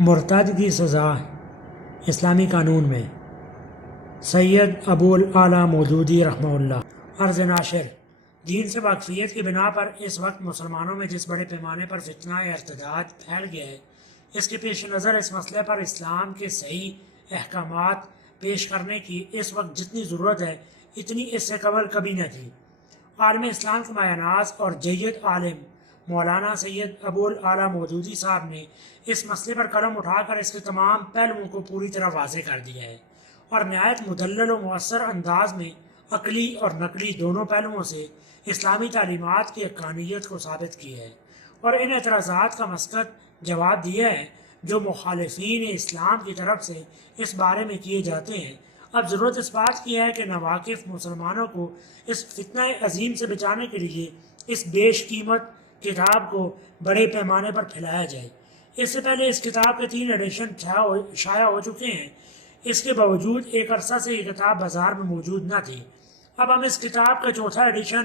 مرتد کی سزا اسلامی قانون میں سید ابو الاعلیٰ مودودی رحمہ اللہ۔ عرض ناشر، دین سے واقفیت کی بنا پر اس وقت مسلمانوں میں جس بڑے پیمانے پر فتنہ ارتداد پھیل گیا ہے، اس کے پیش نظر اس مسئلے پر اسلام کے صحیح احکامات پیش کرنے کی اس وقت جتنی ضرورت ہے اتنی اس سے قبل کبھی نہ تھی۔ عالم اسلام کے مایہ ناز اور جید عالم مولانا سید ابو الاعلیٰ مودودی صاحب نے اس مسئلے پر قلم اٹھا کر اس کے تمام پہلوؤں کو پوری طرح واضح کر دیا ہے اور نہایت مدلل و مؤثر انداز میں عقلی اور نقلی دونوں پہلوؤں سے اسلامی تعلیمات کی حقانیت کو ثابت کیا ہے اور ان اعتراضات کا مسقط جواب دیا ہے جو مخالفین اسلام کی طرف سے اس بارے میں کیے جاتے ہیں۔ اب ضرورت اس بات کی ہے کہ ناواقف مسلمانوں کو اس فتنہ عظیم سے بچانے کے لیے اس بیش قیمت کتاب کو بڑے پیمانے پر پھیلایا جائے۔ اس سے پہلے اس کتاب کے 3 ایڈیشن شائع ہو چکے ہیں، اس کے باوجود ایک عرصہ سے یہ کتاب بازار میں موجود نہ تھی۔ اب ہم اس کتاب کا 4تھا ایڈیشن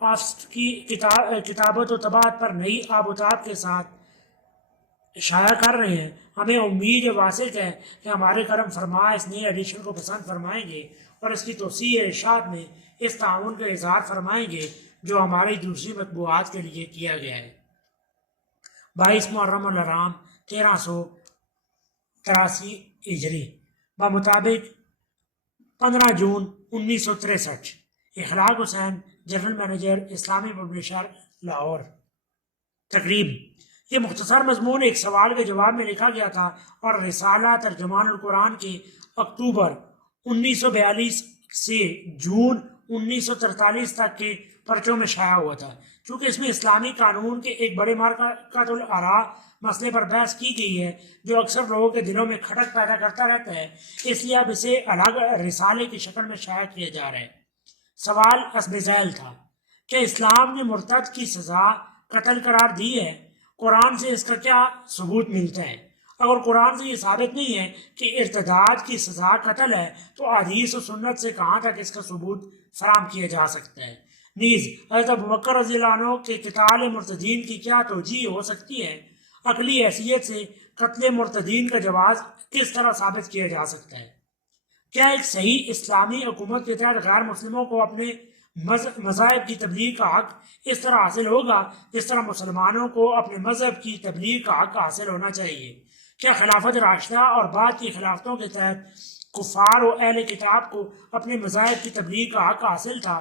آفسٹ کی کتابت و طباعت پر نئی آب و تاب کے ساتھ شائع کر رہے ہیں۔ ہمیں امید واثق ہے کہ ہمارے کرم فرما اس نئے ایڈیشن کو پسند فرمائیں گے اور اس کی توسیع ارشاد میں اس تعاون کا اظہار فرمائیں گے جو ہماری دوسری مطبوعات کے لیے کیا گیا ہے۔ 22 محرم الحرام 1383 ہجری بمطابق 15 جون 1963۔ اخلاق حسین، جنرل مینیجر، اسلامی پبلیشر، لاہور۔ تقریب: یہ مختصر مضمون ایک سوال کے جواب میں لکھا گیا تھا اور رسالہ ترجمان القرآن کے اکتوبر 1942 سے جون 1943 تک کے پرچوں میں شائع ہوا تھا۔ چونکہ اس میں اسلامی قانون کے ایک بڑے مرکزۃ الآراء مسئلے پر بحث کی گئی ہے جو اکثر لوگوں کے دلوں میں کھٹک پیدا کرتا رہتا ہے، اس لیے اب اسے الگ رسالے کی شکل میں شائع کیا جا رہا ہے۔ سوال حسب ذیل تھا کہ اسلام نے مرتد کی سزا قتل قرار دی ہے، قرآن سے اس کا کیا ثبوت ملتا ہے؟ اگر قرآن سے یہ ثابت نہیں ہے کہ ارتداد کی سزا قتل ہے تو حدیث و سنت سے کہاں تک اس کا ثبوت فراہم کیا جا سکتا ہے؟ نیز حضرت ابوبکر رضی اللہ عنہ کے قتال مرتدین کی کیا توجیہ ہو سکتی ہے؟ عقلی حیثیت سے قتل مرتدین کا جواز کس طرح ثابت کیا جا سکتا ہے؟ کیا ایک صحیح اسلامی حکومت کے تحت غیر مسلموں کو اپنے مذاہب کی تبلیغ کا حق اس طرح حاصل ہوگا جس طرح مسلمانوں کو اپنے مذہب کی تبلیغ کا حق حاصل ہونا چاہیے؟ کیا خلافت راشدہ اور بعد کی خلافتوں کے تحت کفار و اہل کتاب کو اپنے مذاہب کی تبلیغ کا حق حاصل تھا؟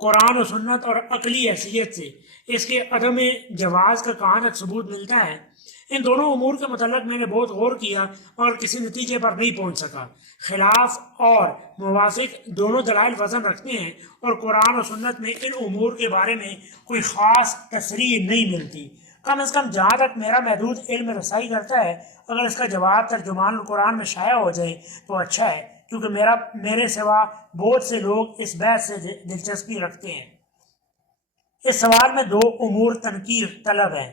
قرآن و سنت اور عقلی حیثیت سے اس کے عدم جواز کا کہاں تک ثبوت ملتا ہے؟ ان دونوں امور کے متعلق میں نے بہت غور کیا اور کسی نتیجے پر نہیں پہنچ سکا۔ خلاف اور موافق دونوں دلائل وزن رکھتے ہیں اور قرآن و سنت میں ان امور کے بارے میں کوئی خاص تصریح نہیں ملتی۔ کم از کم جہاں تک میرا محدود علم رسائی کرتا ہے، اگر اس کا جواب ترجمان القرآن میں شائع ہو جائے تو اچھا ہے، کیونکہ میرے سوا بہت سے لوگ اس بحث سے دلچسپی رکھتے ہیں۔ اس سوال میں 2 امور تنقیح طلب ہیں۔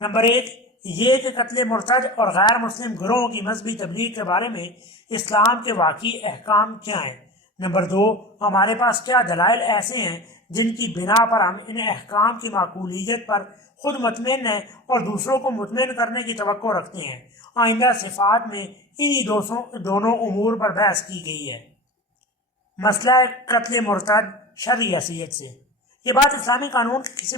نمبر 1 یہ کہ قتل مرتد اور غیر مسلم گروہوں کی مذہبی تبلیغ کے بارے میں اسلام کے واقعی احکام کیا ہیں۔ نمبر 2 ہمارے پاس کیا دلائل ایسے ہیں جن کی بنا پر ہم ان احکام کی معقولیت پر خود مطمئن ہیں اور دوسروں کو مطمئن کرنے کی توقع رکھتے ہیں۔ آئندہ صفات میں انہی دونوں امور پر بحث کی گئی ہے۔ مسئلہ قتل مرتد شرعی حیثیت سے یہ بات اسلامی قانون کے کسی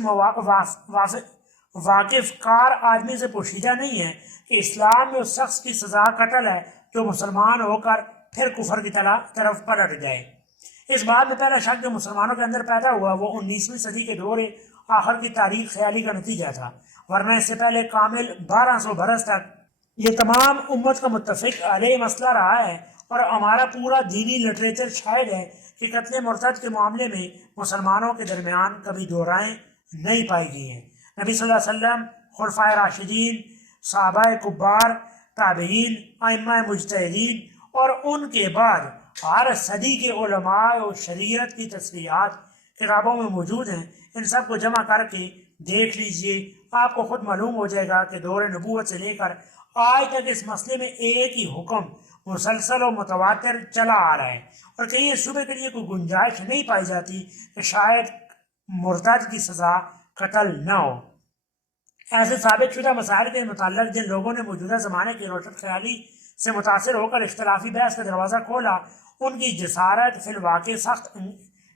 واقف کار آدمی سے پوشیدہ نہیں ہے کہ اسلام میں اس شخص کی سزا قتل ہے جو مسلمان ہو کر پھر کفر کی طرف پلٹ جائے۔ اس بات میں پہلا شک جو مسلمانوں کے اندر پیدا ہوا وہ 19ویں صدی کے دور آخر کی تاریخ خیالی کا نتیجہ تھا، ورنہ اس سے پہلے کامل 1200 برس تک یہ تمام امت کا متفق علیہ مسئلہ رہا ہے اور ہمارا پورا دینی لٹریچر شاہد ہے کہ قتل مرتد کے معاملے میں مسلمانوں کے درمیان کبھی 2 رائیں نہیں پائی گئی ہیں۔ نبی صلی اللہ علیہ وسلم، خلفائے راشدین، صحابہ کبار، تابعین، ائمہ مجتہدین اور ان کے بعد ہر صدی کے علماء و شریعت کی تصریحات کتابوں میں موجود ہیں۔ ان سب کو جمع کر کے دیکھ لیجئے، آپ کو خود معلوم ہو جائے گا کہ دور نبوت سے لے کر آج تک اس مسئلے میں ایک ہی حکم مسلسل و متواتر چلا آ رہا ہے اور کہیں اس شبے کے لیے کوئی گنجائش نہیں پائی جاتی کہ شاید مرتد کی سزا قتل نہ ہو۔ ایسے ثابت شدہ مسائل کے متعلق جن لوگوں نے موجودہ زمانے کی روشن خیالی سے متاثر ہو کر اختلافی بحث کا دروازہ کھولا، ان کی جسارت فی الواقع سخت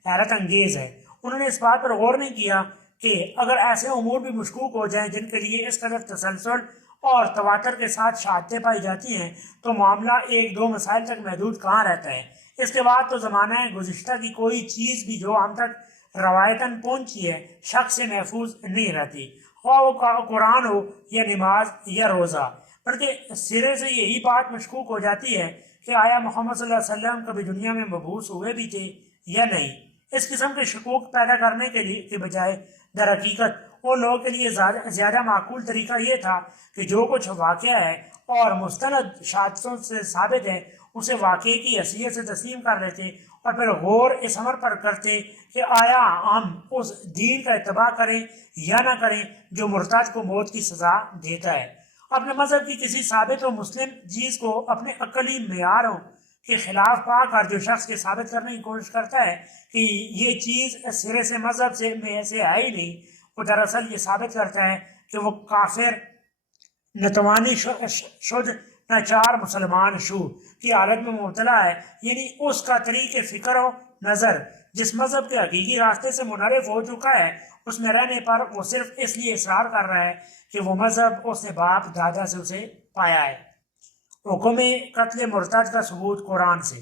حیرت انگیز ہے۔ انہوں نے اس بات پر غور نہیں کیا کہ اگر ایسے امور بھی مشکوک ہو جائیں جن کے لیے اس قدر تسلسل اور تواتر کے ساتھ شہادتیں پائی جاتی ہیں، تو معاملہ ایک دو مسائل تک محدود کہاں رہتا ہے؟ اس کے بعد تو زمانہ گزشتہ کی کوئی چیز بھی جو ہم تک روایتاً پہنچی ہے شک سے محفوظ نہیں رہتی، خواہ وہ قرآن ہو یا نماز یا روزہ، بلکہ سرے سے یہی بات مشکوک ہو جاتی ہے کہ آیا محمد صلی اللہ علیہ وسلم کبھی دنیا میں مبعوث ہوئے بھی تھے یا نہیں۔ اس قسم کے شکوک پیدا کرنے کے بجائے در حقیقت ان لوگوں کے لیے زیادہ معقول طریقہ یہ تھا کہ جو کچھ واقعہ ہے اور مستند شہادتوں سے ثابت ہے اسے واقعے کی حیثیت سے تسلیم کر لیتے اور پھر غور اس امر پر کرتے کہ آیا ہم اس دین کا اتباع کریں یا نہ کریں جو مرتد کو موت کی سزا دیتا ہے۔ اپنے مذہب کی کسی ثابت و مسلم چیز کو اپنے عقلی معیاروں کے خلاف پا کر جو شخص کے ثابت کرنے کی کوشش کرتا ہے کہ یہ چیز سرے سے مذہب سے ہے ہی نہیں، وہ دراصل یہ ثابت کرتا ہے کہ وہ کافر، نتوانی شد ناچار مسلمان شو کی حالت میں مبتلا ہے، یعنی اس کا طریق فکر و نظر جس مذہب کے حقیقی راستے سے منحرف ہو چکا ہے، اس میں رہنے پر وہ صرف اس لیے اصرار کر رہا ہے کہ وہ مذہب اس نے باپ دادا سے اسے پایا ہے۔ حکم قتل مرتد کا ثبوت قرآن سے۔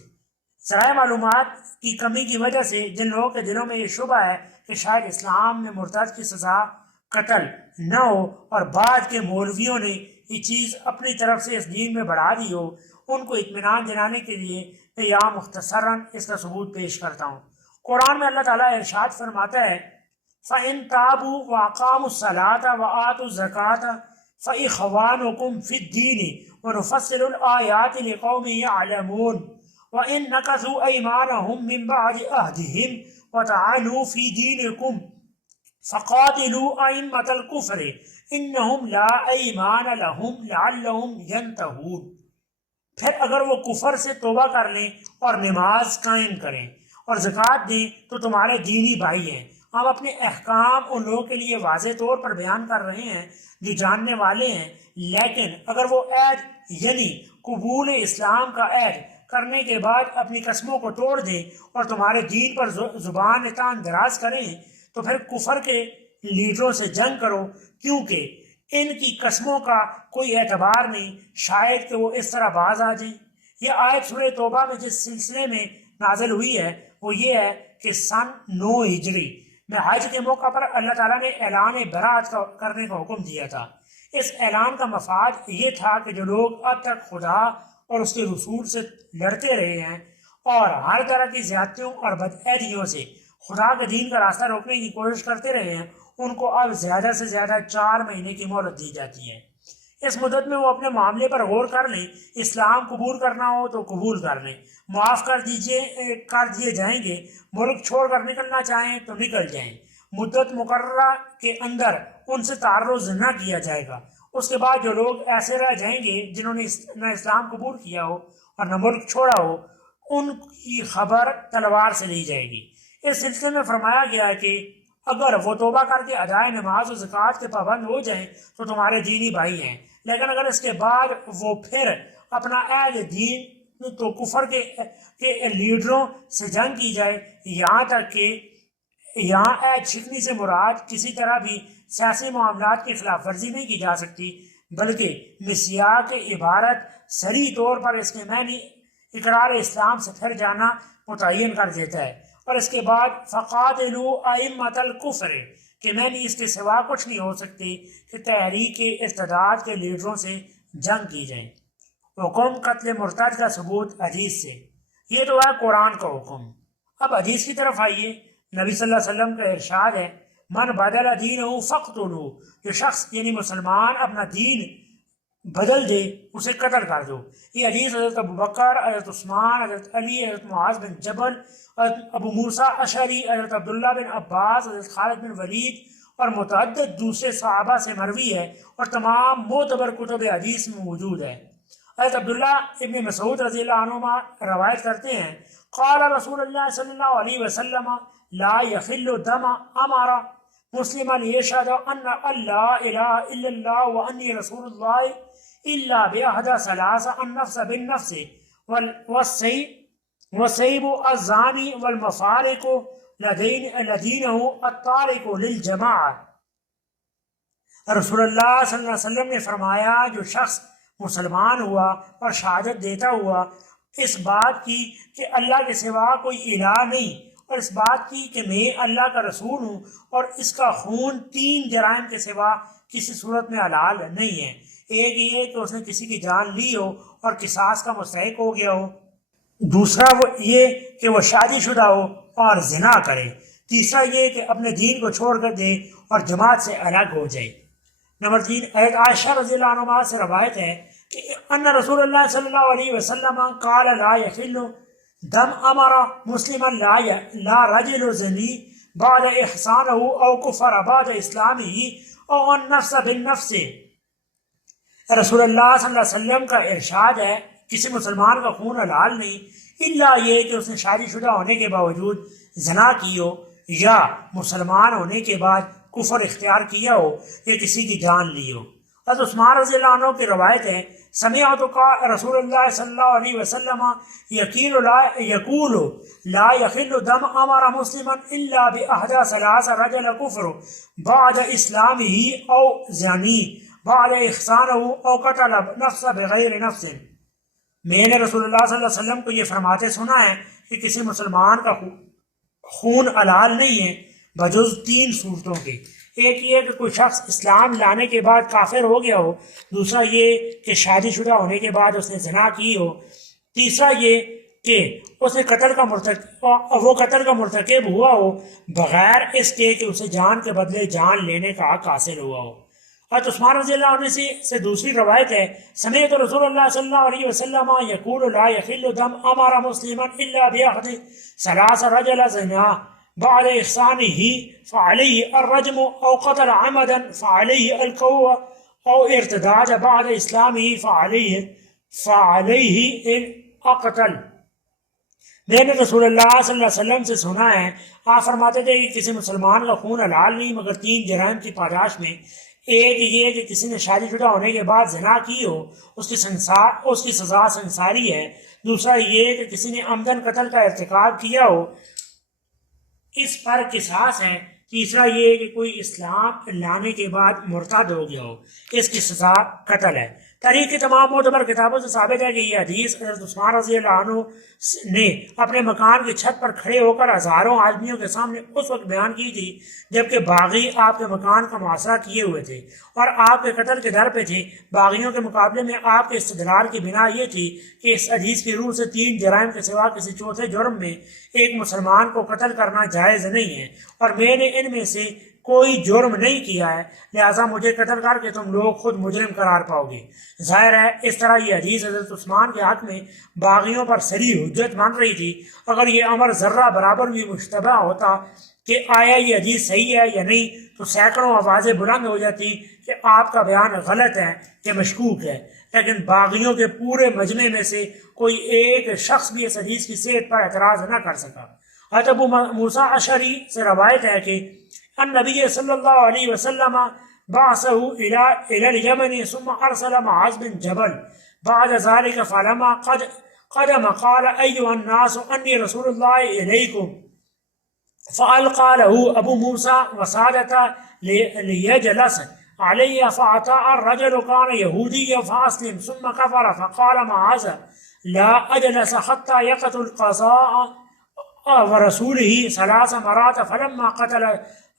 ذرائع معلومات کی کمی کی وجہ سے جن لوگوں کے دلوں میں یہ شبہ ہے کہ شاید اسلام میں مرتد کی سزا قتل نہ ہو اور بعد کے مولویوں نے یہ چیز اپنی طرف سے اس دین میں بڑھا دی ہو، ان کو اطمینان دلانے کے لیے میں یہاں مختصراً اس کا ثبوت پیش کرتا ہوں۔ قرآن میں اللہ تعالیٰ ارشاد فرماتا ہے فَإِن تَابُوا وَأَقَامُوا الصَّلَاةَ وَآتُوا الزَّكَاةَ فَإِخْوَانُكُمْ فِي الدِّينِ وَنُفَصِّلُ الْآيَاتِ لِقَوْمٍ يَعْلَمُونَ وَإِن نَكَثُوا أَيْمَانَهُم مِّن بَعْدِ عَهْدِهِمْ وَطَعَنُوا فِي دِينِكُمْ فَقَاتِلُوا أَئِمَّةَ الْكُفْرِ إِنَّهُمْ لَا أَيْمَانَ لَهُمْ لَعَلَّهُمْ يَنْتَهُونَ۔ پھر اگر وہ کفر سے توبہ کر لیں اور نماز قائم کریں اور زکوٰۃ دیں تو تمہارے دینی بھائی ہیں۔ ہم اپنے احکام ان لوگوں کے لیے واضح طور پر بیان کر رہے ہیں جو جاننے والے ہیں، لیکن اگر وہ عہد یعنی قبول اسلام کا عہد کرنے کے بعد اپنی قسموں کو توڑ دیں اور تمہارے دین پر زبان تان دراز کریں تو پھر کفر کے لیڈروں سے جنگ کرو، کیونکہ ان کی قسموں کا کوئی اعتبار نہیں، شاید کہ وہ اس طرح باز آ جائیں۔ یہ آیت سورہ توبہ میں جس سلسلے میں نازل ہوئی ہے وہ یہ ہے کہ سن 9 ہجری میں حج کے موقع پر اللہ تعالیٰ نے اعلان برات کرنے کا حکم دیا تھا۔ اس اعلان کا مفاد یہ تھا کہ جو لوگ اب تک خدا اور اس کے رسول سے لڑتے رہے ہیں اور ہر طرح کی زیادتیوں اور بدعہدیوں سے خدا کے دین کا راستہ روکنے کی کوشش کرتے رہے ہیں، ان کو اب زیادہ سے زیادہ 4 مہینے کی مہلت دی جاتی ہے۔ اس مدت میں وہ اپنے معاملے پر غور کر لیں، اسلام قبول کرنا ہو تو قبول کر لیں، معاف کر دیے جائیں گے، ملک چھوڑ کر نکلنا چاہیں تو نکل جائیں، مدت مقررہ کے اندر ان سے تعرض نہ کیا جائے گا۔ اس کے بعد جو لوگ ایسے رہ جائیں گے جنہوں نے نہ اسلام قبول کیا ہو اور نہ ملک چھوڑا ہو، ان کی خبر تلوار سے لی جائے گی۔ اس سلسلے میں فرمایا گیا ہے کہ اگر وہ توبہ کر کے ادائے نماز و زکوٰۃ کے پابند ہو جائیں تو تمہارے دینی بھائی ہیں، لیکن اگر اس کے بعد وہ پھر اپنا عہد دین تو کفر کے لیڈروں سے جنگ کی جائے، یہاں تک کہ یہاں عہد شکنی سے مراد کسی طرح بھی سیاسی معاملات کی خلاف ورزی نہیں کی جا سکتی، بلکہ مسیاق عبارت صریح طور پر اس کے معنی اقرار اسلام سے پھر جانا متعین کر دیتا ہے۔ اور اس کے بعد فَقَاتِلُوا أَئِمَّةَ الْكُفْرِ کہ معنی اس کے سوا کچھ نہیں ہو سکتی کہ تحریک ارتداد کے لیڈروں سے جنگ کی جائے۔ حکم قتل مرتد کا ثبوت حدیث سے۔ یہ تو ہے قرآن کا حکم۔ اب حدیث کی طرف آئیے۔ نبی صلی اللہ علیہ وسلم کا ارشاد ہے من بدل دینہ فاقتلوہ، جو شخص یعنی مسلمان اپنا دین بدل دے اسے قتل کر دو۔ یہ حدیث حضرت ابوبکر، حضرت عثمان، حضرت علی، حضرت معاذ بن جبل، حضرت ابو موسیٰ اشعری، حضرت عبداللہ بن عباس، حضرت خالد بن ولید اور متعدد دوسرے صحابہ سے مروی ہے اور تمام معتبر کتب حدیث میں موجود ہے۔ حضرت عبداللہ ابن مسعود رضی اللہ عنہما روایت کرتے ہیں قال رسول اللہ صلی اللہ علیہ وسلم لا یحل دم امارا، مسلما يشهد أن لا إله إلا الله وأني رسول الله إلا بأحد ثلاثة النفس بالنفس والسيب الزاني والمفارق لدينه الطارق للجماعة۔ رسول اللہ صلی اللہ علیہ وسلم نے فرمایا جو شخص مسلمان ہوا اور شہادت دیتا ہوا اس بات کی کہ اللہ کے سوا کوئی الہ نہیں اور اس بات کی کہ میں اللہ کا رسول ہوں اور اس کا خون 3 جرائم کے سوا کسی صورت میں حلال نہیں ہے۔ ایک یہ کہ اس نے کسی کی جان لی ہو اور قصاص کا مستحق ہو گیا ہو، دوسرا وہ یہ کہ وہ شادی شدہ ہو اور زنا کرے، تیسرا یہ کہ اپنے دین کو چھوڑ کر دے اور جماعت سے الگ ہو جائے۔ نمبر 3، حضرت عائشہ رضی اللہ عنہ سے روایت ہے کہ ان رسول اللہ صلی اللہ علیہ وسلم قال لا يحل دم امر مسلما لا رجل زنی بعد احسانه او کفر بعد اسلامه او النفس بالنفس۔ رسول اللہ صلی اللہ علیہ وسلم کا ارشاد ہے کسی مسلمان کا خون حلال نہیں الا یہ کہ اس نے شادی شدہ ہونے کے باوجود زنا کی ہو یا مسلمان ہونے کے بعد کفر اختیار کیا ہو یا کسی کی جان لی ہو۔ حضرت عثمان رضی اللہ عنہ کی روایت ہے سمعت رسول اللہ صلی اللہ علیہ وسلم یقول لا يحل دم امر مسلما الا باحد ثلاث رجل کفر بعد اسلامه او زانی بعد احسانه او قتل نفس بغیر نفس۔ میں نے رسول اللہ صلی اللہ علیہ وسلم کو یہ فرماتے سنا ہے کہ کسی مسلمان کا خون حلال نہیں ہے بجز 3 صورتوں کے۔ ایک یہ کہ کوئی شخص اسلام لانے کے بعد کافر ہو گیا ہو، دوسرا یہ کہ شادی شدہ ہونے کے بعد اس نے زنا کی ہو، تیسرا یہ کہ اس نے قتل کا مرتکب ہوا ہو بغیر اس کے کہ اسے جان کے بدلے جان لینے کا حق حاصل ہوا ہو۔ حضرت عثمان رضی اللہ عنہ سے دوسری روایت ہے سمیعت رسول اللہ صلی اللہ علیہ وسلم یقول لا يحل دم امر مسلما الا باحد ثلاث رجل زنا بعد احسانه فعليه الرجم او قتل عمدا فعليه القوة او ارتداد بعد اسلامه فعليه القتل۔ میں نے رسول اللہ صلی اللہ علیہ وسلم سے سنا ہے آپ فرماتے تھے کہ کسی مسلمان کا خون حلال نہیں مگر 3 جرائم کی پاداش میں۔ ایک یہ کہ کسی نے شادی شدہ ہونے کے بعد زنا کی ہو اس کی سزا سنگساری ہے، دوسرا یہ کہ کسی نے عمدن قتل کا ارتکاب کیا ہو اس پر قصاص ہے، تیسرا یہ کہ کوئی اسلام لانے کے بعد مرتد ہو گیا ہو اس کی سزا قتل ہے۔ تاریخ کی تمام معتبر کتابوں سے ثابت ہے کہ یہ حدیث حضرت عثمان رضی اللہ عنہ نے اپنے مکان کی چھت پر کھڑے ہو کر ہزاروں آدمیوں کے سامنے اس وقت بیان کی تھی جبکہ باغی آپ کے مکان کا محاصرہ کیے ہوئے تھے اور آپ کے قتل کے در پہ تھے۔ باغیوں کے مقابلے میں آپ کے استدلال کی بنا یہ تھی کہ اس حدیث کی روح سے 3 جرائم کے سوا کسی چوتھے جرم میں ایک مسلمان کو قتل کرنا جائز نہیں ہے اور میں نے ان میں سے کوئی جرم نہیں کیا ہے، لہٰذا مجھے قتل کر کے تم لوگ خود مجرم قرار پاؤ گے۔ ظاہر ہے اس طرح یہ حدیث حضرت عثمان کے حق میں باغیوں پر صریح حجت بن رہی تھی۔ اگر یہ امر ذرہ برابر بھی مشتبہ ہوتا کہ آیا یہ حدیث صحیح ہے یا نہیں تو سینکڑوں آوازیں بلند ہو جاتی کہ آپ کا بیان غلط ہے کہ مشکوک ہے، لیکن باغیوں کے پورے مجمع میں سے کوئی ایک شخص بھی اس حدیث کی صحت پر اعتراض نہ کر سکا۔ حضرت ابو موسیٰ اشعری سے روایت ہے کہ النبی صلی اللہ علیہ وسلم بعثه الى اليمن ثم ارسل معاذ بن جبل بعد ذلك فلما قدم قال ايها الناس اني رسول الله اليكم فالقى له ابو موسى وسادة ليجلس علي فأتى الرجل كان يهوديا فأسلم ثم كفر فقال معاذ لا أجلس حتى يقتل قضاء ورسوله 3 مرات فلما قتل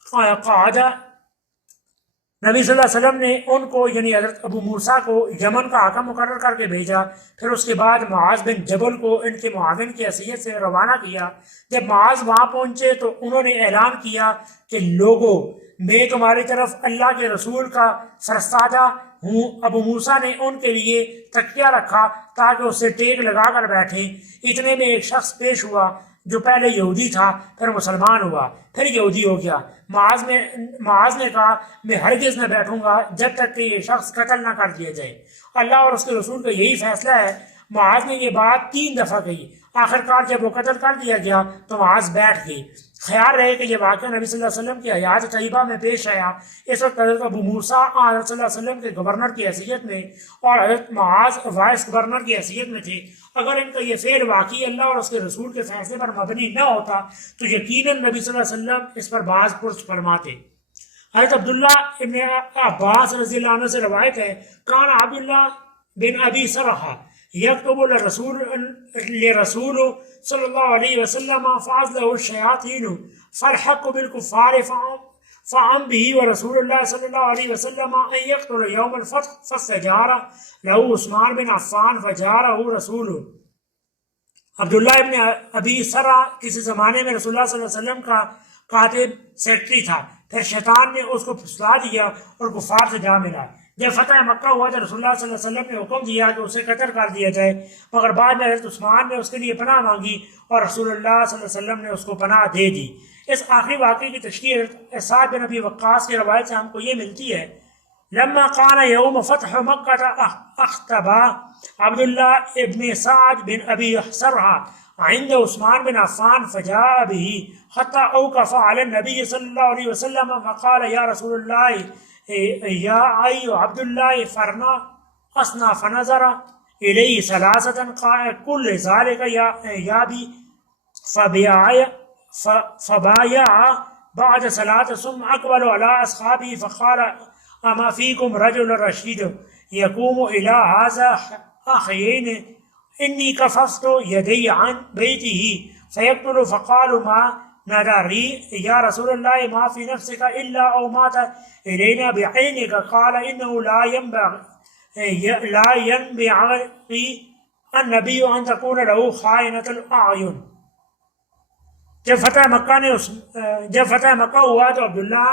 قعد۔ نبی صلی اللہ علیہ وسلم نے ان کو یعنی حضرت ابو موسیٰ کو یمن کا حاکم مقرر کر کے بھیجا، پھر اس کے بعد معاذ بن جبل کو ان کے معاون کی حیثیت سے روانہ کیا۔ جب معاذ وہاں پہنچے تو انہوں نے اعلان کیا کہ لوگو میں تمہاری طرف اللہ کے رسول کا فرستادہ ہوں۔ ابو موسیٰ نے ان کے لیے تکیہ رکھا تاکہ اس سے ٹیک لگا کر بیٹھیں۔ اتنے میں ایک شخص پیش ہوا جو پہلے یہودی تھا پھر مسلمان ہوا پھر یہودی ہو گیا۔ معاذ نے کہا میں ہرگز نہ بیٹھوں گا جب تک کہ یہ شخص قتل نہ کر دیا جائے، اللہ اور اس کے رسول کا یہی فیصلہ ہے۔ معاذ نے یہ بات 3 دفعہ کہی، آخر کار جب وہ قتل کر دیا گیا تو معاذ بیٹھ گئی۔ خیال رہے کہ یہ واقعہ نبی صلی اللہ علیہ وسلم کی حیات طیبہ میں پیش آیا، اس وقت حضرت ابو موسیٰ حضرت صلی اللہ علیہ وسلم کے گورنر کی حیثیت میں اور حضرت معاذ وائس گورنر کی حیثیت میں تھے۔ اگر ان کا یہ فعل واقعی اللہ اور اس کے رسول کے فیصلے پر مبنی نہ ہوتا تو یقیناً نبی صلی اللہ علیہ وسلم اس پر باز پرس فرماتے۔ حضرت عبداللہ ابن عباس رضی اللہ عنہ سے روایت ہے، کان عبداللہ بن ابی سرحہ یکتب لرسول صلی اللہ علیہ وسلم فعزلہ الشیاطین فالحق بالکفار فعم به ورسول اللہ صلی اللہ علیہ وسلم ان یقتل یوم الفتح فاستجار له عثمان بن عفان فجارہ رسول۔ عبداللہ ابن ابی سرح کسی زمانے میں رسول اللہ صلی اللہ علیہ وسلم کا کاتب سیکٹری تھا، پھر شیطان نے اس کو پھسلا دیا اور کفار سے جا ملا۔ جب فتح مکہ ہوا تو رسول اللہ صلی اللہ علیہ وسلم نے حکم دیا کہ اسے قتل کر دیا جائے، مگر بعد میں حضرت عثمان نے اس کے لیے پناہ مانگی اور رسول اللہ صلی اللہ علیہ وسلم نے اس کو پناہ دے دی۔ اس آخری واقعے کی تشریح سعد بن ابی وقاص کی روایت سے ہم کو یہ ملتی ہے، لما كان يوم فتح مكة اخطب عبد الله ابن سعد بن ابي سرحة عند عثمان بن عفان فجاء به حتى اوقف على النبي صلى الله عليه وسلم فقال يا رسول الله يا اي عبد الله فرنا اصنع فنظر اليه ثلاثة قال كل ذلك يا بي فبايع بعد صلاة ثم اقبل على اصحابه فقال اما فيكم رجل رشيد يقوم الى هذا اخيين اني كففت يدي عن بيته فيقتل فقالوا ما ندري يا رسول الله ما في نفسك الا او مات الينا بعينك قال انه لا ينبغي النبي ان تكون له خائنة الاعين۔ جب فتح مکہ ہوا تو عبداللہ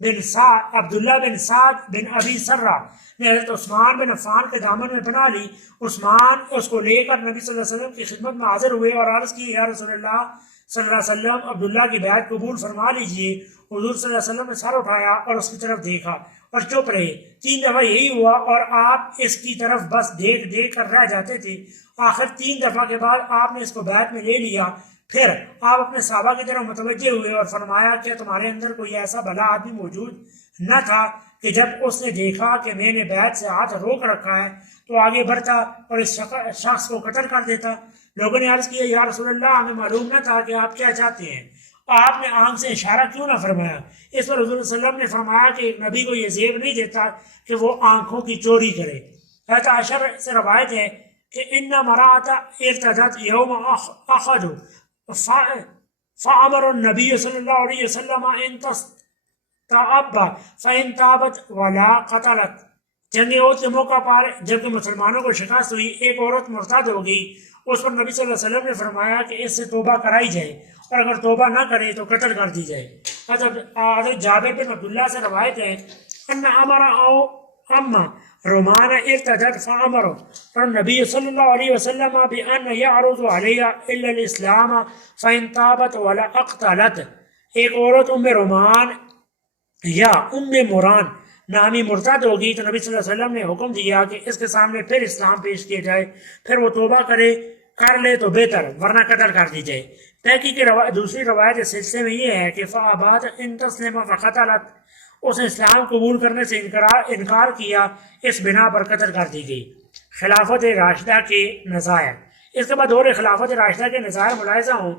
بن سعد بن ابی سرہ نے حضرت عثمان بن عفان کے دامن میں پناہ لی۔ عثمان اس کو لے کر نبی صلی اللہ علیہ وسلم کی خدمت میں حاضر ہوئے اور عرض کی، یا رسول اللہ صلی اللہ علیہ وسلم عبداللہ کی بیعت قبول فرما لیجئے۔ حضور صلی اللہ علیہ وسلم نے سر اٹھایا اور اس کی طرف دیکھا اور چپ رہے۔ 3 دفعہ یہی ہوا اور آپ اس کی طرف بس دیکھ دیکھ کر رہ جاتے تھے۔ آخر 3 دفعہ کے بعد آپ نے اس کو بیعت میں لے لیا۔ پھر آپ اپنے صحابہ کی طرف متوجہ ہوئے اور فرمایا کہ تمہارے اندر کوئی ایسا بھلا آدمی موجود نہ تھا کہ جب اس نے دیکھا کہ میں نے بیعت سے ہاتھ روک رکھا ہے تو آگے بڑھتا اور اس شخص کو قتل کر دیتا۔ لوگوں نے عرض کیا، یا رسول اللہ ہمیں معلوم نہ تھا کہ آپ کیا چاہتے ہیں، آپ نے آنکھ سے اشارہ کیوں نہ فرمایا؟ اس پر حضور صلی اللہ علیہ وسلم نے فرمایا کہ ایک نبی کو یہ زیب نہیں دیتا کہ وہ آنکھوں کی چوری کرے۔ حضرت عائشہ سے روایت ہے کہ ان مرأۃ ارتدت یوم احد فامر النبی صلی اللہ علیہ وسلم ان تستعب فان تابت ولا قتلت۔ جنگ احد کے موقع پر جب کہ مسلمانوں کو شکست ہوئی، ایک عورت مرتد ہو گئی، اس پر نبی صلی اللہ علیہ وسلم نے فرمایا کہ اس سے توبہ کرائی جائے اور اگر توبہ نہ کرے تو قتل کر دی جائے۔ حضرت جابر بن عبداللہ سے روایت ہے ان امر او اما رومان ارتدت فامر اور نبی صلی اللہ علیہ وسلم بان یعرض علیہ الا الاسلام فان تابت ولا اقتلت۔ ایک عورت ام رومان یا ام مران نامی مرتد ہوگی تو نبی صلی اللہ علیہ وسلم نے حکم دیا کہ اس کے سامنے پھر اسلام پیش کیا جائے، پھر وہ توبہ کر لے تو بہتر ورنہ قتل کر دی جائے۔ تحقیق دوسری روایت اس سلسلے میں یہ ہے کہ فابات ان تسلم فقتلت، اس نے اسلام قبول کرنے سے انکار کیا، اس بنا پر قتل کر دی گئی۔ خلافت راشدہ کے نظائر۔ اس کے بعد دور خلافت راشدہ کے نظائر ملاحظہ ہوں۔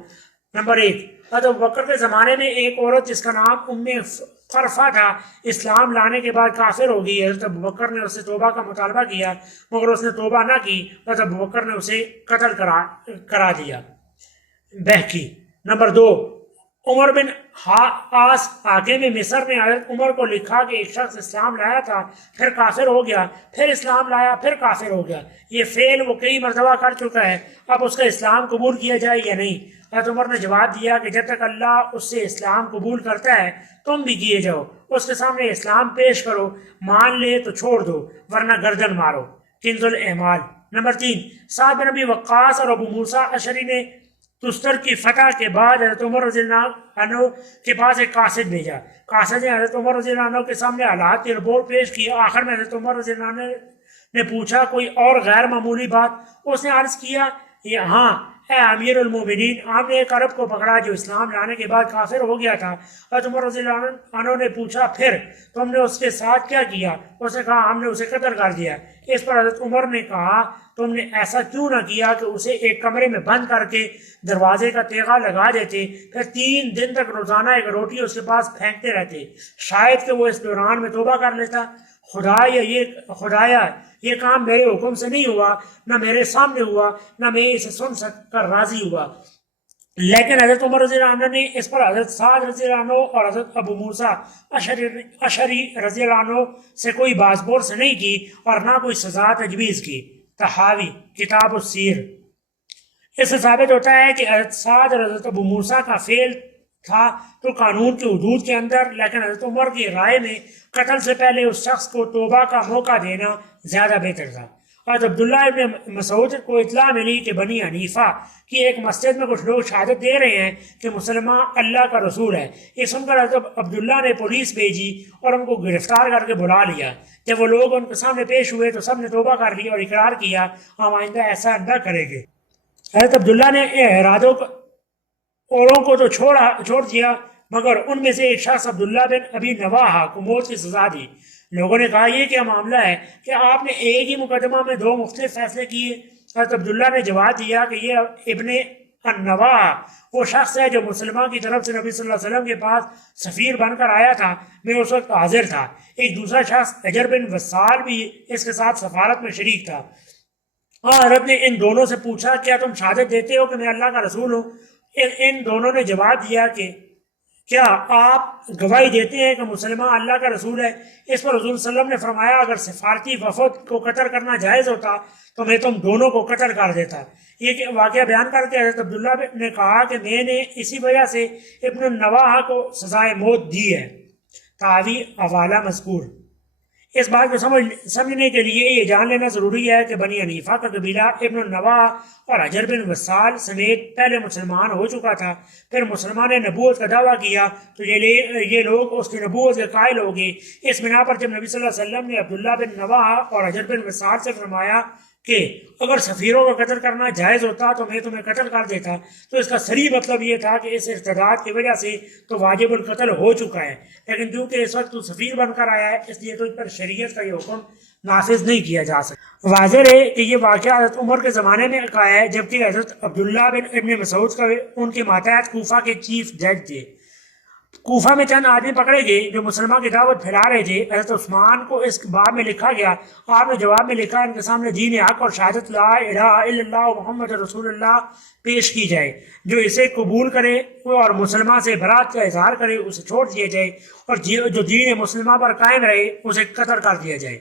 نمبر 1، حضرت ابوبکر کے زمانے میں ایک عورت جس کا نام ام فرفہ تھا، اسلام لانے کے بعد کافر ہو گئی۔ حضرت ابوبکر نے اس سے توبہ کا مطالبہ کیا مگر اس نے توبہ نہ کی، حضرت ابوبکر نے اسے قتل کرا دیا۔ بہکی۔ نمبر 2، عمر بن عاص حاکم مصر نے حضرت عمر کو لکھا کہ ایک شخص اسلام لایا تھا، پھر کافر ہو گیا، پھر اسلام لایا، پھر کافر ہو گیا، یہ فعل وہ کئی مرتبہ کر چکا ہے، اب اس کا اسلام قبول کیا جائے یا نہیں؟ حضرت عمر نے جواب دیا کہ جب تک اللہ اس سے اسلام قبول کرتا ہے تم بھی کیے جاؤ، اس کے سامنے اسلام پیش کرو، مان لے تو چھوڑ دو ورنہ گردن مارو۔ کنز الاعمال۔ نمبر 3، سعد بن ابی وقاص اور ابو موسیٰ اشعری نے تستر کی فتح کے بعد حضرت عمر رضی اللہ عنہ کے پاس ایک قاصد بھیجا۔ قاصد نے حضرت عمر رضی اللہ عنہ کے سامنے حالات کی رپورٹ پیش کی۔ آخر میں حضرت عمر رضی اللہ عنہ نے پوچھا کوئی اور غیر معمولی بات؟ اس نے عرض کیا یہ ہاں اے امیر المومنین، آپ نے ایک عرب کو پکڑا جو اسلام لانے کے بعد کافر ہو گیا تھا۔ حضرت عمر رضی اللہ عنہ نے پوچھا پھر تم نے اس کے ساتھ کیا کیا؟ اس نے کہا ہم نے اسے قتل کر دیا۔ اس پر حضرت عمر نے کہا تم نے ایسا کیوں نہ کیا کہ اسے ایک کمرے میں بند کر کے دروازے کا تیغہ لگا دیتے، پھر 3 دن تک روزانہ ایک روٹی اس کے پاس پھینکتے رہتے، شاید کہ وہ اس دوران میں توبہ کر لیتا۔ خدایا یہ کام میرے حکم سے نہیں ہوا، نہ میرے سامنے ہوا، نہ میں اسے سن کر راضی ہوا۔ لیکن حضرت عمر رضی اللہ عنہ نے اس پر حضرت سعد رضی اللہ عنہ اور حضرت ابو موسیٰ اشعری رضی اللہ عنہ سے کوئی باز پرس نہیں کی اور نہ کوئی سزا تجویز کی۔ تحاوی کتاب السیر۔ اس سے ثابت ہوتا ہے کہ حضرت سعد اور حضرت ابو موسیٰ کا فعل تھا تو قانون کے حدود کے اندر، لیکن حضرت عمر کی رائے میں قتل سے پہلے اس شخص کو توبہ کا موقع دینا زیادہ بہتر تھا۔ حضرت عبداللہ ابن مسعود کو اطلاع ملی کہ بنی حنیفہ کی ایک مسجد میں کچھ لوگ شہادت دے رہے ہیں کہ مسلمان اللہ کا رسول ہے۔ یہ سن کر حضرت عبداللہ نے پولیس بھیجی اور ان کو گرفتار کر کے بلا لیا۔ جب وہ لوگ ان کے سامنے پیش ہوئے تو سب نے توبہ کر لی اور اقرار کیا ہم آئندہ ایسا نہ کریں گے۔ حضرت عبداللہ نے ارادوں اوروں کو تو چھوڑ دیا، مگر ان میں سے ایک شخص عبداللہ بن ابی نواحہ کو موت کی سزا دی۔ لوگوں نے کہا یہ کیا معاملہ ہے کہ آپ نے ایک ہی مقدمہ میں 2 مختلف فیصلے کیے؟ حضرت عبداللہ نے جواب دیا کہ یہ ابن النواحہ وہ شخص ہے جو مسلمہ کی طرف سے نبی صلی اللہ علیہ وسلم کے پاس سفیر بن کر آیا تھا، میں اس وقت حاضر تھا۔ ایک دوسرا شخص حجر بن وصال بھی اس کے ساتھ سفارت میں شریک تھا۔ حضرت نے ان دونوں سے پوچھا کیا تم شہادت دیتے ہو کہ میں اللہ کا رسول ہوں؟ ان دونوں نے جواب دیا کہ کیا آپ گواہی دیتے ہیں کہ مسلمہ اللہ کا رسول ہے؟ اس پر حضور صلی اللہ علیہ وسلم نے فرمایا اگر سفارتی وفد کو قتل کرنا جائز ہوتا تو میں تم دونوں کو قتل کر دیتا۔ یہ واقعہ بیان کر کے حضرت عبداللہ نے کہا کہ میں نے اسی وجہ سے ابن النواحہ کو سزائے موت دی ہے۔ تاوی حوالہ مذکور۔ اس بات کو سمجھنے کے لیے یہ جان لینا ضروری ہے کہ بنی حنیفہ کا قبیلہ ابن النواحہ اور حجر بن وصال سمیت پہلے مسلمان ہو چکا تھا۔ پھر مسلمان نے نبوت کا دعویٰ کیا تو یہ لوگ اس کی نبوت کے قائل ہو گئے۔ اس بنا پر جب نبی صلی اللہ علیہ وسلم نے عبداللہ بن نواحہ اور حجر بن وصال سے فرمایا کہ اگر سفیروں کا قتل کرنا جائز ہوتا تو میں تمہیں قتل کر دیتا، تو اس کا صریح مطلب یہ تھا کہ اس ارتداد کی وجہ سے تو واجب القتل ہو چکا ہے، لیکن کیونکہ اس وقت تو سفیر بن کر آیا ہے اس لیے تو اس پر شریعت کا یہ حکم نافذ نہیں کیا جا سکتا۔ واضح ہے کہ یہ واقعہ حضرت عمر کے زمانے میں کا ہے، جبکہ حضرت عبداللہ بن ابن مسعود کا ان کے ماتحت کوفہ کے چیف جج تھے۔ کوفہ میں چند آدمی پکڑے گئے جو مسلمہ کی دعوت پھیلا رہے تھے۔ حضرت عثمان کو اس باب میں لکھا گیا، آپ نے جواب میں لکھا ان کے سامنے دین حق اور شہادت لا الہ الا اللہ محمد رسول اللہ پیش کی جائے، جو اسے قبول کرے اور مسلمہ سے برات کا اظہار کرے اسے چھوڑ دیا جائے، اور جو دین مسلمہ پر قائم رہے اسے قتل کر دیا جائے۔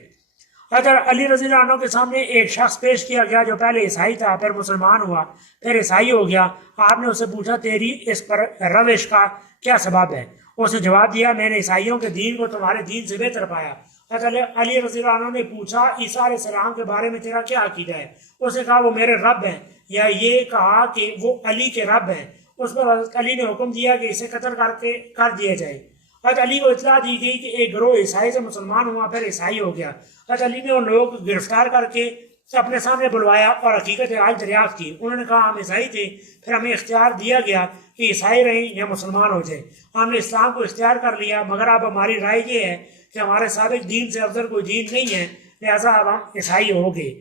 حضرت علی رضی اللہ عنہ کے سامنے ایک شخص پیش کیا گیا جو پہلے عیسائی تھا، پھر مسلمان ہوا، پھر عیسائی ہو گیا۔ آپ نے اسے پوچھا تیری اس پر روش کا کیا سبب ہے؟ اس نے جواب دیا میں نے عیسائیوں کے دین کو تمہارے دین سے بہتر پایا۔ حضرت علی رضی اللہ عنہ نے پوچھا عیسیٰ علیہ السلام کے بارے میں تیرا کیا عقیدہ ہے؟ اس نے کہا وہ میرے رب ہیں، یا یہ کہا کہ وہ علی کے رب ہیں۔ اس پر حضرت علی نے حکم دیا کہ اسے قتل کر دیا جائے۔ حضرت علی کو اطلاع دی گئی کہ ایک گروہ عیسائی سے مسلمان ہوا، پھر عیسائی ہو گیا۔ حضرت علی نے ان لوگوں کو گرفتار کر کے اپنے سامنے بلوایا اور حقیقت حال دریافت کی۔ انہوں نے کہا ہم عیسائی تھے، پھر ہمیں اختیار دیا گیا کہ عیسائی رہیں یا مسلمان ہو جائیں۔ ہم نے اسلام کو اختیار کر لیا، مگر اب ہماری رائے یہ ہے کہ ہمارے سابق دین سے افضل کوئی دین نہیں ہے، لہٰذا اب ہم عیسائی ہو گئے۔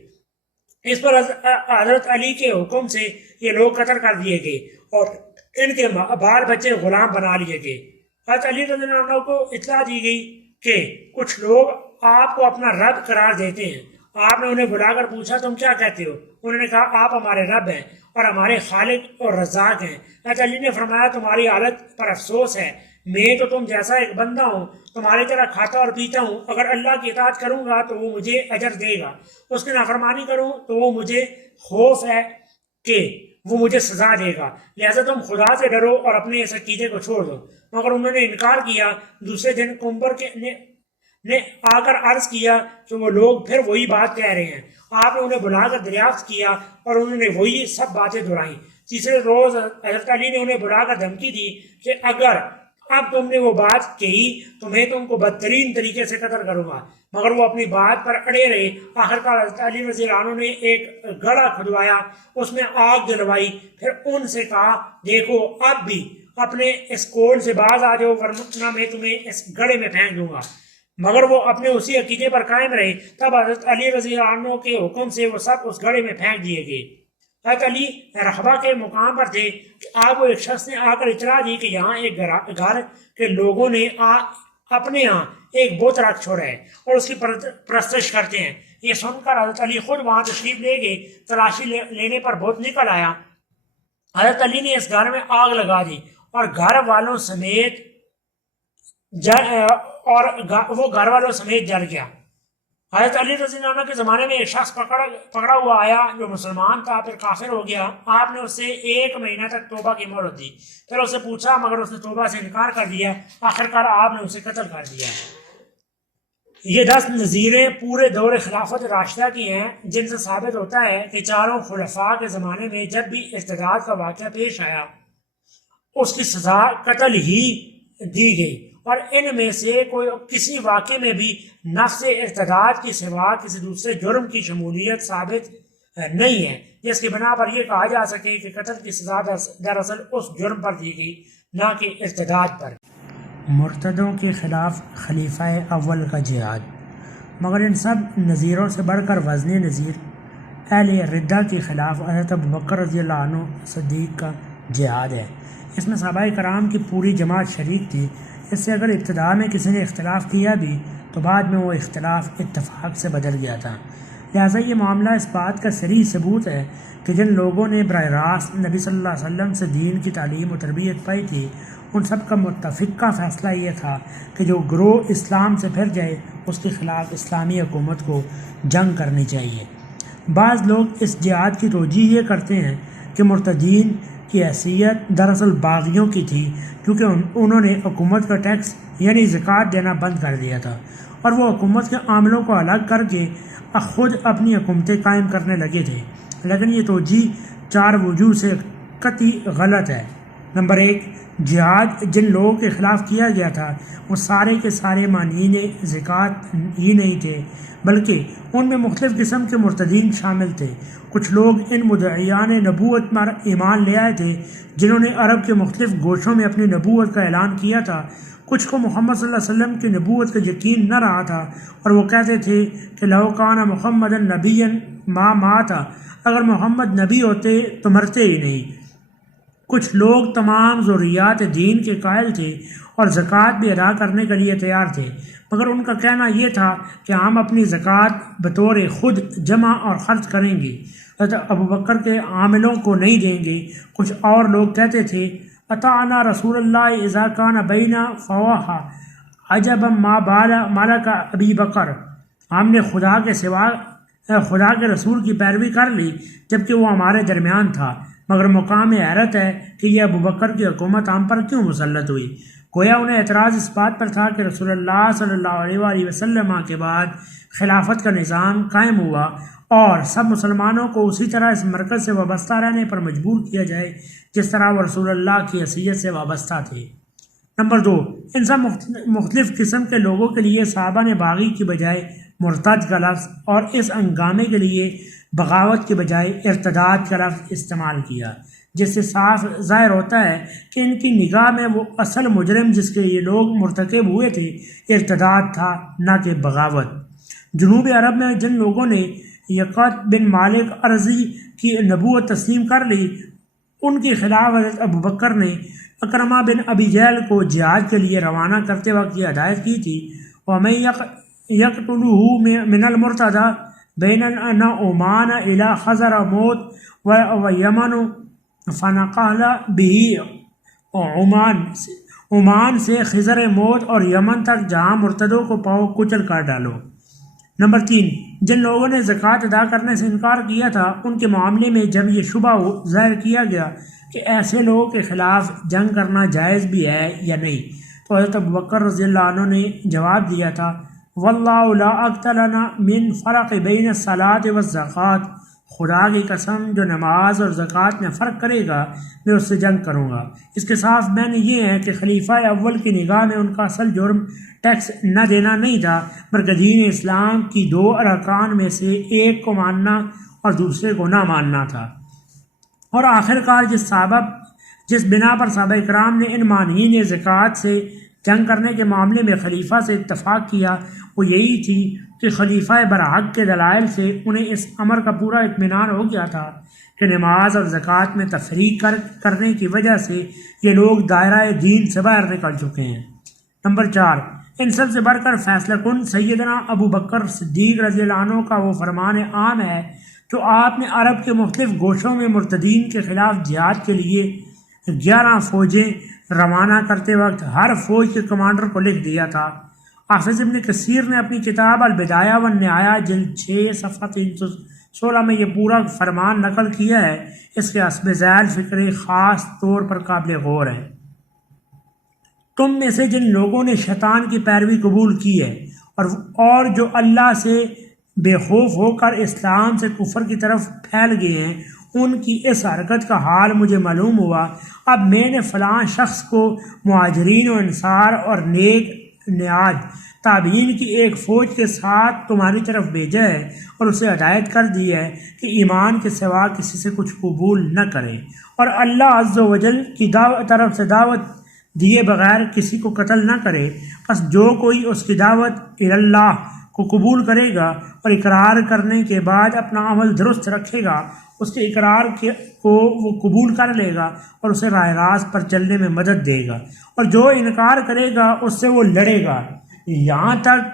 اس پر حضرت علی کے حکم سے یہ لوگ قتل کر دیے گئے اور ان کے بال بچے غلام بنا لیے گئے۔ حضرت علی رضی اللہ عنہ کو اطلاع دی گئی کہ کچھ لوگ آپ کو اپنا رب قرار دیتے ہیں۔ آپ نے انہیں بلا کر پوچھا تم کیا کہتے ہو؟ انہوں نے کہا آپ ہمارے رب ہیں اور ہمارے خالق اور رزاق ہیں۔ حضرت علی نے فرمایا تمہاری حالت پر افسوس ہے، میں تو تم جیسا ایک بندہ ہوں، تمہاری طرح کھاتا اور پیتا ہوں۔ اگر اللہ کی اطاعت کروں گا تو وہ مجھے اجر دے گا، اس کی نافرمانی کروں تو وہ مجھے خوف ہے کہ وہ مجھے سزا دے گا، لہذا تم خدا سے ڈرو اور اپنے اس عقیدے کو چھوڑ دو۔ مگر انہوں نے انکار کیا۔ دوسرے دن قنبر نے آ کر عرض کیا کہ وہ لوگ پھر وہی بات کہہ رہے ہیں۔ آپ نے انہیں بلا کر دریافت کیا اور انہوں نے وہی سب باتیں دہرائیں۔ تیسرے روز حضرت علی نے انہیں بلا کر دھمکی دی کہ اگر اب تم نے وہ بات کہی تو میں تم کو بدترین طریقے سے قتل کروں گا۔ مگر وہ اپنی بات پر اڑے رہے۔ آخرکار حضرت علی رضی اللہ عنہ نے ایک گڑھا کھدوایا، اس میں آگ جلوائی، پھر ان سے کہا دیکھو اب بھی اپنے اس کول سے باز آ جاؤ ورنہ میں تمہیں اس گڑھے میں پھینک دوں گا۔ مگر وہ اپنے اسی عقیدے پر قائم رہے۔ تب حضرت علی رضی اللہ عنہ کے حکم سے وہ سب اس گڑھے میں پھینک دیے گئے۔ حضرت علی رحبہ کے مقام پر تھے کہ آپ کو ایک شخص نے آ کر اطلاع دی کہ یہاں ایک گھر کے لوگوں نے اپنے ہاں ایک بت رکھ چھوڑا ہے اور اس کی پرستش کرتے ہیں۔ یہ سن کر حضرت علی خود وہاں تشریف لے گئے۔ تلاشی لینے پر بت نکل آیا۔ حضرت علی نے اس گھر میں آگ لگا دی اور وہ گھر والوں سمیت جل گیا۔ حضرت علی رضی اللہ عنہ کے زمانے میں ایک شخص پکڑا ہوا آیا جو مسلمان تھا، پھر کافر ہو گیا۔ آپ نے اس سے 1 مہینہ تک توبہ کی مہلت دی، پھر اسے پوچھا مگر اس نے توبہ سے انکار کر دیا۔ آخرکار آپ نے اسے قتل کر دیا۔ یہ 10 نظیریں پورے دور خلافت راشدہ کی ہیں، جن سے ثابت ہوتا ہے کہ چاروں خلفاء کے زمانے میں جب بھی ارتداد کا واقعہ پیش آیا اس کی سزا قتل ہی دی گئی، اور ان میں سے کسی واقعے میں بھی نفس ارتداد کی سوا کسی دوسرے جرم کی شمولیت ثابت نہیں ہے جس کی بنا پر یہ کہا جا سکے کہ قتل کی سزا دراصل اس جرم پر دی گئی نہ کہ ارتداد پر۔ مرتدوں کے خلاف خلیفہ اول کا جہاد۔ مگر ان سب نظیروں سے بڑھ کر وزن نظیر اہل ردہ کے خلاف حضرت ابوبکر رضی اللہ عنہ صدیق کا جہاد ہے۔ اس میں صحابہ کرام کی پوری جماعت شریک تھی۔ اس سے اگر ابتدا میں کسی نے اختلاف کیا بھی تو بعد میں وہ اختلاف اتفاق سے بدل گیا تھا۔ لہٰذا یہ معاملہ اس بات کا صریح ثبوت ہے کہ جن لوگوں نے براہ راست نبی صلی اللہ علیہ وسلم سے دین کی تعلیم و تربیت پائی تھی ان سب کا متفقہ فیصلہ یہ تھا کہ جو گروہ اسلام سے پھر جائے اس کے خلاف اسلامی حکومت کو جنگ کرنی چاہیے۔ بعض لوگ اس جہاد کی توجیہ یہ کرتے ہیں کہ مرتدین کی حیثیت دراصل باغیوں کی تھی، کیونکہ انہوں نے حکومت کا ٹیکس یعنی زکوٰۃ دینا بند کر دیا تھا اور وہ حکومت کے عاملوں کو الگ کر کے خود اپنی حکومتیں قائم کرنے لگے تھے۔ لیکن یہ توجیہ 4 وجوہ سے قطعی غلط ہے۔ نمبر 1، جہاد جن لوگوں کے خلاف کیا گیا تھا وہ سارے کے سارے مانعین زکوٰۃ ہی نہیں تھے، بلکہ ان میں مختلف قسم کے مرتدین شامل تھے۔ کچھ لوگ ان مدعیان نبوت پر ایمان لے آئے تھے جنہوں نے عرب کے مختلف گوشوں میں اپنی نبوت کا اعلان کیا تھا۔ کچھ کو محمد صلی اللہ علیہ وسلم کی نبوت کا یقین نہ رہا تھا اور وہ کہتے تھے کہ لو کان محمد نبی ما مات، اگر محمد نبی ہوتے تو مرتے ہی نہیں۔ کچھ لوگ تمام ضروریات دین کے قائل تھے اور زکوٰۃ بھی ادا کرنے کے لیے تیار تھے، مگر ان کا کہنا یہ تھا کہ ہم اپنی زکوٰۃ بطور خود جمع اور خرچ کریں گے، حضرت ابوبکر کے عاملوں کو نہیں دیں گے۔ کچھ اور لوگ کہتے تھے اطعنا رسول اللہ اذا کان بینا فواہا عجبا ما مالک ابی بکر، ہم نے خدا کے رسول کی پیروی کر لی جبکہ وہ ہمارے درمیان تھا، مگر مقام حیرت ہے کہ یہ ابوبکر کی حکومت ہم پر کیوں مسلط ہوئی۔ گویا انہیں اعتراض اس بات پر تھا کہ رسول اللہ صلی اللہ علیہ وآلہ وسلم کے بعد خلافت کا نظام قائم ہوا اور سب مسلمانوں کو اسی طرح اس مرکز سے وابستہ رہنے پر مجبور کیا جائے جس طرح وہ رسول اللہ کی حیثیت سے وابستہ تھے۔ نمبر 2، ان سب مختلف قسم کے لوگوں کے لیے صحابہ نے باغی کی بجائے مرتد کا لفظ اور اس ہنگامے کے لیے بغاوت کے بجائے ارتداد کا لفظ استعمال کیا، جس سے صاف ظاہر ہوتا ہے کہ ان کی نگاہ میں وہ اصل مجرم جس کے یہ لوگ مرتکب ہوئے تھے ارتداد تھا نہ کہ بغاوت۔ جنوب عرب میں جن لوگوں نے یقت بن مالک ارضی کی نبوت تسلیم کر لی ان کے خلاف حضرت ابوبکر نے اکرمہ بن ابی جہل کو جہاد کے لیے روانہ کرتے وقت یہ ہدایت کی تھی وَمَن يَقْتُلُهُ مِنَ الْمُرْتَدَى بَيْنَ عمان إِلَى خَزَرَ موت وَيَمَنُ فَنَقَلَ بِهِ عمان سے خزر موت اور یمن تک جہاں مرتدوں کو پاؤ کچل کر ڈالو۔ نمبر 3، جن لوگوں نے زکوٰۃ ادا کرنے سے انکار کیا تھا ان کے معاملے میں جب یہ شبہ ظاہر کیا گیا کہ ایسے لوگوں کے خلاف جنگ کرنا جائز بھی ہے یا نہیں تو حضرت ابوبکر رضی اللہ عنہ نے جواب دیا تھا واللہ لا اقتلنا من فرق بین الصلاۃ والزکوٰۃ خدا کی قسم جو نماز اور زکوٰۃ میں فرق کرے گا میں اس سے جنگ کروں گا۔ اس کے صاف معنی یہ ہے کہ خلیفہ اول کی نگاہ میں ان کا اصل جرم ٹیکس نہ دینا نہیں تھا، بلکہ دین اسلام کی 2 ارکان میں سے ایک کو ماننا اور دوسرے کو نہ ماننا تھا۔ اور آخر کار جس بنا پر صحابہ کرام نے ان مانعین زکوٰۃ سے جنگ کرنے کے معاملے میں خلیفہ سے اتفاق کیا وہ یہی تھی کہ خلیفہ برحق کے دلائل سے انہیں اس امر کا پورا اطمینان ہو گیا تھا کہ نماز اور زکوٰۃ میں تفریق کرنے کی وجہ سے یہ لوگ دائرہ دین سے باہر نکل چکے ہیں۔ نمبر 4، ان سب سے بڑھ کر فیصلہ کن سیدنا ابو بکر صدیق رضی اللہ عنہ کا وہ فرمان عام ہے جو آپ نے عرب کے مختلف گوشوں میں مرتدین کے خلاف جہاد کے لیے 11 فوجیں روانہ کرتے وقت ہر فوج کے کمانڈر کو لکھ دیا تھا۔ حافظ ابن کثیر نے اپنی کتاب البدایہ والنہایہ جلد 6 صفحہ 316 میں یہ پورا فرمان نقل کیا ہے۔ اس کے حسب ذیل فکرے خاص طور پر قابل غور ہے۔ تم میں سے جن لوگوں نے شیطان کی پیروی قبول کی ہے اور جو اللہ سے بے خوف ہو کر اسلام سے کفر کی طرف پھیل گئے ہیں، ان کی اس حرکت کا حال مجھے معلوم ہوا۔ اب میں نے فلاں شخص کو مہاجرین و انصار اور نیک نیاد تابعین کی ایک فوج کے ساتھ تمہاری طرف بھیجا ہے اور اسے ہدایت کر دی ہے کہ ایمان کے سوا کسی سے کچھ قبول نہ کرے اور اللہ عز و جل کی طرف سے دعوت دیے بغیر کسی کو قتل نہ کرے۔ پس جو کوئی اس کی دعوت اللہ کو قبول کرے گا اور اقرار کرنے کے بعد اپنا عمل درست رکھے گا، اس کے اقرار کو وہ قبول کر لے گا اور اسے راہ راست پر چلنے میں مدد دے گا، اور جو انکار کرے گا اس سے وہ لڑے گا یہاں تک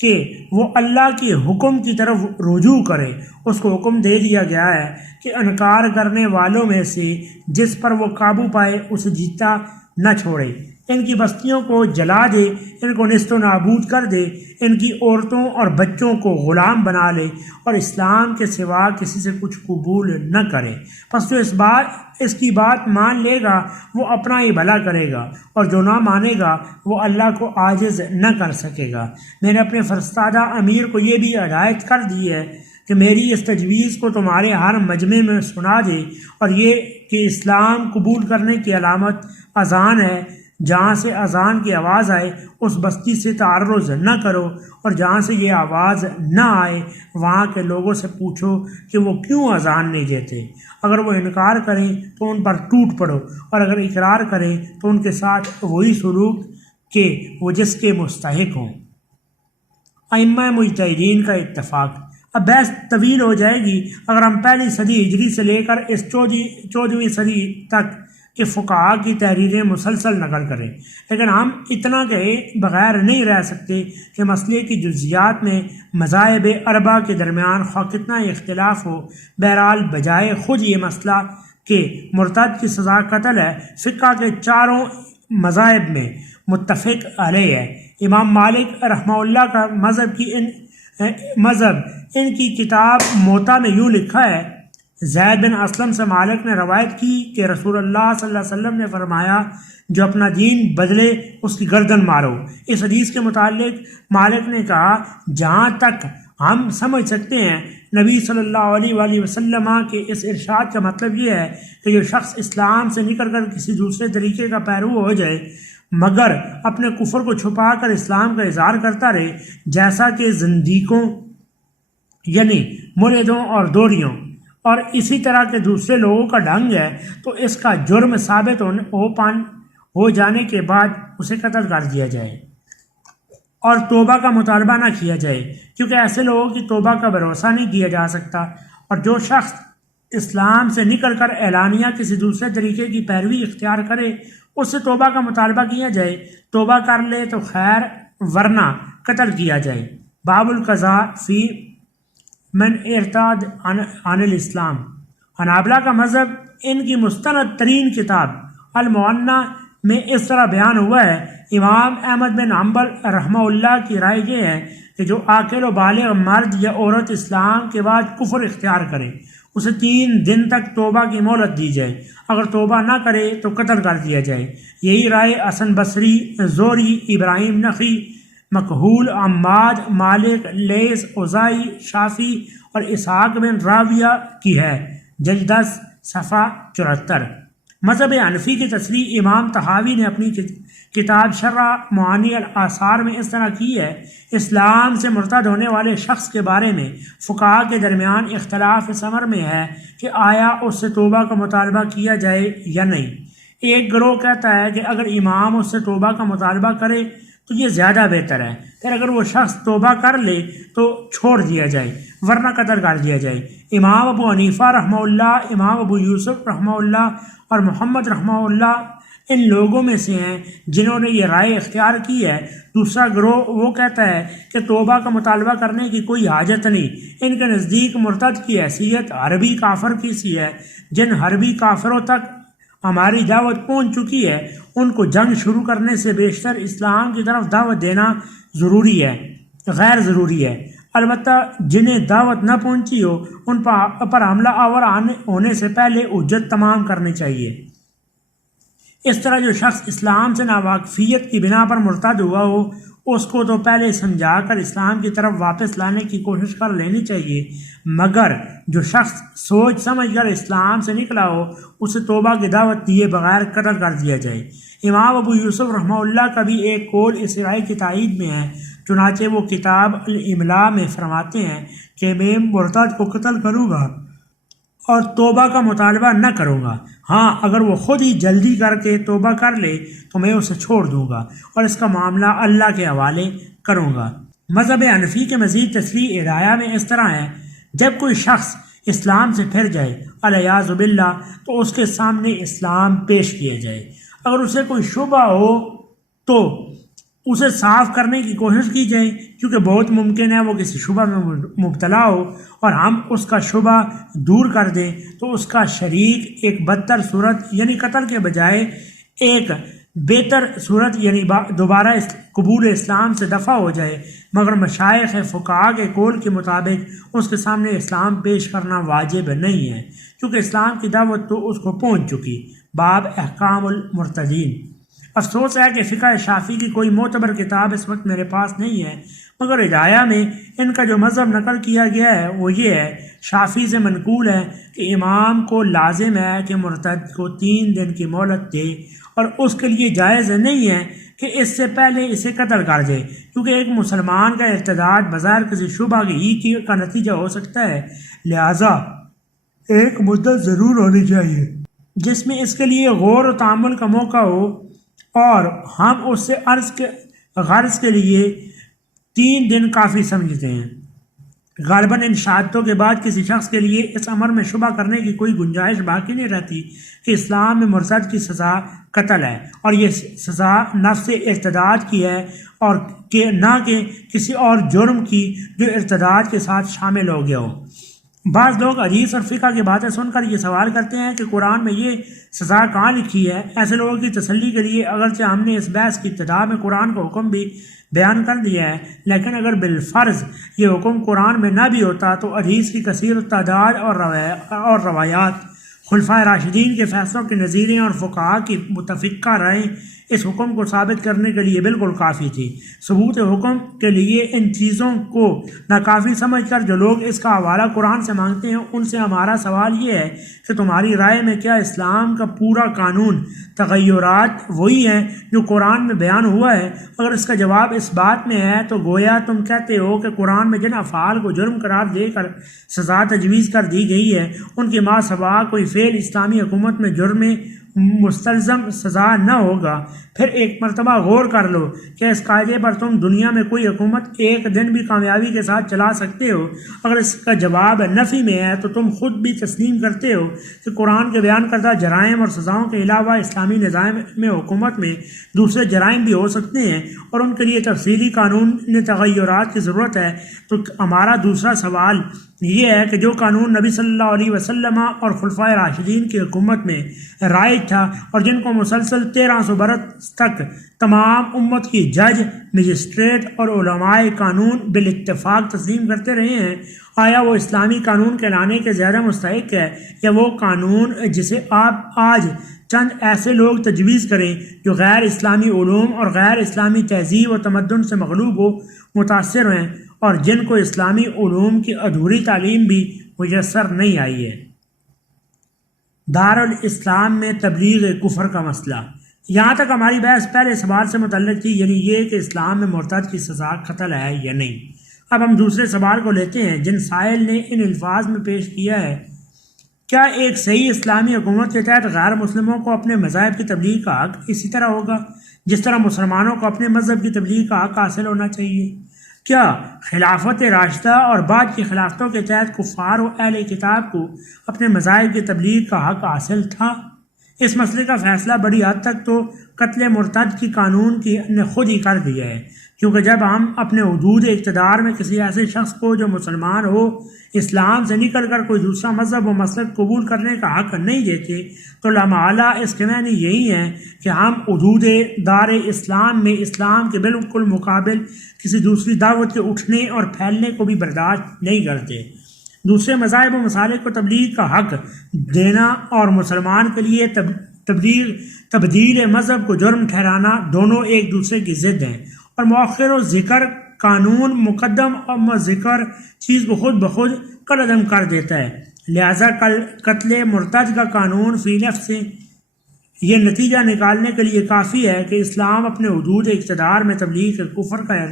کہ وہ اللہ کے حکم کی طرف رجوع کرے۔ اس کو حکم دے دیا گیا ہے کہ انکار کرنے والوں میں سے جس پر وہ قابو پائے اسے جیتا نہ چھوڑے، ان کی بستیوں کو جلا دے، ان کو نیست و نابود کر دے، ان کی عورتوں اور بچوں کو غلام بنا لے اور اسلام کے سوا کسی سے کچھ قبول نہ کرے۔ پس جو اس کی بات مان لے گا وہ اپنا ہی بھلا کرے گا، اور جو نہ مانے گا وہ اللہ کو عاجز نہ کر سکے گا۔ میں نے اپنے فرستادہ امیر کو یہ بھی ہدایت کر دی ہے کہ میری اس تجویز کو تمہارے ہر مجمع میں سنا دے، اور یہ کہ اسلام قبول کرنے کی علامت اذان ہے۔ جہاں سے اذان کی آواز آئے اس بستی سے تعرض نہ کرو، اور جہاں سے یہ آواز نہ آئے وہاں کے لوگوں سے پوچھو کہ وہ کیوں اذان نہیں دیتے۔ اگر وہ انکار کریں تو ان پر ٹوٹ پڑو، اور اگر اقرار کریں تو ان کے ساتھ وہی سلوک کہ وہ جس کے مستحق ہوں۔ ائمہ مجتہدین کا اتفاق۔ اب بحث طویل ہو جائے گی اگر ہم پہلی صدی ہجری سے لے کر اس 14ویں صدی تک کہ فقہاء کی تحریریں مسلسل نقل کریں، لیکن ہم اتنا کہے بغیر نہیں رہ سکتے کہ مسئلے کی جزیات میں مذاہب اربعہ کے درمیان خواہ کتنا اختلاف ہو، بہرحال بجائے خود یہ مسئلہ کہ مرتد کی سزا قتل ہے، فقہ کے چاروں مذاہب میں متفق علیہ ہے۔ امام مالک رحمہ اللہ کا مذہب ان کی کتاب موطا میں یوں لکھا ہے، زید بن اسلم سے مالک نے روایت کی کہ رسول اللہ صلی اللہ علیہ وسلم نے فرمایا، جو اپنا دین بدلے اس کی گردن مارو۔ اس حدیث کے متعلق مالک نے کہا، جہاں تک ہم سمجھ سکتے ہیں نبی صلی اللہ علیہ وآلہ وسلم کے اس ارشاد کا مطلب یہ ہے کہ جو شخص اسلام سے نکل کر کسی دوسرے طریقے کا پیرو ہو جائے مگر اپنے کفر کو چھپا کر اسلام کا اظہار کرتا رہے، جیسا کہ زندیقوں یعنی ملحدوں اور دوریوں اور اسی طرح کے دوسرے لوگوں کا ڈھنگ ہے، تو اس کا جرم ثابت ہو جانے کے بعد اسے قتل کر دیا جائے اور توبہ کا مطالبہ نہ کیا جائے، کیونکہ ایسے لوگوں کی توبہ کا بھروسہ نہیں کیا جا سکتا۔ اور جو شخص اسلام سے نکل کر اعلانیہ کسی دوسرے طریقے کی پیروی اختیار کرے اس سے توبہ کا مطالبہ کیا جائے، توبہ کر لے تو خیر ورنہ قتل کیا جائے۔ باب القضاء فی من ارتاد عن الاسلام۔ حنابلہ کا مذہب ان کی مستند ترین کتاب المعنیٰ میں اس طرح بیان ہوا ہے۔ امام احمد بن حنبل رحمہ اللہ کی رائے یہ ہے کہ جو عاقل و بالغ مرد یا عورت اسلام کے بعد کفر اختیار کرے اسے 3 دن تک توبہ کی مہلت دی جائے، اگر توبہ نہ کرے تو قتل کر دیا جائے۔ یہی رائے حسن بصری، زہری، ابراہیم نخعی، مکحول، عماد، مالک، لیث، اوزائی، شافی اور اسحاق بن راویہ کی ہے، جلد 10 صفحہ 74۔ مذہب حنفی کی تصریح امام طحاوی نے اپنی کتاب شرح معانی الاثار میں اس طرح کی ہے: اسلام سے مرتد ہونے والے شخص کے بارے میں فقہا کے درمیان اختلاف اس امر میں ہے کہ آیا اس سے توبہ کا مطالبہ کیا جائے یا نہیں۔ ایک گروہ کہتا ہے کہ اگر امام اس سے توبہ کا مطالبہ کرے تو یہ زیادہ بہتر ہے، پھر اگر وہ شخص توبہ کر لے تو چھوڑ دیا جائے ورنہ قتل کر دیا جائے۔ امام ابو حنیفہ رحمہ اللہ، امام ابو یوسف رحمہ اللہ اور محمد رحمہ اللہ ان لوگوں میں سے ہیں جنہوں نے یہ رائے اختیار کی ہے۔ دوسرا گروہ وہ کہتا ہے کہ توبہ کا مطالبہ کرنے کی کوئی حاجت نہیں۔ ان کے نزدیک مرتد کی حیثیت حربی کافر کی سی ہے۔ جن حربی کافروں تک ہماری دعوت پہنچ چکی ہے ان کو جنگ شروع کرنے سے بیشتر اسلام کی طرف دعوت دینا ضروری ہے، غیر ضروری ہے۔ البتہ جنہیں دعوت نہ پہنچی ہو ان پر حملہ آور ہونے سے پہلے حجت تمام کرنی چاہیے۔ اس طرح جو شخص اسلام سے ناواقفیت کی بنا پر مرتد ہوا ہو اس کو تو پہلے سمجھا کر اسلام کی طرف واپس لانے کی کوشش کر لینی چاہیے، مگر جو شخص سوچ سمجھ کر اسلام سے نکلا ہو اسے توبہ کی دعوت دیے بغیر قتل کر دیا جائے۔ امام ابو یوسف رحمہ اللہ کا بھی ایک قول اس رائے کی تائید میں ہے، چنانچہ وہ کتاب الاملاء میں فرماتے ہیں کہ میں مرتد کو قتل کروں گا اور توبہ کا مطالبہ نہ کروں گا، ہاں اگر وہ خود ہی جلدی کر کے توبہ کر لے تو میں اسے چھوڑ دوں گا اور اس کا معاملہ اللہ کے حوالے کروں گا۔ مذہب حنفی کے مزید تصریح ہدایہ میں اس طرح ہے: جب کوئی شخص اسلام سے پھر جائے الیاذ باللہ تو اس کے سامنے اسلام پیش کیا جائے۔ اگر اسے کوئی شبہ ہو تو اسے صاف کرنے کی کوشش کی جائے، کیونکہ بہت ممکن ہے وہ کسی شبہ میں مبتلا ہو اور ہم اس کا شبہ دور کر دیں تو اس کا شریک ایک بدتر صورت یعنی قتل کے بجائے ایک بہتر صورت یعنی دوبارہ قبول اسلام سے دفع ہو جائے، مگر مشائخ فقہا کے قول کے مطابق اس کے سامنے اسلام پیش کرنا واجب نہیں ہے، کیونکہ اسلام کی دعوت تو اس کو پہنچ چکی۔ باب احکام المرتدین۔ افسوس ہے کہ فقہ شافی کی کوئی معتبر کتاب اس وقت میرے پاس نہیں ہے، مگر ہدایہ میں ان کا جو مذہب نقل کیا گیا ہے وہ یہ ہے: شافی سے منقول ہے کہ امام کو لازم ہے کہ مرتد کو 3 دن کی مہلت دے اور اس کے لیے جائز نہیں ہے کہ اس سے پہلے اسے قتل کر دے، کیونکہ ایک مسلمان کا ارتداد بظاہر کسی شبہ کی کا نتیجہ ہو سکتا ہے، لہذا ایک مدت ضرور ہونی چاہیے جس میں اس کے لیے غور و تأمل کا موقع ہو، اور ہم اس سے غرض کے لیے 3 دن کافی سمجھتے ہیں۔ غالباً ان شہادتوں کے بعد کسی شخص کے لیے اس امر میں شبہ کرنے کی کوئی گنجائش باقی نہیں رہتی کہ اسلام میں مرتد کی سزا قتل ہے، اور یہ سزا نفس ارتداد کی ہے اور نہ کہ کسی اور جرم کی جو ارتداد کے ساتھ شامل ہو گیا ہو۔ بعض لوگ حدیث اور فقہ کی باتیں سن کر یہ سوال کرتے ہیں کہ قرآن میں یہ سزا کہاں لکھی ہے؟ ایسے لوگوں کی تسلی کے لیے اگرچہ ہم نے اس بحث کی ابتدا میں قرآن کا حکم بھی بیان کر دیا ہے، لیکن اگر بالفرض یہ حکم قرآن میں نہ بھی ہوتا تو حدیث کی کثیر تعداد اور روایات، خلفائے راشدین کے فیصلوں کی نظیریں اور فقہا کی متفقہ رائیں اس حکم کو ثابت کرنے کے لیے بالکل کافی تھی۔ ثبوت حکم کے لیے ان چیزوں کو ناکافی سمجھ کر جو لوگ اس کا حوالہ قرآن سے مانگتے ہیں ان سے ہمارا سوال یہ ہے کہ تمہاری رائے میں کیا اسلام کا پورا قانون تغیرات وہی ہیں جو قرآن میں بیان ہوا ہے؟ اگر اس کا جواب اس بات میں ہے تو گویا تم کہتے ہو کہ قرآن میں جن افعال کو جرم قرار دے کر سزا تجویز کر دی گئی ہے ان کے ماں سوا کوئی فعل اسلامی حکومت میں جرم مستلزم سزا نہ ہوگا۔ پھر ایک مرتبہ غور کر لو کہ اس قاعدے پر تم دنیا میں کوئی حکومت ایک دن بھی کامیابی کے ساتھ چلا سکتے ہو؟ اگر اس کا جواب نفی میں ہے تو تم خود بھی تسلیم کرتے ہو کہ قرآن کے بیان کردہ جرائم اور سزاؤں کے علاوہ اسلامی نظام میں حکومت میں دوسرے جرائم بھی ہو سکتے ہیں اور ان کے لیے تفصیلی قانون تغیرات کی ضرورت ہے۔ تو ہمارا دوسرا سوال یہ ہے کہ جو قانون نبی صلی اللہ علیہ وسلم اور خلفائے راشدین کی حکومت میں رائج مالک تھا اور جن کو مسلسل 1300 برس تک تمام امت کی جج، مجسٹریٹ اور علماء قانون بالاتفاق تسلیم کرتے رہے ہیں، آیا وہ اسلامی قانون کہلانے کے زیادہ مستحق ہے یا وہ قانون جسے آپ آج چند ایسے لوگ تجویز کریں جو غیر اسلامی علوم اور غیر اسلامی تہذیب و تمدن سے مغلوب ہو متاثر ہیں اور جن کو اسلامی علوم کی ادھوری تعلیم بھی میسر نہیں آئی ہے۔ دارالاسلام میں تبلیغ کفر کا مسئلہ۔ یہاں تک ہماری بحث پہلے سوال سے متعلق تھی، یعنی یہ کہ اسلام میں مرتد کی سزا قتل ہے یا نہیں۔ اب ہم دوسرے سوال کو لیتے ہیں جن سائل نے ان الفاظ میں پیش کیا ہے: کیا ایک صحیح اسلامی حکومت کے تحت غیر مسلموں کو اپنے مذاہب کی تبلیغ کا حق اسی طرح ہوگا جس طرح مسلمانوں کو اپنے مذہب کی تبلیغ کا حق حاصل ہونا چاہیے؟ کیا خلافت راشدہ اور بعد کی خلافتوں کے تحت کفار و اہل کتاب کو اپنے مذاہب کی تبلیغ کا حق حاصل تھا؟ اس مسئلے کا فیصلہ بڑی حد تک تو قتل مرتد کی قانون کی نے خود ہی کر دیا ہے، کیونکہ جب ہم اپنے حدود اقتدار میں کسی ایسے شخص کو جو مسلمان ہو اسلام سے نکل کر کوئی دوسرا مذہب و مسلک قبول کرنے کا حق نہیں دیتے تو لامحالہ اس کے معنی یہی ہے کہ ہم حدود دار اسلام میں اسلام کے بالکل مقابل کسی دوسری دعوت کے اٹھنے اور پھیلنے کو بھی برداشت نہیں کرتے۔ دوسرے مذاہب و مسالک کو تبلیغ کا حق دینا اور مسلمان کے لیے تبدیل مذہب کو جرم ٹھہرانا دونوں ایک دوسرے کی ضد ہیں، اور مؤخر و ذکر قانون مقدم اور ذکر چیز کو خود بخود قلعدم کر دیتا ہے۔ لہذا قتل مرتد کا قانون فی نفس سے یہ نتیجہ نکالنے کے لیے کافی ہے کہ اسلام اپنے حدود اقتدار میں تبلیغ کفر کا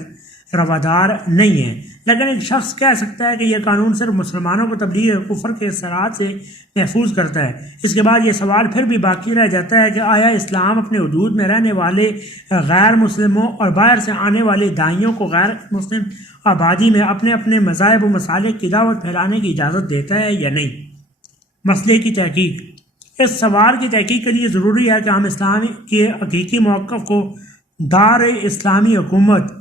روادار نہیں ہے، لیکن ایک شخص کہہ سکتا ہے کہ یہ قانون صرف مسلمانوں کو تبلیغ کفر کے اثرات سے محفوظ کرتا ہے۔ اس کے بعد یہ سوال پھر بھی باقی رہ جاتا ہے کہ آیا اسلام اپنے حدود میں رہنے والے غیر مسلموں اور باہر سے آنے والے داعیوں کو غیر مسلم آبادی میں اپنے اپنے مذاہب و مسالک کی دعوت پھیلانے کی اجازت دیتا ہے یا نہیں؟ مسئلے کی تحقیق۔ اس سوال کی تحقیق کے لیے ضروری ہے کہ ہم اسلام کے حقیقی موقف کو دار اسلامی حکومت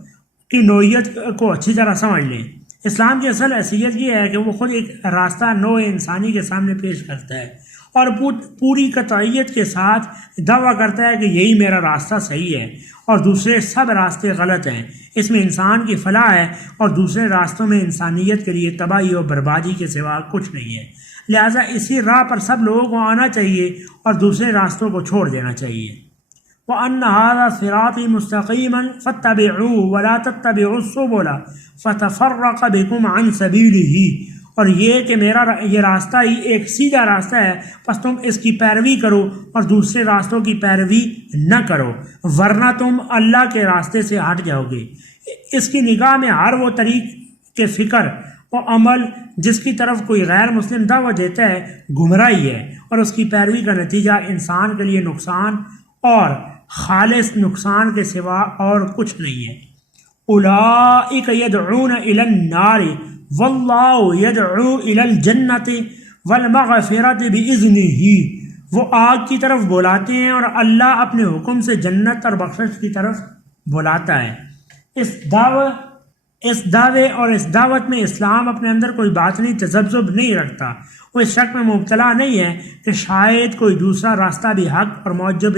کی نوعیت کو اچھی طرح سمجھ لیں۔ اسلام کی اصل حیثیت یہ ہے کہ وہ خود ایک راستہ نوع انسانی کے سامنے پیش کرتا ہے اور پوری قطعیت کے ساتھ دعویٰ کرتا ہے کہ یہی میرا راستہ صحیح ہے اور دوسرے سب راستے غلط ہیں۔ اس میں انسان کی فلاح ہے اور دوسرے راستوں میں انسانیت کے لیے تباہی اور بربادی کے سوا کچھ نہیں ہے۔ لہٰذا اسی راہ پر سب لوگوں کو آنا چاہیے اور دوسرے راستوں کو چھوڑ دینا چاہیے۔ وَأَنَّ هَذَا صِرَاطِي مُسْتَقِيمًا فَاتَّبِعُوهُ وَلَا تَتَّبِعُوا السُّبُلَ فَتَفَرَّقَ بِكُمْ عَنْ سَبِيلِهِ، اور یہ کہ میرا یہ راستہ ہی ایک سیدھا راستہ ہے، پس تم اس کی پیروی کرو اور دوسرے راستوں کی پیروی نہ کرو ورنہ تم اللہ کے راستے سے ہٹ جاؤ گے۔ اس کی نگاہ میں ہر وہ طریق کے فکر و عمل جس کی طرف کوئی غیر مسلم دعوت دیتا ہے گمراہی ہے، اور اس کی پیروی کا نتیجہ انسان کے لیے نقصان اور خالص نقصان کے سوا اور کچھ نہیں ہے۔ اولئک یدعون الی النار واللہ یدعو الی الجنۃ والمغفرۃ بإذنہ، وہ آگ کی طرف بلاتے ہیں اور اللہ اپنے حکم سے جنت اور بخشش کی طرف بلاتا ہے۔ اس دعوے اور اس دعوت میں اسلام اپنے اندر کوئی باطنی تذبذب نہیں رکھتا، وہ اس شک میں مبتلا نہیں ہے کہ شاید کوئی دوسرا راستہ بھی حق اور موجب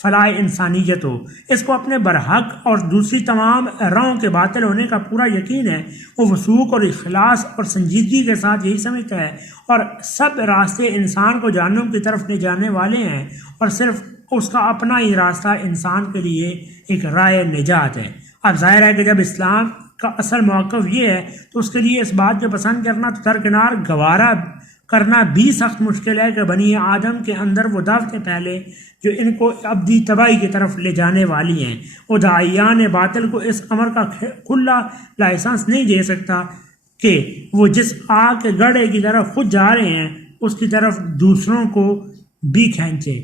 فلاح انسانیت ہو۔ اس کو اپنے برحق اور دوسری تمام راہوں کے باطل ہونے کا پورا یقین ہے۔ وہ وثوق اور اخلاص اور سنجیدگی کے ساتھ یہی سمجھتا ہے، اور سب راستے انسان کو جہنم کی طرف لے جانے والے ہیں اور صرف اس کا اپنا ہی راستہ انسان کے لیے ایک راہ نجات ہے۔ اب ظاہر ہے کہ جب اسلام کا اصل موقف یہ ہے تو اس کے لیے اس بات کو پسند کرنا تو درکنار گوارا کرنا بھی سخت مشکل ہے کہ بنی آدم کے اندر وہ دعوتیں پھیلے جو ان کو ابدی تباہی کی طرف لے جانے والی ہیں۔ وہ داعیان باطل کو اس امر کا کھلا لائسنس نہیں دے سکتا کہ وہ جس آگ کے گڑھے کی طرف خود جا رہے ہیں اس کی طرف دوسروں کو بھی کھینچے،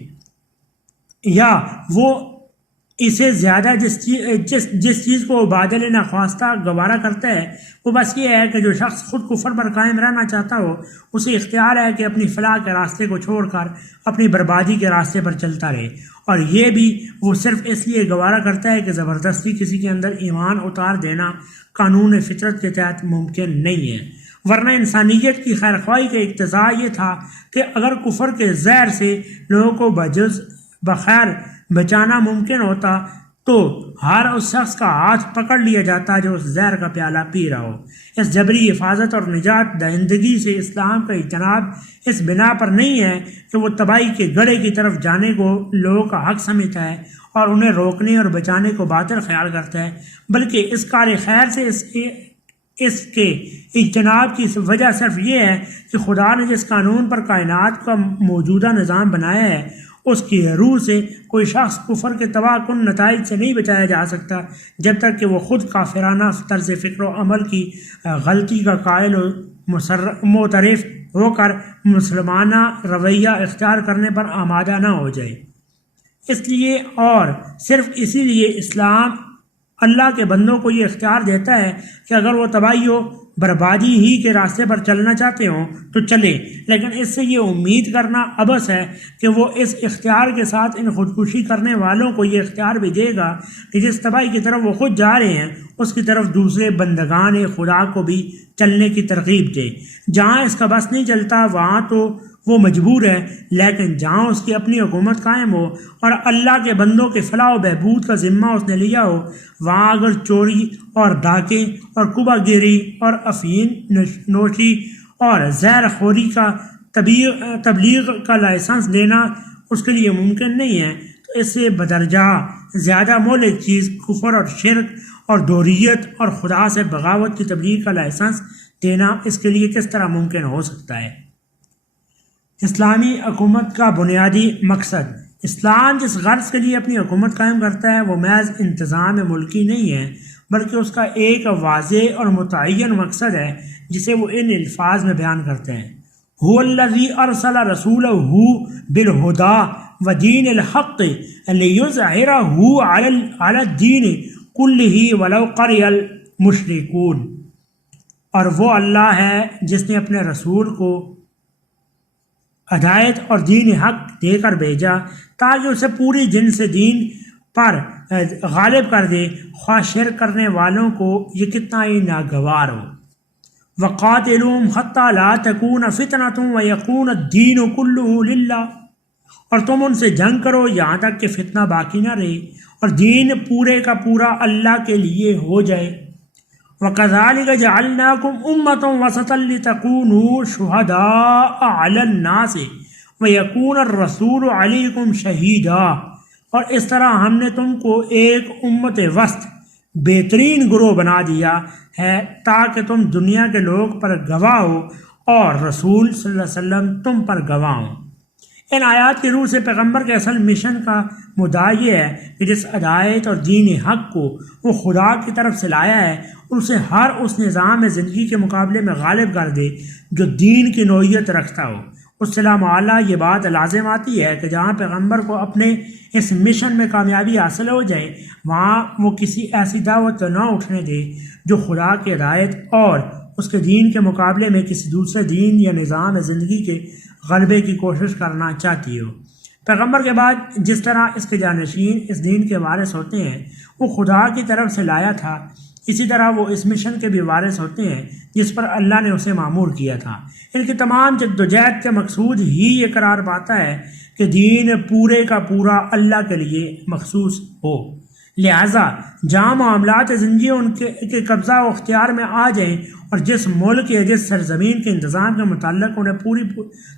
یا وہ اسے زیادہ جس چیز کو بادل ناخواستہ گوارا کرتا ہے وہ بس یہ ہے کہ جو شخص خود کفر پر قائم رہنا چاہتا ہو اسے اختیار ہے کہ اپنی فلاح کے راستے کو چھوڑ کر اپنی بربادی کے راستے پر چلتا رہے، اور یہ بھی وہ صرف اس لیے گوارا کرتا ہے کہ زبردستی کسی کے اندر ایمان اتار دینا قانون فطرت کے تحت ممکن نہیں ہے۔ ورنہ انسانیت کی خیرخواہی کا اقتضا یہ تھا کہ اگر کفر کے زہر سے لوگوں کو بجز بخیر بچانا ممکن ہوتا تو ہر اس شخص کا ہاتھ پکڑ لیا جاتا جو اس زہر کا پیالہ پی رہا ہو۔ اس جبری حفاظت اور نجات دہندگی سے اسلام کا اجتناب اس بنا پر نہیں ہے کہ وہ تباہی کے گڑھے کی طرف جانے کو لوگوں کا حق سمجھتا ہے اور انہیں روکنے اور بچانے کو باطل خیال کرتا ہے، بلکہ اس کار خیر سے اس کے اجتناب کی وجہ صرف یہ ہے کہ خدا نے جس قانون پر کائنات کا موجودہ نظام بنایا ہے اس کی روح سے کوئی شخص کفر کے تباہ کن نتائج سے نہیں بچایا جا سکتا جب تک کہ وہ خود کافرانہ طرز فکر و عمل کی غلطی کا قائل و معترف ہو کر مسلمانہ رویہ اختیار کرنے پر آمادہ نہ ہو جائے۔ اس لیے اور صرف اسی لیے اسلام اللہ کے بندوں کو یہ اختیار دیتا ہے کہ اگر وہ تباہی و بربادی ہی کے راستے پر چلنا چاہتے ہوں تو چلیں، لیکن اس سے یہ امید کرنا عبث ہے کہ وہ اس اختیار کے ساتھ ان خودکشی کرنے والوں کو یہ اختیار بھی دے گا کہ جس تباہی کی طرف وہ خود جا رہے ہیں اس کی طرف دوسرے بندگان خدا کو بھی چلنے کی ترغیب دے۔ جہاں اس کا بس نہیں چلتا وہاں تو وہ مجبور ہے، لیکن جہاں اس کی اپنی حکومت قائم ہو اور اللہ کے بندوں کے فلاح و بہبود کا ذمہ اس نے لیا ہو، وہاں اگر چوری اور ڈاکے اور کبا گیری اور افیون نوشی اور زہر خوری کا تبلیغ کا لائسنس لینا اس کے لیے ممکن نہیں ہے، تو اس سے بدرجہ زیادہ مہلک چیز کفر اور شرک اور دوریت اور خدا سے بغاوت کی تبلیغ کا لائسنس دینا اس کے لیے کس طرح ممکن ہو سکتا ہے؟ اسلامی حکومت کا بنیادی مقصد۔ اسلام جس غرض کے لیے اپنی حکومت قائم کرتا ہے وہ محض انتظام ملکی نہیں ہے، بلکہ اس کا ایک واضح اور متعین مقصد ہے جسے وہ ان الفاظ میں بیان کرتے ہیں: هو الذی ارسل رسولہ بالہدی ودین الحق لیظہرہ علی الدین کلہ ولو کره المشرکون۔ اور وہ اللہ ہے جس نے اپنے رسول کو ہدایت اور دین حق دے کر بھیجا تاکہ اسے پوری جن سے دین پر غالب کر دے، خواہ شرک کرنے والوں کو یہ کتنا ہی ناگوار ہو۔ وَقَاتِلُوهُمْ حَتَّى لَا تَكُونَ فِتْنَةٌ وَيَكُونَ الدِّينُ كُلُّهُ لِلَّهِ، اور تم ان سے جنگ کرو یہاں تک کہ فتنہ باقی نہ رہے اور دین پورے کا پورا اللہ کے لیے ہو جائے۔ وَكَذَلِكَ جَعَلْنَاكُمْ أُمَّةً وَسَطًا لِتَكُونُوا شُهَدَاءَ عَلَى النَّاسِ وَيَكُونَ الرَّسُولُ عَلَيْكُمْ شَهِيدًا، اور اس طرح ہم نے تم کو ایک امت وسط بہترین گروہ بنا دیا ہے تاکہ تم دنیا کے لوگ پر گواہ ہو اور رسول صلی اللہ علیہ وسلم تم پر گواہ ہوں۔ ان آیات کی روح سے پیغمبر کے اصل مشن کا مدعا یہ ہے کہ جس ہدایت اور دین حق کو وہ خدا کی طرف سے لایا ہے اسے ہر اس نظام زندگی کے مقابلے میں غالب کر دے جو دین کی نوعیت رکھتا ہو۔ اس سے لامحالہ یہ بات لازم آتی ہے کہ جہاں پیغمبر کو اپنے اس مشن میں کامیابی حاصل ہو جائے وہاں وہ کسی ایسی دعوت نہ اٹھنے دے جو خدا کی ہدایت اور اس کے دین کے مقابلے میں کسی دوسرے دین یا نظام زندگی کے غلبے کی کوشش کرنا چاہتی ہو۔ پیغمبر کے بعد جس طرح اس کے جانشین اس دین کے وارث ہوتے ہیں وہ خدا کی طرف سے لایا تھا، اسی طرح وہ اس مشن کے بھی وارث ہوتے ہیں جس پر اللہ نے اسے معمور کیا تھا۔ ان کی تمام جدوجہد کا مقصود ہی یہ قرار پاتا ہے کہ دین پورے کا پورا اللہ کے لیے مخصوص ہو، لہٰذا جہاں معاملات زندگی ان کے قبضہ و اختیار میں آ جائیں اور جس ملک یا جس سرزمین کے انتظام کے متعلق انہیں پوری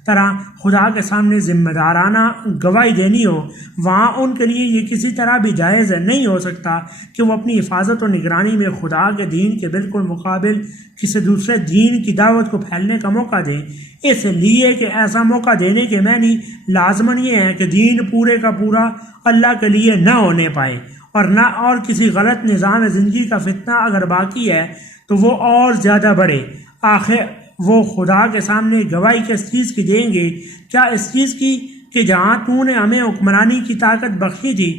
طرح خدا کے سامنے ذمہ دارانہ گواہی دینی ہو، وہاں ان کے لیے یہ کسی طرح بھی جائز نہیں ہو سکتا کہ وہ اپنی حفاظت و نگرانی میں خدا کے دین کے بالکل مقابل کسی دوسرے دین کی دعوت کو پھیلنے کا موقع دیں، اس لیے کہ ایسا موقع دینے کے معنی لازماً یہ ہے کہ دین پورے کا پورا اللہ کے لیے نہ ہونے پائے اور کسی غلط نظام زندگی کا فتنہ اگر باقی ہے تو وہ اور زیادہ بڑھے۔ آخر وہ خدا کے سامنے گواہی کس چیز کی دیں گے؟ کیا اس چیز کی کہ جہاں تو نے ہمیں حکمرانی کی طاقت بخشی تھی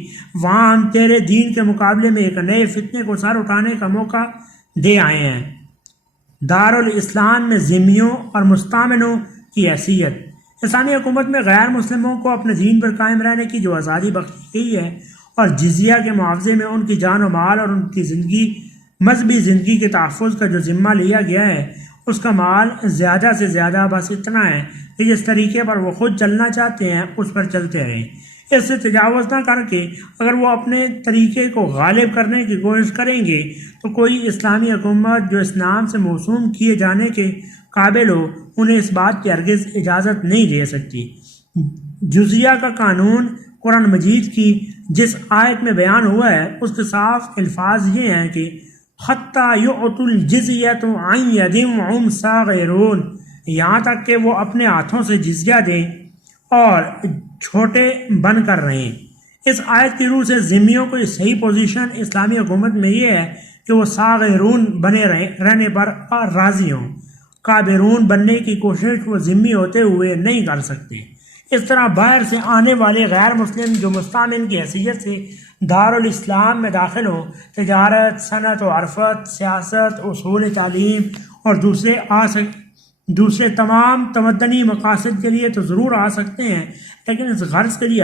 وہاں ہم تیرے دین کے مقابلے میں ایک نئے فتنے کو سر اٹھانے کا موقع دے آئے ہیں۔ دارالاسلام میں ذمیوں اور مستامنوں کی حیثیت۔ اسلامی حکومت میں غیر مسلموں کو اپنے دین پر قائم رہنے کی جو آزادی بخشی گئی ہے اور جزیہ کے معاوضے میں ان کی جان و مال اور ان کی مذہبی زندگی کے تحفظ کا جو ذمہ لیا گیا ہے اس کا مال زیادہ سے زیادہ بس اتنا ہے کہ جس طریقے پر وہ خود چلنا چاہتے ہیں اس پر چلتے رہیں، اس سے تجاوز نہ کر کے اگر وہ اپنے طریقے کو غالب کرنے کی کوشش کریں گے تو کوئی اسلامی حکومت جو اس نام سے موسوم کیے جانے کے قابل ہو انہیں اس بات کی ہرگز اجازت نہیں دے سکتی۔ جزیہ کا قانون قرآن مجید کی جس آیت میں بیان ہوا ہے اس کے صاف الفاظ یہ ہیں کہ حتیٰ یعطوا الجزیۃ عن ید وہم صاغرون، یہاں تک کہ وہ اپنے ہاتھوں سے جزیہ دیں اور چھوٹے بن کر رہیں۔ اس آیت کی روح سے ذمیوں کو صحیح پوزیشن اسلامی حکومت میں یہ ہے کہ وہ صاغرون بنے رہنے پر راضی ہوں، کابرون بننے کی کوشش وہ ذمی ہوتے ہوئے نہیں کر سکتے۔ اس طرح باہر سے آنے والے غیر مسلم جو مستعمن کی حیثیت سے دارالاسلام میں داخل ہوں، تجارت، صنعت و حرفت، سیاست، اصول تعلیم اور دوسرے تمام تمدنی مقاصد کے لیے تو ضرور آ سکتے ہیں، لیکن اس غرض کے لیے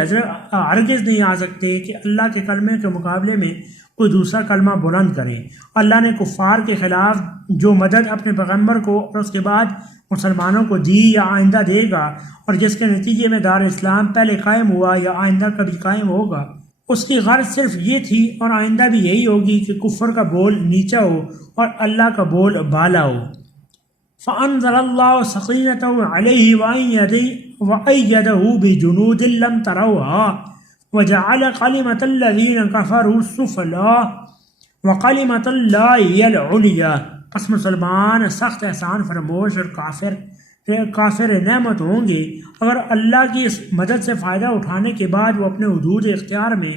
ہرگز نہیں آ سکتے کہ اللہ کے کلمے کے مقابلے میں کوئی دوسرا کلمہ بلند کریں۔ اللہ نے کفار کے خلاف جو مدد اپنے پیغمبر کو اور اس کے بعد مسلمانوں کو دی یا آئندہ دے گا، اور جس کے نتیجے میں دار اسلام پہلے قائم ہوا یا آئندہ کبھی قائم ہوگا، اس کی غرض صرف یہ تھی اور آئندہ بھی یہی ہوگی کہ کفر کا بول نیچا ہو اور اللہ کا بول بالا ہو۔ فَأَنزَلَ اللَّهُ سَقِينَتَهُ عَلَيْهِ وَأَيَّدَهُ بِجُنُودٍ لَّمْ تَرَوْهَا وَجَعَلَ كَلِمَةَ الَّذِينَ كَفَرُوا السُّفْلَىٰ وَكَلِمَةُ اللَّهِ هِيَ الْعُلْيَا۔ پس مسلمان سخت احسان فرموش اور کافر نعمت ہوں گے اگر اللہ کی اس مدد سے فائدہ اٹھانے کے بعد وہ اپنے حدود اختیار میں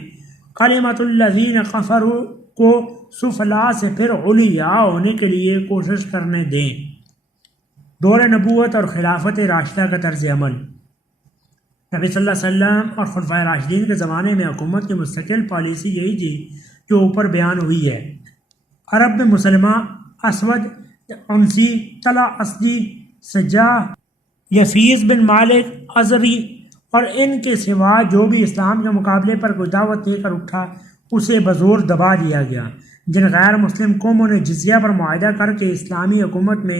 کلمۃ الذین کفروا کو سفلا سے پھر علیا ہونے کے لیے کوشش کرنے دیں۔ دور نبوت اور خلافت راشدہ کا طرز عمل۔ نبی صلی اللہ علیہ وسلم اور خلفائے راشدین کے زمانے میں حکومت کی مستقل پالیسی یہی تھی جو اوپر بیان ہوئی ہے۔ عرب میں مسلمہ، اسود، عنسی، طلحہ اسدی، سجاح، یفیز بن مالک ازری اور ان کے سوا جو بھی اسلام کے مقابلے پر کوئی دعوت دے کر اٹھا اسے بزور دبا دیا گیا۔ جن غیر مسلم قوموں نے جزیہ پر معاہدہ کر کے اسلامی حکومت میں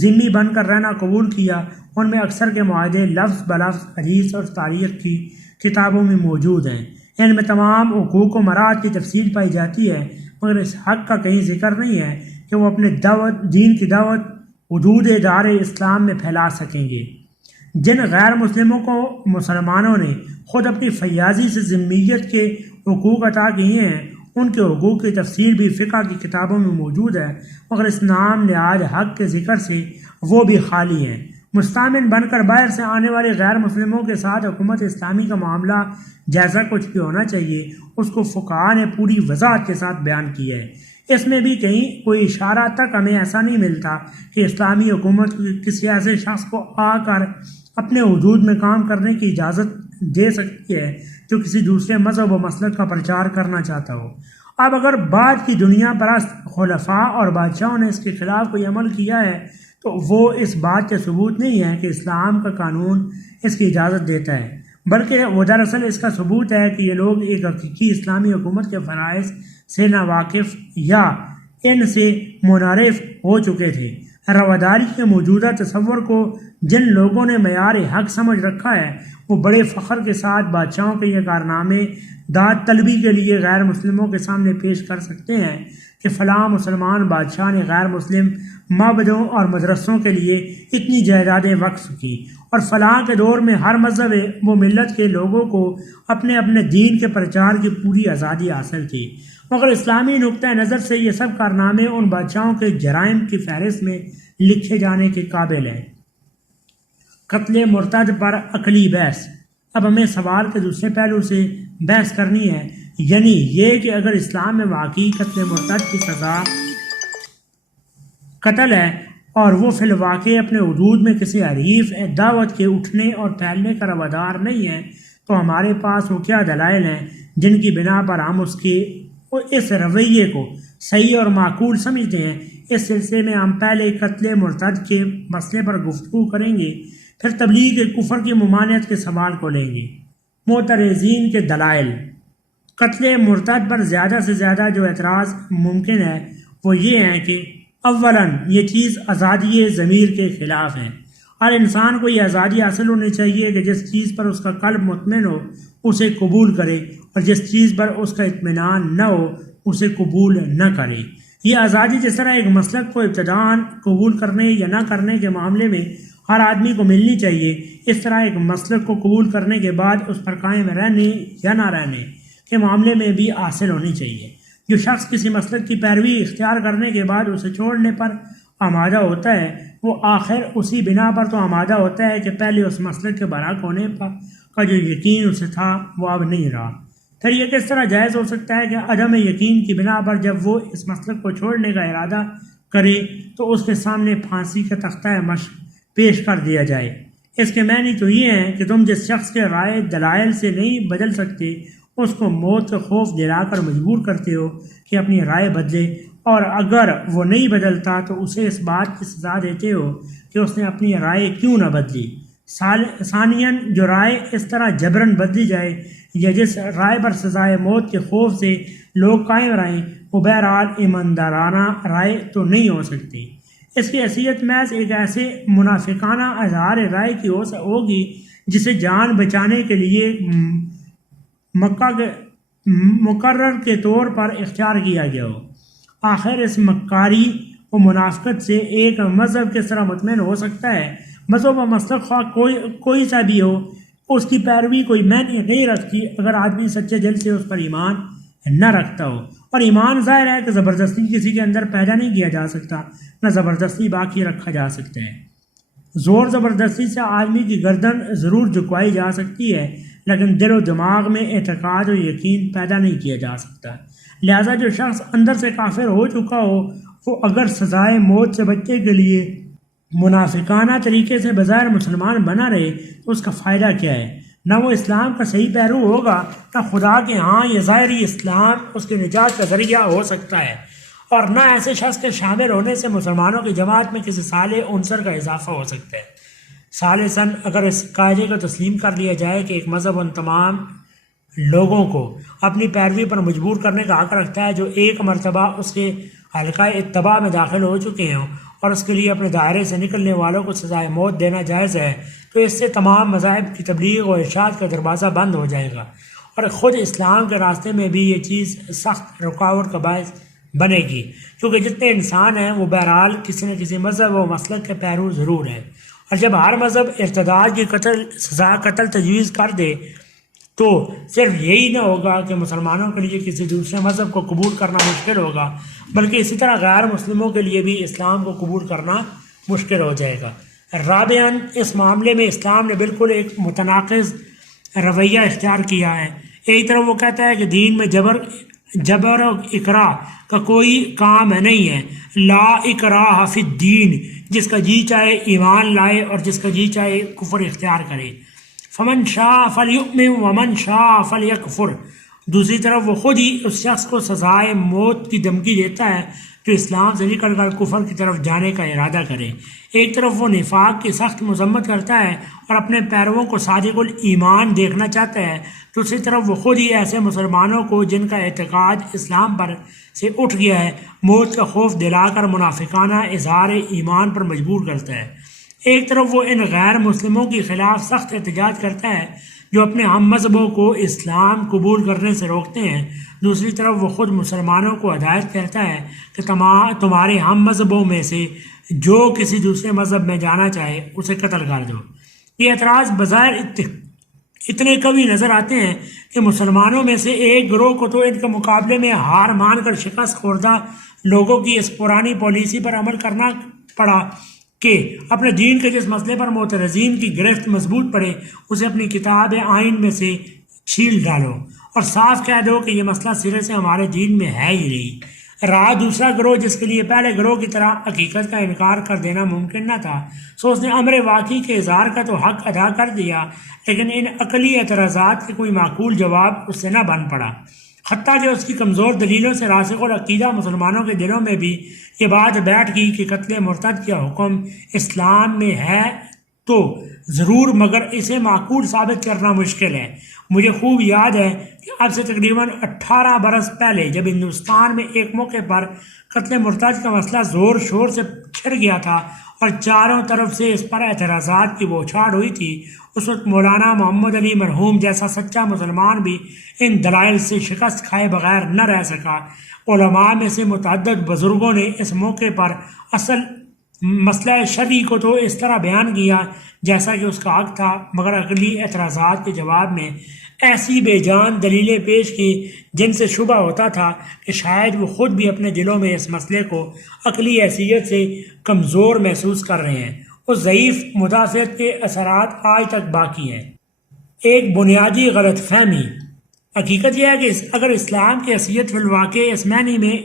ذمہ بن کر رہنا قبول کیا، ان میں اکثر کے معاہدے لفظ بلفظ حدیث اور تاریخ کی کتابوں میں موجود ہیں۔ ان میں تمام حقوق و مراعات کی تفصیل پائی جاتی ہے، مگر اس حق کا کہیں ذکر نہیں ہے کہ وہ اپنے دین کی دعوت حدود دار اسلام میں پھیلا سکیں گے۔ جن غیر مسلموں کو مسلمانوں نے خود اپنی فیاضی سے ذمیت کے حقوق عطا کیے ہیں، ان کے حقوق کی تفصیل بھی فقہ کی کتابوں میں موجود ہے، مگر اس نام نہاد حق کے ذکر سے وہ بھی خالی ہیں۔ مستعمن بن کر باہر سے آنے والے غیر مسلموں کے ساتھ حکومت اسلامی کا معاملہ جیسا کچھ بھی ہونا چاہیے اس کو فقہاء نے پوری وضاحت کے ساتھ بیان کیا ہے۔ اس میں بھی کہیں کوئی اشارہ تک ہمیں ایسا نہیں ملتا کہ اسلامی حکومت کسی ایسے شخص کو آ کر اپنے حدود میں کام کرنے کی اجازت دے سکتی ہے جو کسی دوسرے مذہب و مسلک کا پرچار کرنا چاہتا ہو۔ اب اگر بعد کی دنیا پرست خلفاء اور بادشاہوں نے اس کے خلاف کوئی عمل کیا ہے تو وہ اس بات کے ثبوت نہیں ہے کہ اسلام کا قانون اس کی اجازت دیتا ہے، بلکہ وہ دراصل اس کا ثبوت ہے کہ یہ لوگ ایک حقیقی اسلامی حکومت کے فرائض سے ناواقف یا ان سے منحرف ہو چکے تھے۔ رواداری کے موجودہ تصور کو جن لوگوں نے معیار حق سمجھ رکھا ہے وہ بڑے فخر کے ساتھ بادشاہوں کے یہ کارنامے داد طلبی کے لیے غیر مسلموں کے سامنے پیش کر سکتے ہیں کہ فلاں مسلمان بادشاہ نے غیر مسلم معبدوں اور مدرسوں کے لیے اتنی جائیدادیں وقف کی، اور فلاں کے دور میں ہر مذہب و ملت کے لوگوں کو اپنے اپنے دین کے پرچار کی پوری آزادی حاصل تھی۔ مگر اسلامی نقطہ نظر سے یہ سب کارنامے ان بادشاہوں کے جرائم کی فہرست میں لکھے جانے کے قابل ہیں۔ قتل مرتد پر عقلی بحث۔ اب ہمیں سوال کے دوسرے پہلو سے بحث کرنی ہے، یعنی یہ کہ اگر اسلام میں واقعی قتل مرتد کی سزا قتل ہے اور وہ فی الواقع اپنے حدود میں کسی حریف دعوت کے اٹھنے اور پھیلنے کا روادار نہیں ہے، تو ہمارے پاس وہ کیا دلائل ہیں جن کی بنا پر ہم اس رویے کو صحیح اور معقول سمجھتے ہیں۔ اس سلسلے میں ہم پہلے قتل مرتد کے مسئلے پر گفتگو کریں گے، پھر تبلیغ کفر کی ممانعت کے سوال کو لیں گے۔ معترضین کے دلائل۔ قتل مرتد پر زیادہ سے زیادہ جو اعتراض ممکن ہے وہ یہ ہیں کہ اولاً یہ چیز آزادی ضمیر کے خلاف ہے، اور انسان کو یہ آزادی حاصل ہونی چاہیے کہ جس چیز پر اس کا قلب مطمئن ہو اسے قبول کرے، اور جس چیز پر اس کا اطمینان نہ ہو اسے قبول نہ کرے۔ یہ آزادی جس طرح ایک مسلک کو ابتداءً قبول کرنے یا نہ کرنے کے معاملے میں ہر آدمی کو ملنی چاہیے، اس طرح ایک مسلک کو قبول کرنے کے بعد اس پر قائم رہنے یا نہ رہنے کے معاملے میں بھی حاصل ہونی چاہیے۔ جو شخص کسی مسلک کی پیروی اختیار کرنے کے بعد اسے چھوڑنے پر آمادہ ہوتا ہے، وہ آخر اسی بنا پر تو آمادہ ہوتا ہے کہ پہلے اس مسلک کے برحق ہونے کا جو یقین اسے تھا وہ اب نہیں رہا۔ پھر یہ کس طرح جائز ہو سکتا ہے کہ عدم یقین کی بنا پر جب وہ اس مسلک کو چھوڑنے کا ارادہ کرے تو اس کے سامنے پھانسی کا تختہ مشق پیش کر دیا جائے؟ اس کے معنی تو یہ ہیں کہ تم جس شخص کے رائے دلائل سے نہیں بدل سکتے اس کو موت کا خوف دلا کر مجبور کرتے ہو کہ اپنی رائے بدلے، اور اگر وہ نہیں بدلتا تو اسے اس بات کی سزا دیتے ہو کہ اس نے اپنی رائے کیوں نہ بدلی۔ ثانیاً جو رائے اس طرح جبراً بدلی جائے یا جس رائے پر سزائے موت کے خوف سے لوگ قائم رہیں، وہ بہرحال ایماندارانہ رائے تو نہیں ہو سکتی۔ اس کی حیثیت محض ایک ایسے منافقانہ اظہار رائے کی ہوگی جسے جان بچانے کے لیے مقرر کے طور پر اختیار کیا گیا ہو۔ آخر اس مکاری و منافقت سے ایک مذہب کس طرح مطمئن ہو سکتا ہے؟ مذہب و مسلک خواہ کوئی سا بھی ہو، اس کی پیروی کوئی معنی نہیں رکھتی اگر آدمی سچے دل سے اس پر ایمان نہ رکھتا ہو، اور ایمان ظاہر ہے کہ زبردستی کسی کے اندر پیدا نہیں کیا جا سکتا، نہ زبردستی باقی رکھا جا سکتا ہے۔ زور زبردستی سے آدمی کی گردن ضرور جھکوائی جا سکتی ہے، لیکن دل و دماغ میں اعتقاد و یقین پیدا نہیں کیا جا سکتا۔ لہذا جو شخص اندر سے کافر ہو چکا ہو، وہ اگر سزائے موت سے بچنے کے لیے منافقانہ طریقے سے بظاہر مسلمان بنا رہے تو اس کا فائدہ کیا ہے؟ نہ وہ اسلام کا صحیح پیرو ہوگا، نہ خدا کے ہاں یہ ظاہری اسلام اس کی نجات کا ذریعہ ہو سکتا ہے، اور نہ ایسے شخص کے شامل ہونے سے مسلمانوں کی جماعت میں کسی صالح عنصر کا اضافہ ہو سکتا ہے۔ ثالثاً اگر اس قاعدے کو تسلیم کر لیا جائے کہ ایک مذہب ان تمام لوگوں کو اپنی پیروی پر مجبور کرنے کا حق رکھتا ہے جو ایک مرتبہ اس کے حلقہ اتباع میں داخل ہو چکے ہوں، اور اس کے لیے اپنے دائرے سے نکلنے والوں کو سزائے موت دینا جائز ہے، تو اس سے تمام مذاہب کی تبلیغ و ارشاد کا دروازہ بند ہو جائے گا، اور خود اسلام کے راستے میں بھی یہ چیز سخت رکاوٹ کا باعث بنے گی، کیونکہ جتنے انسان ہیں وہ بہرحال کسی نہ کسی مذہب و مسلک کے پیرو ضرور ہیں، اور جب ہر مذہب ارتداد کی سزا قتل تجویز کر دے تو صرف یہی نہ ہوگا کہ مسلمانوں کے لیے کسی دوسرے مذہب کو قبول کرنا مشکل ہوگا، بلکہ اسی طرح غیر مسلموں کے لیے بھی اسلام کو قبول کرنا مشکل ہو جائے گا۔ رابعاً اس معاملے میں اسلام نے بالکل ایک متناقض رویہ اختیار کیا ہے۔ ایک طرف وہ کہتا ہے کہ دین میں جبر و اکراہ کا کوئی کام نہیں ہے، لا اکراہ فی الدین، جس کا جی چاہے ایمان لائے اور جس کا جی چاہے کفر اختیار کرے، فمن شاء فلیؤمن ومن شاء فلیکفر۔ دوسری طرف وہ خود ہی اس شخص کو سزائے موت کی دھمکی دیتا ہے جو اسلام سے نکل کر کفر کی طرف جانے کا ارادہ کرے۔ ایک طرف وہ نفاق کی سخت مذمت کرتا ہے اور اپنے پیرووں کو صادق الایمان دیکھنا چاہتا ہے، دوسری طرف وہ خود ہی ایسے مسلمانوں کو جن کا اعتقاد اسلام پر سے اٹھ گیا ہے موت کا خوف دلا کر منافقانہ اظہار ایمان پر مجبور کرتا ہے۔ ایک طرف وہ ان غیر مسلموں کے خلاف سخت احتجاج کرتا ہے جو اپنے ہم مذہبوں کو اسلام قبول کرنے سے روکتے ہیں، دوسری طرف وہ خود مسلمانوں کو ہدایت کرتا ہے کہ تمہارے ہم مذہبوں میں سے جو کسی دوسرے مذہب میں جانا چاہے اسے قتل کر دو۔ یہ اعتراض بظاہر اتنے قوی نظر آتے ہیں کہ مسلمانوں میں سے ایک گروہ کو تو ان کے مقابلے میں ہار مان کر شکست خوردہ لوگوں کی اس پرانی پالیسی پر عمل کرنا پڑا کہ اپنے دین کے جس مسئلے پر معترضین کی گرفت مضبوط پڑے اسے اپنی کتاب آئین میں سے چھیل ڈالو اور صاف کہہ دو کہ یہ مسئلہ سرے سے ہمارے دین میں ہے ہی نہیں۔ رہا دوسرا گروہ جس کے لیے پہلے گروہ کی طرح حقیقت کا انکار کر دینا ممکن نہ تھا، سو اس نے امر واقعی کے اظہار کا تو حق ادا کر دیا، لیکن ان عقلی اعتراضات کے کوئی معقول جواب اس سے نہ بن پڑا، حتیٰ کہ اس کی کمزور دلیلوں سے راسخ العقیدہ مسلمانوں کے دلوں میں بھی یہ بات بیٹھ گئی کہ قتل مرتد کا حکم اسلام میں ہے تو ضرور، مگر اسے معقول ثابت کرنا مشکل ہے۔ مجھے خوب یاد ہے کہ اب سے تقریباً 18 برس پہلے جب ہندوستان میں ایک موقع پر قتل مرتد کا مسئلہ زور شور سے چھڑ گیا تھا اور چاروں طرف سے اس پر اعتراضات کی بوچھاڑ ہوئی تھی، اس وقت مولانا محمد علی مرحوم جیسا سچا مسلمان بھی ان دلائل سے شکست کھائے بغیر نہ رہ سکا۔ علماء میں سے متعدد بزرگوں نے اس موقع پر اصل مسئلہ شرعی کو تو اس طرح بیان کیا جیسا کہ اس کا حق تھا، مگر عقلی اعتراضات کے جواب میں ایسی بے جان دلیلیں پیش کی جن سے شبہ ہوتا تھا کہ شاید وہ خود بھی اپنے دلوں میں اس مسئلے کو عقلی حیثیت سے کمزور محسوس کر رہے ہیں۔ اس ضعیف مدافعت کے اثرات آج تک باقی ہیں۔ ایک بنیادی غلط فہمی، حقیقت یہ ہے کہ اگر اسلام کی حیثیت فی الواقع اس معنی میں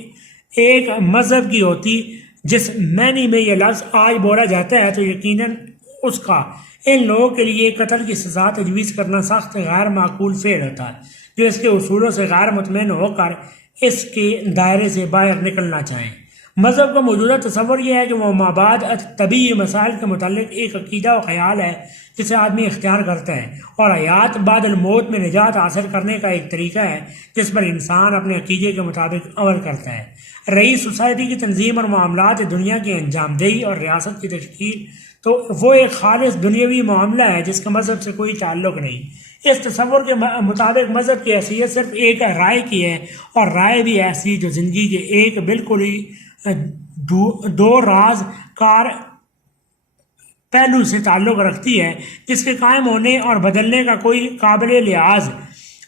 ایک مذہب کی ہوتی جس معنی میں یہ لفظ آج بولا جاتا ہے، تو یقیناً اس کا ان لوگوں کے لیے قتل کی سزا تجویز کرنا سخت غیر معقول فعل ہوتا ہے، جو اس کے اصولوں سے غیر مطمئن ہو کر اس کے دائرے سے باہر نکلنا چاہیں۔ مذہب کا موجودہ تصور یہ ہے کہ وہ مابعد طبعی مسائل کے متعلق ایک عقیدہ و خیال ہے جسے آدمی اختیار کرتا ہے، اور حیات بعد الموت میں نجات حاصل کرنے کا ایک طریقہ ہے جس پر انسان اپنے عقیدے کے مطابق عمل کرتا ہے۔ رئی سوسائٹی کی تنظیم اور معاملات دنیا کی انجام دہی اور ریاست کی تشکیل تو وہ ایک خالص دنیاوی معاملہ ہے جس کا مذہب سے کوئی تعلق نہیں۔ اس تصور کے مطابق مذہب کی حیثیت صرف ایک رائے کی ہے، اور رائے بھی ایسی جو زندگی کے ایک بالکل ہی دو راز کار پہلو سے تعلق رکھتی ہے، جس کے قائم ہونے اور بدلنے کا کوئی قابل لحاظ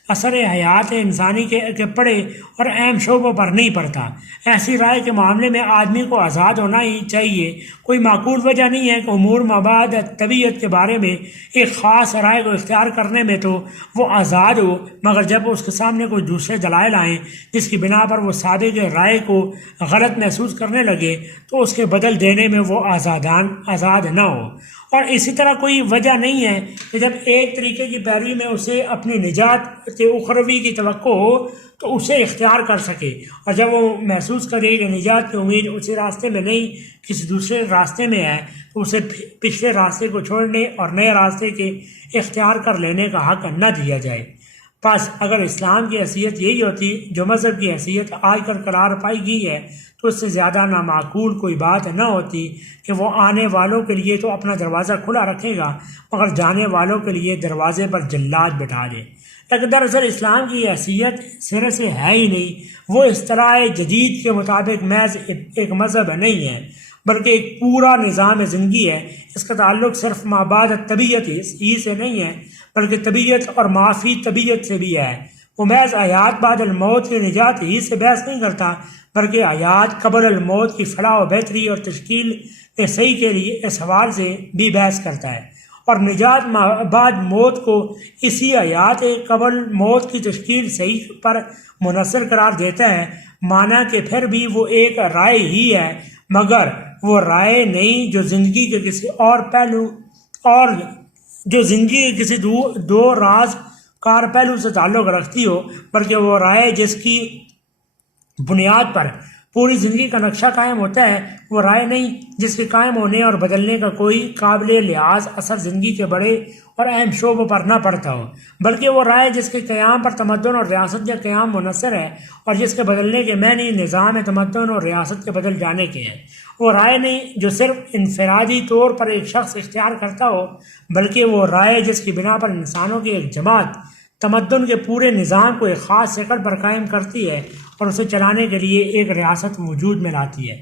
اثر حیات انسانی کے پڑے اور اہم شعبوں پر نہیں پڑتا۔ ایسی رائے کے معاملے میں آدمی کو آزاد ہونا ہی چاہیے۔ کوئی معقول وجہ نہیں ہے کہ امور مابعد طبیعت کے بارے میں ایک خاص رائے کو اختیار کرنے میں تو وہ آزاد ہو، مگر جب اس کے سامنے کوئی دوسرے دلائل آئیں جس کی بنا پر وہ سابق رائے کو غلط محسوس کرنے لگے تو اس کے بدل دینے میں وہ آزاد نہ ہو۔ اور اسی طرح کوئی وجہ نہیں ہے کہ جب ایک طریقے کی پیروی میں اسے اپنی نجات کے اخروی کی توقع ہو تو اسے اختیار کر سکے، اور جب وہ محسوس کرے کہ نجات کی امید اسی راستے میں نہیں کسی دوسرے راستے میں ہے تو اسے پچھلے راستے کو چھوڑنے اور نئے راستے کے اختیار کر لینے کا حق نہ دیا جائے۔ پس اگر اسلام کی حیثیت یہی ہوتی جو مذہب کی حیثیت آج کل قرار پائی گئی ہے، تو اس سے زیادہ نامعقول کوئی بات نہ ہوتی کہ وہ آنے والوں کے لیے تو اپنا دروازہ کھلا رکھے گا مگر جانے والوں کے لیے دروازے پر جلاد بٹھا دے۔ لیکن دراصل اسلام کی حیثیت سرے سے ہے ہی نہیں، وہ اصطلاح جدید کے مطابق محض ایک مذہب نہیں ہے بلکہ ایک پورا نظام زندگی ہے۔ اس کا تعلق صرف مابعد طبیعت ہی سے نہیں ہے بلکہ طبیعت اور معافی طبیعت سے بھی ہے۔ وہ محض حیات بعد الموت کی نجات ہی سے بحث نہیں کرتا بلکہ حیات قبل الموت کی فلاح و بہتری اور تشکیل صحیح کے لیے اس حوال سے بھی بحث کرتا ہے، اور نجات بعد موت کو اسی حیات قبل موت کی تشکیل صحیح پر منحصر قرار دیتا ہے، مانا کہ پھر بھی وہ ایک رائے ہی ہے مگر وہ رائے نہیں جو زندگی کے کسی اور پہلو اور جو زندگی کے کسی دو راز کار پہلو سے تعلق رکھتی ہو، بلکہ وہ رائے جس کی بنیاد پر پوری زندگی کا نقشہ قائم ہوتا ہے۔ وہ رائے نہیں جس کے قائم ہونے اور بدلنے کا کوئی قابل لحاظ اثر زندگی کے بڑے اور اہم شعبوں پر نہ پڑتا ہو، بلکہ وہ رائے جس کے قیام پر تمدن اور ریاست کا قیام منحصر ہے اور جس کے بدلنے کے معنی نظام تمدن اور ریاست کے بدل جانے کے ہیں۔ وہ رائے نہیں جو صرف انفرادی طور پر ایک شخص اختیار کرتا ہو، بلکہ وہ رائے جس کی بنا پر انسانوں کی ایک جماعت تمدن کے پورے نظام کو ایک خاص شکل پر قائم کرتی ہے اور اسے چلانے کے لیے ایک ریاست وجود میں لاتی ہے۔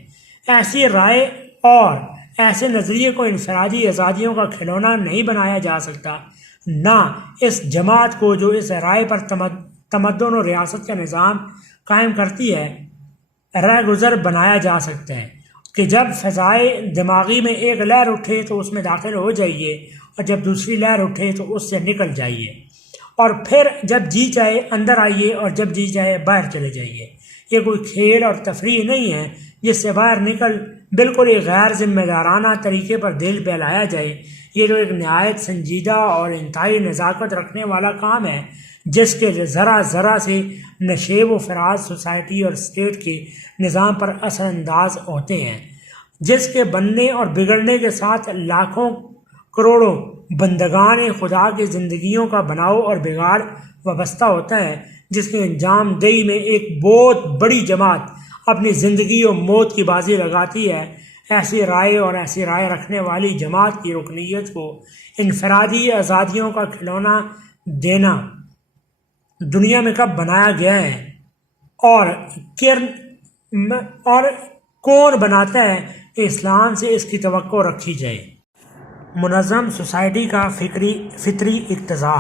ایسی رائے اور ایسے نظریے کو انفرادی آزادیوں کا کھلونا نہیں بنایا جا سکتا، نہ اس جماعت کو جو اس رائے پر تمدن اور ریاست کا نظام قائم کرتی ہے رہ گزر بنایا جا سکتا ہے کہ جب فضائے دماغی میں ایک لہر اٹھے تو اس میں داخل ہو جائیے، اور جب دوسری لہر اٹھے تو اس سے نکل جائیے، اور پھر جب جی چاہے اندر آئیے اور جب جی چاہے باہر چلے جائیے۔ یہ کوئی کھیل اور تفریح نہیں ہے جس سے باہر نکل بالکل ایک غیر ذمہ دارانہ طریقے پر دل بہلایا جائے۔ یہ تو ایک نہایت سنجیدہ اور انتہائی نزاکت رکھنے والا کام ہے جس کے ذرا ذرا سے نشیب و فراز سوسائٹی اور اسٹیٹ کے نظام پر اثر انداز ہوتے ہیں، جس کے بننے اور بگڑنے کے ساتھ لاکھوں کروڑوں بندگان خدا کی زندگیوں کا بناؤ اور بگاڑ وابستہ ہوتا ہے، جس کی انجام دہی میں ایک بہت بڑی جماعت اپنی زندگی اور موت کی بازی لگاتی ہے، ایسی رائے اور ایسی رائے رکھنے والی جماعت کی رکنیت کو انفرادی آزادیوں کا کھلونا دینا دنیا میں کب بنایا گیا ہے، اور کون بناتا ہے کہ اسلام سے اس کی توقع رکھی جائے؟ منظم سوسائٹی کا فطری اقتضا۔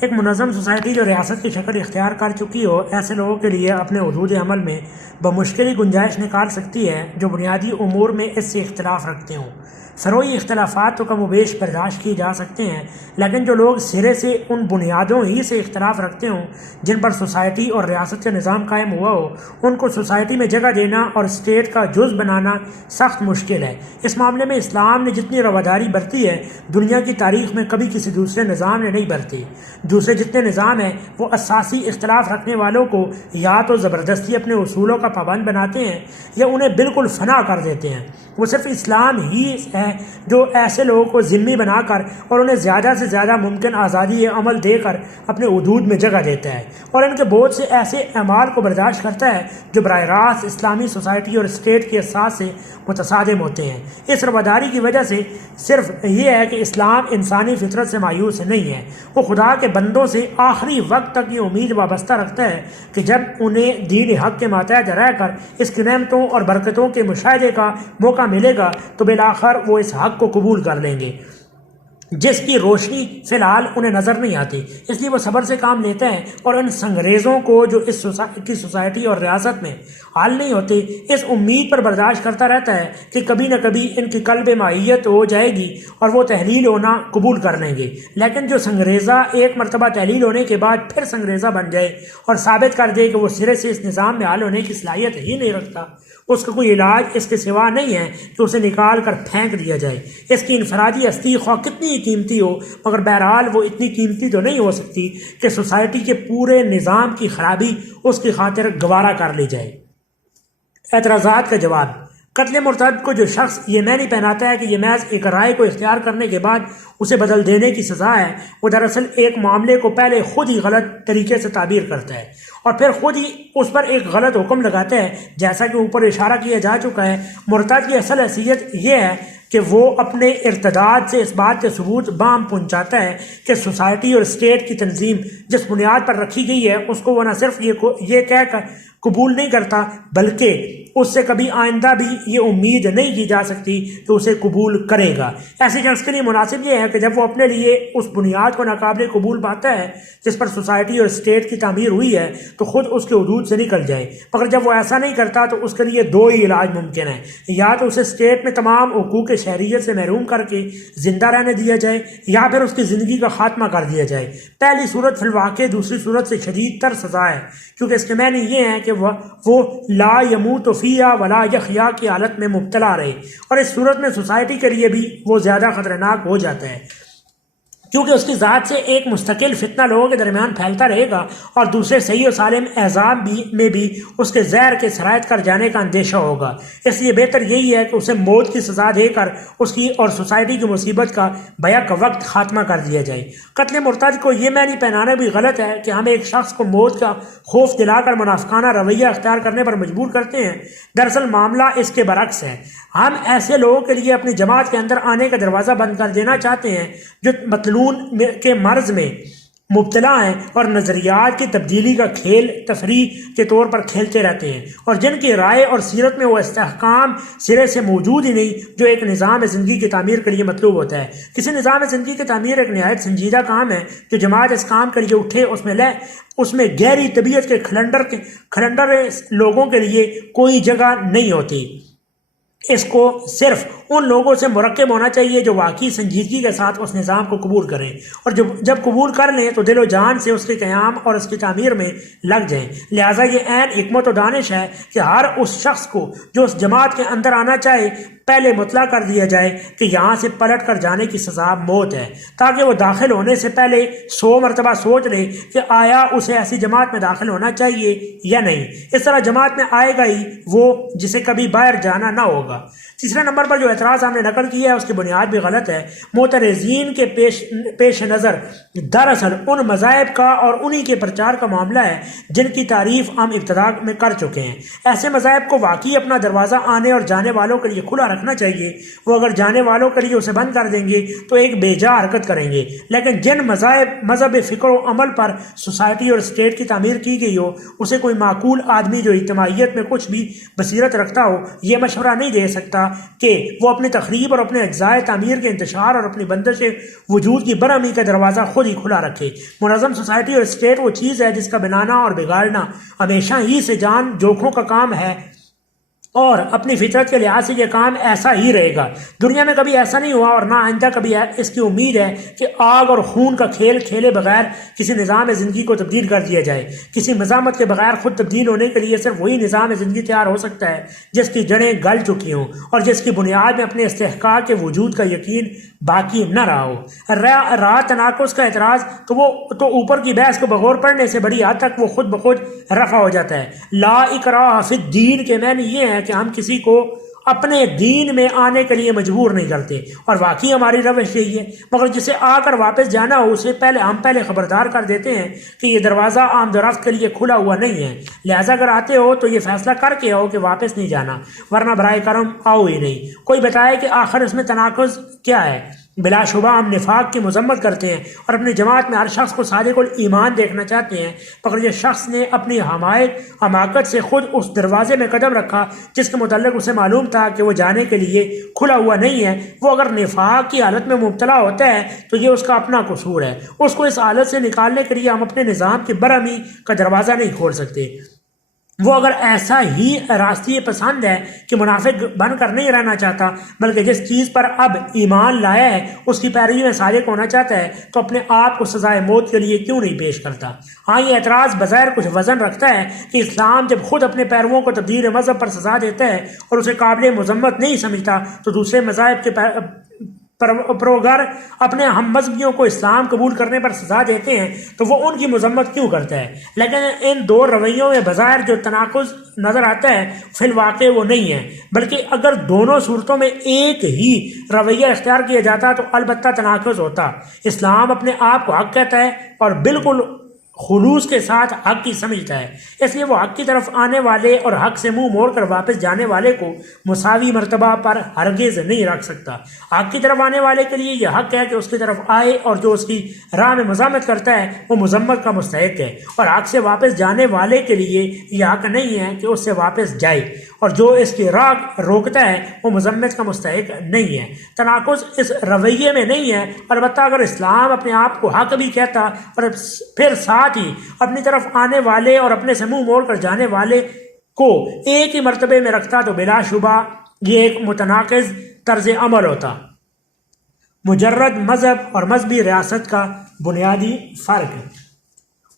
ایک منظم سوسائٹی جو ریاست کی شکل اختیار کر چکی ہو، ایسے لوگوں کے لیے اپنے حدود عمل میں بمشکل ہی گنجائش نکال سکتی ہے جو بنیادی امور میں اس سے اختلاف رکھتے ہوں۔ فروعی اختلافات تو کم و بیش برداشت کیے جا سکتے ہیں، لیکن جو لوگ سرے سے ان بنیادوں ہی سے اختلاف رکھتے ہوں جن پر سوسائٹی اور ریاست کا نظام قائم ہوا ہو، ان کو سوسائٹی میں جگہ دینا اور اسٹیٹ کا جز بنانا سخت مشکل ہے۔ اس معاملے میں اسلام نے جتنی رواداری برتی ہے، دنیا کی تاریخ میں کبھی کسی دوسرے نظام نے نہیں برتی۔ دوسرے جتنے نظام ہیں وہ اساسی اختلاف رکھنے والوں کو یا تو زبردستی اپنے اصولوں کا پابند بناتے ہیں یا انہیں بالکل فنا کر دیتے ہیں۔ وہ صرف اسلام ہی ہے جو ایسے لوگوں کو ذمہ بنا کر اور انہیں زیادہ سے زیادہ ممکن آزادی عمل دے کر اپنے حدود میں جگہ دیتا ہے، اور ان کے بہت سے ایسے اعمال کو برداشت کرتا ہے جو براہ راست اسلامی سوسائٹی اور اسٹیٹ کے اساس سے متصادم ہوتے ہیں۔ اس رواداری کی وجہ سے صرف یہ ہے کہ اسلام انسانی فطرت سے مایوس نہیں ہے، وہ خدا کے بندوں سے آخری وقت تک یہ امید وابستہ رکھتا ہے کہ جب انہیں دین حق کے ماتحت رہ کر اس کی نعمتوں اور برکتوں کے مشاہدے کا موقع ملے گا تو بالآخر وہ اس حق کو قبول کر لیں گے جس کی روشنی فی الحال انہیں نظر نہیں آتی۔ اس لیے وہ صبر سے کام لیتا ہے اور ان سنگریزوں کو جو اس سوسائٹی اور ریاست میں حال نہیں ہوتے، اس امید پر برداشت کرتا رہتا ہے کہ کبھی نہ کبھی ان کی قلب ماہیت ہو جائے گی اور وہ تحلیل ہونا قبول کر لیں گے۔ لیکن جو سنگریزہ ایک مرتبہ تحلیل ہونے کے بعد پھر سنگریزہ بن جائے اور ثابت کر دے کہ وہ سرے سے اس نظام میں حال ہونے کی صلاحیت ہی نہیں رکھتا، اس کا کوئی علاج اس کے سوا نہیں ہے کہ اسے نکال کر پھینک دیا جائے۔ اس کی انفرادی ہستی خواہ کتنی قیمتی ہو، مگر بہرحال وہ اتنی قیمتی تو نہیں ہو سکتی کہ سوسائٹی کے پورے نظام کی خرابی اس کی خاطر گوارا کر لی جائے۔ اعتراضات کا جواب۔ قتل مرتد کو جو شخص یہ معنی پہناتا ہے کہ یہ محض ایک رائے کو اختیار کرنے کے بعد اسے بدل دینے کی سزا ہے، وہ دراصل ایک معاملے کو پہلے خود ہی غلط طریقے سے تعبیر کرتا ہے اور پھر خود ہی اس پر ایک غلط حکم لگاتا ہے۔ جیسا کہ اوپر اشارہ کیا جا چکا ہے، مرتد کی اصل حیثیت یہ ہے کہ وہ اپنے ارتداد سے اس بات کے ثبوت بام پہنچاتا ہے کہ سوسائٹی اور اسٹیٹ کی تنظیم جس بنیاد پر رکھی گئی ہے اس کو وہ نہ صرف یہ کہہ کر قبول نہیں کرتا بلکہ اس سے کبھی آئندہ بھی یہ امید نہیں کی جا سکتی کہ اسے قبول کرے گا۔ ایسے شخص کے لیے مناسب یہ ہے کہ جب وہ اپنے لیے اس بنیاد کو ناقابل قبول پاتا ہے جس پر سوسائٹی اور اسٹیٹ کی تعمیر ہوئی ہے تو خود اس کے حدود سے نکل جائے، مگر جب وہ ایسا نہیں کرتا تو اس کے لیے دو ہی علاج ممکن ہیں، یا تو اسے اسٹیٹ میں تمام حقوق شہریت سے محروم کر کے زندہ رہنے دیا جائے یا پھر اس کی زندگی کا خاتمہ کر دیا جائے۔ پہلی صورت فی الواقع دوسری صورت سے شدید تر سزا ہے، کیونکہ اس کے معنی یہ ہے کہ وہ لا یموت فیہا ولا یحیا کی حالت میں مبتلا رہے، اور اس صورت میں سوسائٹی کے لیے بھی وہ زیادہ خطرناک ہو جاتا ہے کیونکہ اس کی ذات سے ایک مستقل فتنہ لوگوں کے درمیان پھیلتا رہے گا اور دوسرے صحیح و سالم احزاب میں بھی اس کے زہر کے سرایت کر جانے کا اندیشہ ہوگا۔ اس لیے بہتر یہی ہے کہ اسے موت کی سزا دے کر اس کی اور سوسائٹی کی مصیبت کا بیک وقت خاتمہ کر دیا جائے۔ قتل مرتد کو یہ معنی پہنانا بھی غلط ہے کہ ہم ایک شخص کو موت کا خوف دلا کر منافقانہ رویہ اختیار کرنے پر مجبور کرتے ہیں۔ دراصل معاملہ اس کے برعکس ہے، ہم ایسے لوگوں کے لیے اپنی جماعت کے اندر آنے کا دروازہ بند کر دینا چاہتے ہیں جو مطلون کے مرض میں مبتلا ہیں اور نظریات کی تبدیلی کا کھیل تفریح کے طور پر کھیلتے رہتے ہیں، اور جن کی رائے اور سیرت میں وہ استحکام سرے سے موجود ہی نہیں جو ایک نظام زندگی کی تعمیر کے لیے مطلوب ہوتا ہے۔ کسی نظام زندگی کی تعمیر ایک نہایت سنجیدہ کام ہے، جو جماعت اس کام کے لیے اٹھے اس میں گہری طبیعت کے کھلنڈر لوگوں کے لیے کوئی جگہ نہیں ہوتی۔ اس کو صرف ان لوگوں سے مرکب ہونا چاہیے جو واقعی سنجیدگی کے ساتھ اس نظام کو قبول کریں، اور جب قبول کر لیں تو دل و جان سے اس کے قیام اور اس کی تعمیر میں لگ جائیں۔ لہٰذا یہ عین حکمت و دانش ہے کہ ہر اس شخص کو جو اس جماعت کے اندر آنا چاہے پہلے مطلع کر دیا جائے کہ یہاں سے پلٹ کر جانے کی سزا موت ہے، تاکہ وہ داخل ہونے سے پہلے 100 مرتبہ سوچ لے کہ آیا اسے ایسی جماعت میں داخل ہونا چاہیے یا نہیں۔ اس طرح جماعت میں آئے گا ہی وہ جسے کبھی باہر جانا نہ ہوگا۔ تیسرے نمبر پر جو اعتراض ہم نے نقل کیا ہے اس کی بنیاد بھی غلط ہے۔ معترضین کے پیش نظر دراصل ان مذاہب کا اور انہی کے پرچار کا معاملہ ہے جن کی تعریف ہم ابتدا میں کر چکے ہیں۔ ایسے مذاہب کو واقعی اپنا دروازہ آنے اور جانے والوں کے لیے کھلا رکھنا چاہیے۔ وہ اگر جانے والوں کے لیے اسے بند کر دیں گے تو ایک بے جا حرکت کریں گے، لیکن جن مذہب فکر و عمل پر سوسائٹی اور اسٹیٹ کی تعمیر کی گئی ہو، اسے کوئی معقول آدمی جو اجتماعیت میں کچھ بھی بصیرت رکھتا ہو یہ مشورہ نہیں دے سکتا کہ وہ اپنی تخریب اور اپنے اجزاء تعمیر کے انتشار اور اپنی بندش وجود کی برہمی کا دروازہ خود ہی کھلا رکھے۔ منظم سوسائٹی اور اسٹیٹ وہ چیز ہے جس کا بنانا اور بگاڑنا ہمیشہ ہی سے جان جوکھوں کا کام ہے، اور اپنی فطرت کے لحاظ سے یہ کام ایسا ہی رہے گا۔ دنیا میں کبھی ایسا نہیں ہوا اور نہ آئندہ کبھی اس کی امید ہے کہ آگ اور خون کا کھیل کھیلے بغیر کسی نظام زندگی کو تبدیل کر دیا جائے۔ کسی مزاحمت کے بغیر خود تبدیل ہونے کے لیے صرف وہی نظام زندگی تیار ہو سکتا ہے جس کی جڑیں گل چکی ہوں اور جس کی بنیاد میں اپنے استحقاق کے وجود کا یقین باقی نہ رہا ہو۔ رہا تناقض کا اعتراض تو وہ تو اوپر کی بحث کو بغور پڑھنے سے بڑی حد تک وہ خود بخود رفع ہو جاتا ہے۔ لا اکراہ فی الدین کے معنی یہ ہے کہ ہم کسی کو اپنے دین میں آنے کے لیے مجبور نہیں کرتے، اور واقعی ہماری روش یہی ہے، مگر جسے آ کر واپس جانا ہو اسے ہم پہلے خبردار کر دیتے ہیں کہ یہ دروازہ آمد و رفت کے لیے کھلا ہوا نہیں ہے، لہٰذا اگر آتے ہو تو یہ فیصلہ کر کے آؤ کہ واپس نہیں جانا، ورنہ برائے کرم آؤ ہی نہیں۔ کوئی بتائے کہ آخر اس میں تناقض کیا ہے؟ بلا شبہ ہم نفاق کی مذمت کرتے ہیں اور اپنی جماعت میں ہر شخص کو صادق الایمان دیکھنا چاہتے ہیں، مگر یہ شخص نے اپنی حماقت سے خود اس دروازے میں قدم رکھا جس کے متعلق اسے معلوم تھا کہ وہ جانے کے لیے کھلا ہوا نہیں ہے۔ وہ اگر نفاق کی حالت میں مبتلا ہوتا ہے تو یہ اس کا اپنا قصور ہے، اس کو اس حالت سے نکالنے کے لیے ہم اپنے نظام کی برہمی کا دروازہ نہیں کھول سکتے۔ وہ اگر ایسا ہی راستی پسند ہے کہ منافق بن کر نہیں رہنا چاہتا بلکہ جس چیز پر اب ایمان لایا ہے اس کی پیروی میں صادق ہونا چاہتا ہے تو اپنے آپ کو سزائے موت کے لیے کیوں نہیں پیش کرتا؟ ہاں یہ اعتراض بظاہر کچھ وزن رکھتا ہے کہ اسلام جب خود اپنے پیرووں کو تبدیل مذہب پر سزا دیتا ہے اور اسے قابل مذمت نہیں سمجھتا تو دوسرے مذاہب کے پروگر اپنے ہم مذہبیوں کو اسلام قبول کرنے پر سزا دیتے ہیں تو وہ ان کی مذمت کیوں کرتا ہے؟ لیکن ان دو رویوں میں بظاہر جو تناقض نظر آتا ہے فی الواقع وہ نہیں ہے، بلکہ اگر دونوں صورتوں میں ایک ہی رویہ اختیار کیا جاتا تو البتہ تناقض ہوتا۔ اسلام اپنے آپ کو حق کہتا ہے اور بالکل خلوص کے ساتھ حق کی سمجھتا ہے، اس لیے وہ حق کی طرف آنے والے اور حق سے منہ موڑ کر واپس جانے والے کو مساوی مرتبہ پر ہرگز نہیں رکھ سکتا۔ حق کی طرف آنے والے کے لیے یہ حق ہے کہ اس کی طرف آئے، اور جو اس کی راہ میں مزاحمت کرتا ہے وہ مذمت کا مستحق ہے، اور حق سے واپس جانے والے کے لیے یہ حق نہیں ہے کہ اس سے واپس جائے، اور جو اس کی راہ روکتا ہے وہ مذمت کا مستحق نہیں ہے۔ تناقض اس رویے میں نہیں ہے، البتہ اگر اسلام اپنے آپ کو حق بھی کہتا اور پھر ساتھ ہی اپنی طرف آنے والے اور اپنے سے منہ موڑ کر جانے والے کو ایک ہی مرتبے میں رکھتا تو بلا شبہ یہ ایک متناقض طرز عمل ہوتا۔ مجرد مذہب اور مذہبی ریاست کا بنیادی فرق۔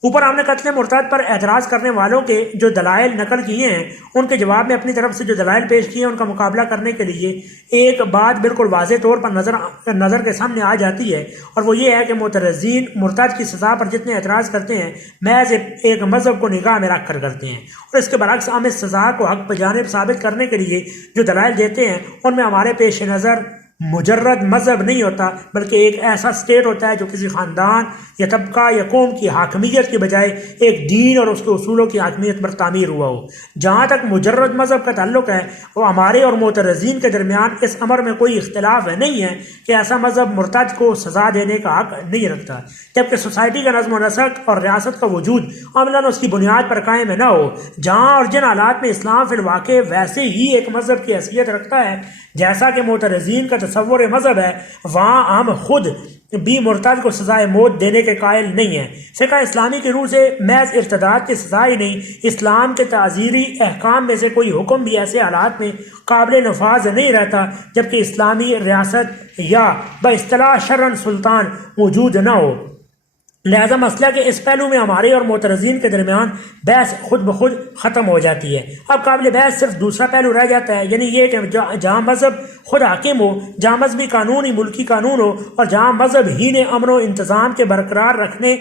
اوپر ہم نے قتل مرتد پر اعتراض کرنے والوں کے جو دلائل نقل کیے ہیں ان کے جواب میں اپنی طرف سے جو دلائل پیش کیے ہیں ان کا مقابلہ کرنے کے لیے ایک بات بالکل واضح طور پر نظر کے سامنے آ جاتی ہے، اور وہ یہ ہے کہ معترضین مرتد کی سزا پر جتنے اعتراض کرتے ہیں محض ایک مذہب کو نگاہ میں رکھ کر کرتے ہیں، اور اس کے برعکس ہم اس سزا کو حق بجانب ثابت کرنے کے لیے جو دلائل دیتے ہیں ان میں ہمارے پیش نظر مجرد مذہب نہیں ہوتا بلکہ ایک ایسا اسٹیٹ ہوتا ہے جو کسی خاندان یا طبقہ یا قوم کی حاکمیت کی بجائے ایک دین اور اس کے اصولوں کی حاکمیت پر تعمیر ہوا ہو۔ جہاں تک مجرد مذہب کا تعلق ہے وہ ہمارے اور معترضین کے درمیان اس امر میں کوئی اختلاف نہیں ہے کہ ایسا مذہب مرتد کو سزا دینے کا حق نہیں رکھتا، جبکہ سوسائٹی کا نظم و نسق اور ریاست کا وجود عملاً اس کی بنیاد پر قائم نہ ہو۔ جہاں اور جن حالات میں اسلام فی الواقع ویسے ہی ایک مذہب کی حیثیت رکھتا ہے جیسا کہ معترضین کا تصور مذہب ہے، وہاں ہم خود بھی مرتد کو سزائے موت دینے کے قائل نہیں ہیں۔ فقہ اسلامی کی روح سے محض ارتداد کی سزا ہی نہیں، اسلام کے تعزیری احکام میں سے کوئی حکم بھی ایسے حالات میں قابل نفاذ نہیں رہتا جبکہ اسلامی ریاست یا باصطلاح شرعاً سلطان موجود نہ ہو۔ لہذا مسئلہ کہ اس پہلو میں ہمارے اور معترضین کے درمیان بحث خود بخود ختم ہو جاتی ہے۔ اب قابل بحث صرف دوسرا پہلو رہ جاتا ہے، یعنی یہ کہ جہاں مذہب خود حاکم ہو، جہاں مذہبی قانون ہی ملکی قانون ہو، اور جہاں مذہب ہی نے امن و انتظام کے برقرار رکھنے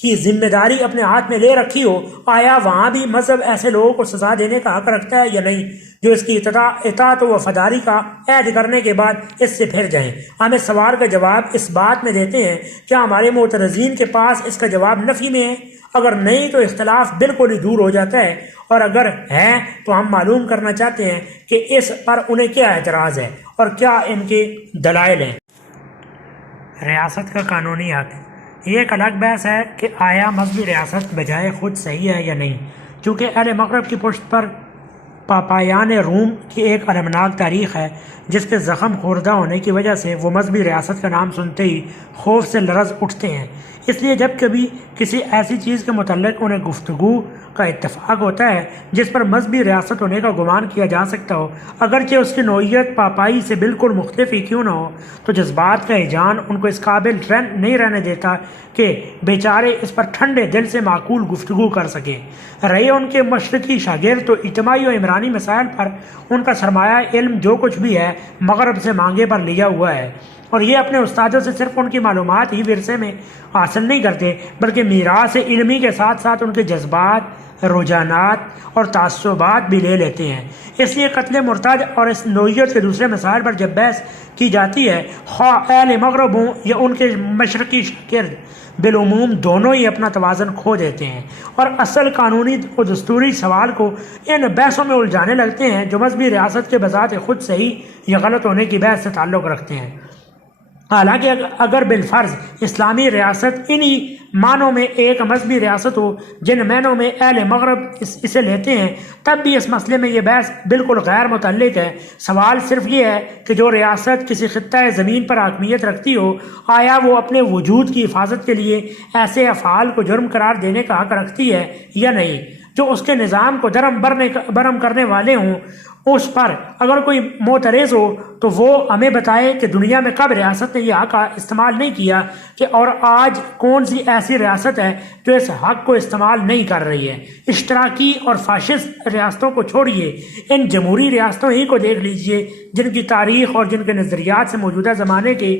کی ذمہ داری اپنے ہاتھ میں لے رکھی ہو، آیا وہاں بھی مذہب ایسے لوگوں کو سزا دینے کا حق رکھتا ہے یا نہیں جو اس کی اطاعت و وفاداری کا عہد کرنے کے بعد اس سے پھر جائیں؟ ہم اس سوال کا جواب اس بات میں دیتے ہیں کیا ہمارے معترضین کے پاس اس کا جواب نفی میں ہے؟ اگر نہیں تو اختلاف بالکل ہی دور ہو جاتا ہے، اور اگر ہے تو ہم معلوم کرنا چاہتے ہیں کہ اس پر انہیں کیا اعتراض ہے اور کیا ان کے دلائل ہیں۔ ریاست کا قانونی حق، یہ ایک الگ بحث ہے کہ آیا مذہبی ریاست بجائے خود صحیح ہے یا نہیں، چونکہ اہل مغرب کی پشت پر پاپایان روم کی ایک المناک تاریخ ہے جس کے زخم خوردہ ہونے کی وجہ سے وہ مذہبی ریاست کا نام سنتے ہی خوف سے لرز اٹھتے ہیں۔ اس لیے جب کبھی کسی ایسی چیز کے متعلق انہیں گفتگو کا اتفاق ہوتا ہے جس پر مذہبی ریاست ہونے کا گمان کیا جا سکتا ہو، اگرچہ اس کی نوعیت پاپائی سے بالکل مختلف ہی کیوں نہ ہو، تو جذبات کا ہیجان ان کو اس قابل نہیں رہنے دیتا کہ بیچارے اس پر ٹھنڈے دل سے معقول گفتگو کر سکیں۔ رہے ان کے مشرقی شاگرد تو اجتماعی و عمرانی مسائل پر ان کا سرمایہ علم جو کچھ بھی ہے مغرب سے مانگے پر لیا ہوا ہے، اور یہ اپنے استادوں سے صرف ان کی معلومات ہی ورثے میں حاصل نہیں کرتے بلکہ میراث علمی کے ساتھ ساتھ ان کے جذبات، رجحانات اور تعصبات بھی لے لیتے ہیں۔ اس لیے قتل مرتد اور اس نوعیت کے دوسرے مسائل پر جب بحث کی جاتی ہے، خواہ اہل مغرب ہوں یا ان کے مشرقی شاگرد، بالعموم دونوں ہی اپنا توازن کھو دیتے ہیں اور اصل قانونی و دستوری سوال کو ان بحثوں میں الجھانے لگتے ہیں جو مذہبی ریاست کے بذات خود صحیح یا غلط ہونے کی بحث سے تعلق رکھتے ہیں۔ حالانکہ اگر بالفرض اسلامی ریاست انہی معنوں میں ایک مذہبی ریاست ہو جن معنوں میں اہل مغرب اسے لیتے ہیں، تب بھی اس مسئلے میں یہ بحث بالکل غیر متعلق ہے۔ سوال صرف یہ ہے کہ جو ریاست کسی خطہ زمین پر حاکمیت رکھتی ہو، آیا وہ اپنے وجود کی حفاظت کے لیے ایسے افعال کو جرم قرار دینے کا حق رکھتی ہے یا نہیں جو اس کے نظام کو برہم کرنے والے ہوں۔ اس پر اگر کوئی معترض ہو تو وہ ہمیں بتائے کہ دنیا میں کب ریاست نے یہ حق استعمال نہیں کیا کہ اور آج کون سی ایسی ریاست ہے جو اس حق کو استعمال نہیں کر رہی ہے۔ اشتراکی اور فاشسٹ ریاستوں کو چھوڑیے، ان جمہوری ریاستوں ہی کو دیکھ لیجئے جن کی تاریخ اور جن کے نظریات سے موجودہ زمانے کے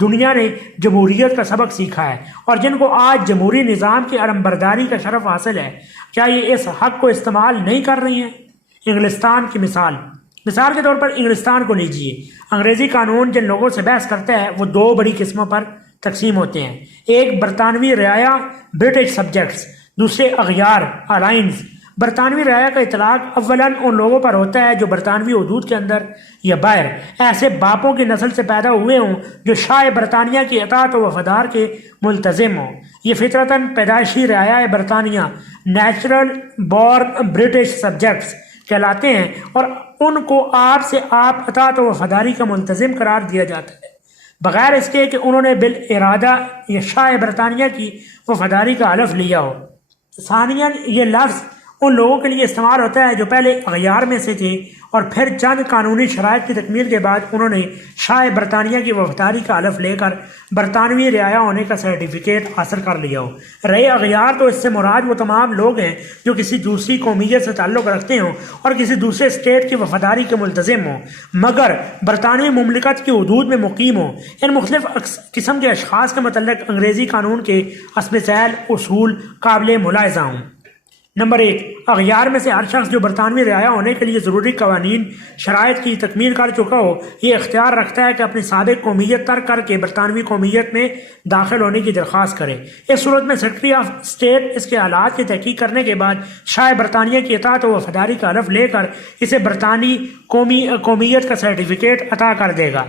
دنیا نے جمہوریت کا سبق سیکھا ہے اور جن کو آج جمہوری نظام کی علمبرداری کا شرف حاصل ہے۔ کیا یہ اس حق کو استعمال نہیں کر رہی ہیں؟ انگلستان کی مثال کے طور پر انگلستان کو لیجئے۔ انگریزی قانون جن لوگوں سے بحث کرتا ہے وہ دو بڑی قسموں پر تقسیم ہوتے ہیں، ایک برطانوی رعایا برٹش سبجیکٹس، دوسرے اغیار الائنز۔ برطانوی رعایا کا اطلاق اولاً ان لوگوں پر ہوتا ہے جو برطانوی حدود کے اندر یا باہر ایسے باپوں کی نسل سے پیدا ہوئے ہوں جو شاہ برطانیہ کی اطاعت و وفادار کے ملتزم ہوں۔ یہ فطرتاً پیدائشی رعایا برطانیہ، نیچرل بورن برٹش سبجیکٹس کہلاتے ہیں اور ان کو آپ سے آپ اطاعت و وفاداری کا ملتزم قرار دیا جاتا ہے بغیر اس کے کہ انہوں نے بالارادہ یا شاہ برطانیہ کی وفاداری کا حلف لیا ہو۔ ثانیاً یہ لفظ ان لوگوں کے لیے استعمال ہوتا ہے جو پہلے اغیار میں سے تھے اور پھر چند قانونی شرائط کی تکمیل کے بعد انہوں نے شاہ برطانیہ کی وفاداری کا حلف لے کر برطانوی رعایا ہونے کا سرٹیفکیٹ حاصل کر لیا ہو۔ رہے اغیار تو اس سے مراد وہ تمام لوگ ہیں جو کسی دوسری قومیت سے تعلق رکھتے ہوں اور کسی دوسرے اسٹیٹ کی وفاداری کے ملتزم ہوں مگر برطانوی مملکت کی حدود میں مقیم ہوں۔ ان مختلف قسم کے اشخاص کے متعلق انگریزی قانون کے حسب ذیل اصول قابل ملاحظہ ہوں۔ نمبر 1، اغیار میں سے ہر شخص جو برطانوی رعایا ہونے کے لیے ضروری قوانین شرائط کی تکمیل کر چکا ہو یہ اختیار رکھتا ہے کہ اپنی سابق قومیت ترک کر کے برطانوی قومیت میں داخل ہونے کی درخواست کرے۔ اس صورت میں سیکرٹری آف اسٹیٹ اس کے حالات کی تحقیق کرنے کے بعد شاہ برطانیہ کی اطاعت و وفاداری کا حلف لے کر اسے برطانوی قومیت کا سرٹیفکیٹ عطا کر دے گا۔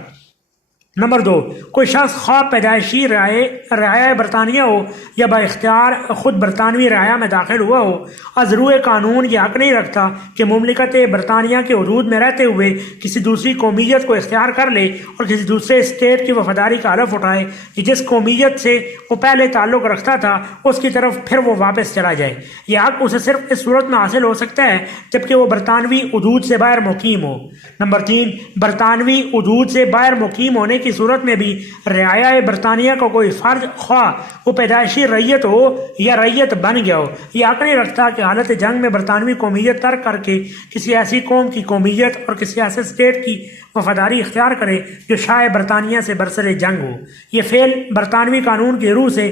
نمبر 2، کوئی شخص خواہ پیدائشی رعایا برطانیہ ہو یا با اختیار خود برطانوی رعایا میں داخل ہوا ہو، از روئے قانون یہ حق نہیں رکھتا کہ مملکت برطانیہ کے حدود میں رہتے ہوئے کسی دوسری قومیت کو اختیار کر لے اور کسی دوسرے اسٹیٹ کی وفاداری کا حلف اٹھائے کہ جس قومیت سے وہ پہلے تعلق رکھتا تھا اس کی طرف پھر وہ واپس چلا جائے۔ یہ حق اسے صرف اس صورت میں حاصل ہو سکتا ہے جبکہ وہ برطانوی حدود سے باہر مقیم ہو۔ نمبر 3، برطانوی حدود سے باہر مقیم ہونے کی صورت میں بھی رعایا برطانیہ کا کوئی فرد خواہ وہ پیدائشی رعیت ہو یا رعیت بن گیا ہو یہ حق نہیں رکھتا کہ حالت جنگ میں برطانوی قومیت ترک کر کے کسی ایسی قوم کی قومیت اور کسی ایسے اسٹیٹ کی وفاداری اختیار کرے جو شاہ برطانیہ سے برسر جنگ ہو۔ یہ فعل برطانوی قانون کی روح سے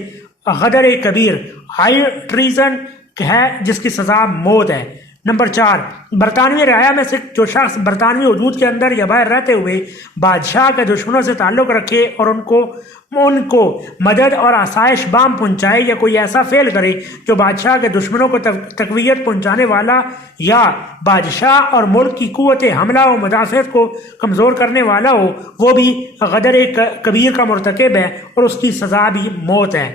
غدر کبیر ہائی ٹریزن ہے جس کی سزا موت ہے۔ نمبر 4، برطانوی رعایا میں سے جو شخص برطانوی حدود کے اندر یا باہر رہتے ہوئے بادشاہ کے دشمنوں سے تعلق رکھے اور ان کو مدد اور آسائش بام پہنچائے یا کوئی ایسا فعل کرے جو بادشاہ کے دشمنوں کو تقویت پہنچانے والا یا بادشاہ اور ملک کی قوت حملہ و مدافعت کو کمزور کرنے والا ہو، وہ بھی غدر کبیر کا مرتکب ہے اور اس کی سزا بھی موت ہے۔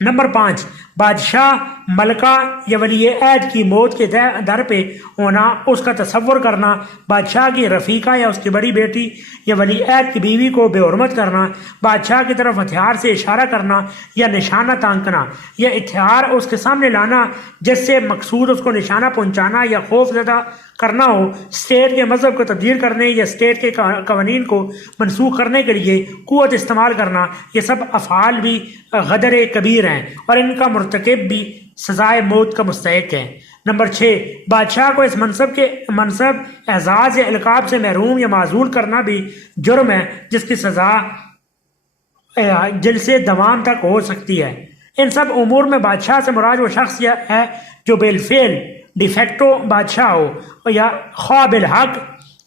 نمبر 5، بادشاہ، ملکہ یا ولی عہد کی موت کے در پہ ہونا، اس کا تصور کرنا، بادشاہ کی رفیقہ یا اس کی بڑی بیٹی یا ولی عہد کی بیوی کو بے حرمت کرنا، بادشاہ کی طرف ہتھیار سے اشارہ کرنا یا نشانہ تانکنا یا ہتھیار اس کے سامنے لانا جس سے مقصود اس کو نشانہ پہنچانا یا خوف زدہ کرنا ہو، اسٹیٹ کے مذہب کو تبدیل کرنے یا اسٹیٹ کے قوانین کو منسوخ کرنے کے لیے قوت استعمال کرنا، یہ سب افعال بھی غدر کبیر ہیں اور ان کا مرتکب بھی سزائے موت کا مستحق ہے۔ نمبر 6، بادشاہ کو اس منصب، اعزاز یا القاب سے محروم یا معزول کرنا بھی جرم ہے جس کی سزا جلسے دوام تک ہو سکتی ہے۔ ان سب امور میں بادشاہ سے مراد وہ شخص ہے جو بالفعل ڈیفیکٹو بادشاہ ہو یا خواہ بالحق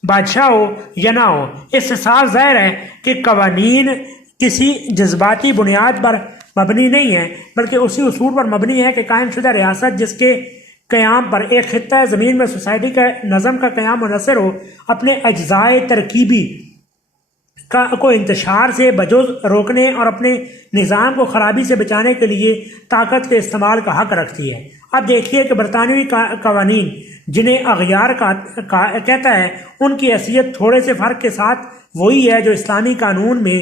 بادشاہ ہو یا نہ ہو۔ اس سے صاف ظاہر ہے کہ قوانین کسی جذباتی بنیاد پر مبنی نہیں ہے بلکہ اسی اصول پر مبنی ہے کہ قائم شدہ ریاست جس کے قیام پر ایک خطہ زمین میں سوسائٹی کا نظم کا قیام منحصر ہو، اپنے اجزائے ترکیبی کو انتشار سے بجز روکنے اور اپنے نظام کو خرابی سے بچانے کے لیے طاقت کے استعمال کا حق رکھتی ہے۔ اب دیکھیے کہ برطانوی قوانین جنہیں اغیار کہتا ہے، ان کی حیثیت تھوڑے سے فرق کے ساتھ وہی ہے جو اسلامی قانون میں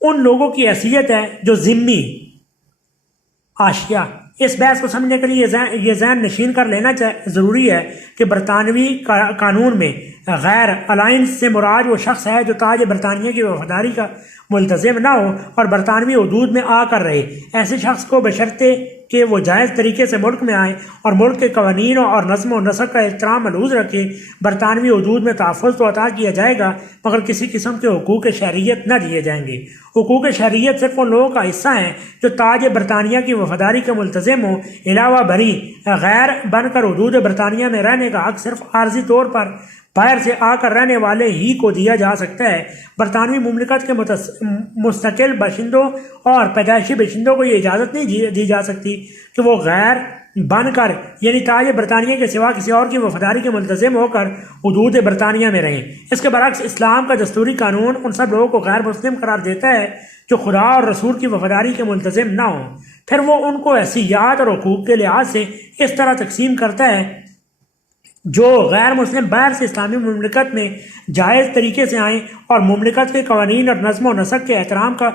ان لوگوں کی حیثیت ہے جو ذمی آشیا۔ اس بحث کو سمجھنے کے لیے یہ ذہن نشین کر لینا ضروری ہے کہ برطانوی قانون میں غیر الائنس سے مراد وہ شخص ہے جو تاج برطانیہ کی وفاداری کا ملتزم نہ ہو اور برطانوی حدود میں آ کر رہے۔ ایسے شخص کو بشرطے کہ وہ جائز طریقے سے ملک میں آئے اور ملک کے قوانین اور نظم و نسق کا احترام ملحوظ رکھے، برطانوی حدود میں تحفظ تو عطا کیا جائے گا مگر کسی قسم کے حقوق شہریت نہ دیے جائیں گے۔ حقوق شہریت صرف ان لوگوں کا حصہ ہیں جو تاج برطانیہ کی وفاداری کے ملتزم ہوں۔ علاوہ بری غیر بن کر حدود برطانیہ میں رہنے کا حق صرف عارضی طور پر باہر سے آ کر رہنے والے ہی کو دیا جا سکتا ہے۔ برطانوی مملکت کے مستقل باشندوں اور پیدائشی باشندوں کو یہ اجازت نہیں دی جا سکتی کہ وہ غیر بن کر یعنی تاج برطانیہ کے سوا کسی اور کی وفاداری کے ملتزم ہو کر حدود برطانیہ میں رہیں۔ اس کے برعکس اسلام کا دستوری قانون ان سب لوگوں کو غیر مسلم قرار دیتا ہے جو خدا اور رسول کی وفاداری کے ملتزم نہ ہوں، پھر وہ ان کو حیثیت اور حقوق کے لحاظ سے اس طرح تقسیم کرتا ہے جو غیر مسلم باہر سے اسلامی مملکت میں جائز طریقے سے آئیں اور مملکت کے قوانین اور نظم و نسق کے احترام کا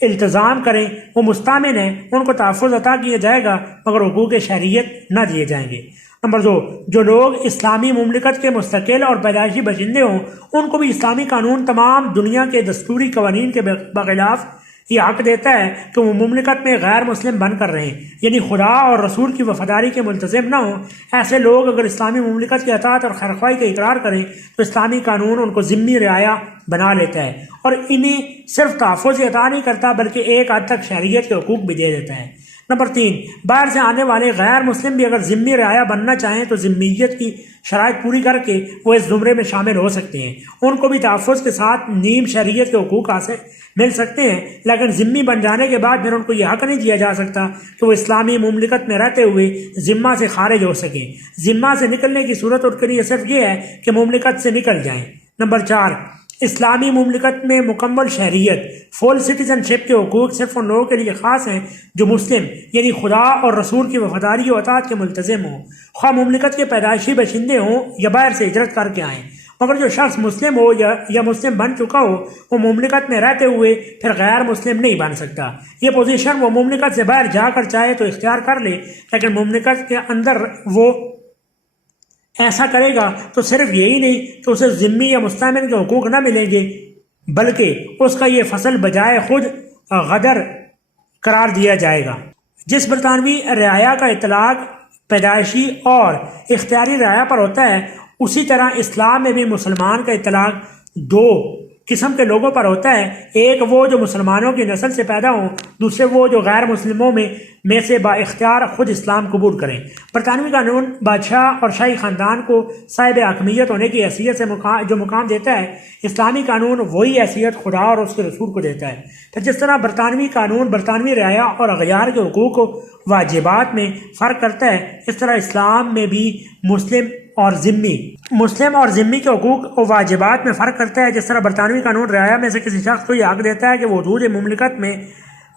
التزام کریں، وہ مستامن ہیں، ان کو تحفظ عطا کیا جائے گا مگر حقوق شہریت نہ دیے جائیں گے۔ نمبر 2، جو لوگ اسلامی مملکت کے مستقل اور پیدائشی باشندے ہوں ان کو بھی اسلامی قانون تمام دنیا کے دستوری قوانین کے بخلاف یہ حق دیتا ہے کہ وہ مملکت میں غیر مسلم بن کر رہیں، یعنی خدا اور رسول کی وفاداری کے ملتزم نہ ہوں۔ ایسے لوگ اگر اسلامی مملکت کی اطاعت اور خیرخواہی کا اقرار کریں تو اسلامی قانون ان کو ذمی رعایا بنا لیتا ہے اور انہیں صرف تحفظ عطا نہیں کرتا بلکہ ایک حد تک شہریت کے حقوق بھی دے دیتا ہے۔ نمبر 3، باہر سے آنے والے غیر مسلم بھی اگر ذمی رعایا بننا چاہیں تو ذمیت کی شرائط پوری کر کے وہ اس زمرے میں شامل ہو سکتے ہیں۔ ان کو بھی تحفظ کے ساتھ نیم شہریت کے حقوق حاصل مل سکتے ہیں، لیکن ذمی بن جانے کے بعد پھر ان کو یہ حق نہیں دیا جا سکتا کہ وہ اسلامی مملکت میں رہتے ہوئے ذمہ سے خارج ہو سکیں۔ ذمہ سے نکلنے کی صورت ان کے لیے صرف یہ ہے کہ مملکت سے نکل جائیں۔ نمبر 4، اسلامی مملکت میں مکمل شہریت فل سٹیزن شپ کے حقوق صرف ان لوگوں کے لیے خاص ہیں جو مسلم یعنی خدا اور رسول کی وفاداری و اطاعت کے ملتزم ہوں، خواہ مملکت کے پیدائشی باشندے ہوں یا باہر سے ہجرت کر کے آئیں۔ مگر جو شخص مسلم ہو یا مسلم بن چکا ہو وہ مملکت میں رہتے ہوئے پھر غیر مسلم نہیں بن سکتا۔ یہ پوزیشن وہ مملکت سے باہر جا کر چاہے تو اختیار کر لے، لیکن مملکت کے اندر وہ ایسا کرے گا تو صرف یہی نہیں کہ اسے ذمی یا مستعمل کے حقوق نہ ملیں گے بلکہ اس کا یہ فصل بجائے خود غدر قرار دیا جائے گا۔ جس برطانوی رعایا کا اطلاق پیدائشی اور اختیاری رعایا پر ہوتا ہے، اسی طرح اسلام میں بھی مسلمان کا اطلاق دو قسم کے لوگوں پر ہوتا ہے، ایک وہ جو مسلمانوں کی نسل سے پیدا ہوں، دوسرے وہ جو غیر مسلموں میں سے با اختیار خود اسلام قبول کریں۔ برطانوی قانون بادشاہ اور شاہی خاندان کو صاحب حاکمیت ہونے کی حیثیت سے جو مقام دیتا ہے، اسلامی قانون وہی حیثیت خدا اور اس کے رسول کو دیتا ہے۔ پھر جس طرح برطانوی قانون برطانوی رعایا اور اغیار کے حقوق و واجبات میں فرق کرتا ہے، اس طرح اسلام میں بھی مسلم اور ذمی کے حقوق و واجبات میں فرق کرتا ہے۔ جس طرح برطانوی قانون رعایا میں سے کسی شخص کو یہ حق دیتا ہے کہ وہ حدود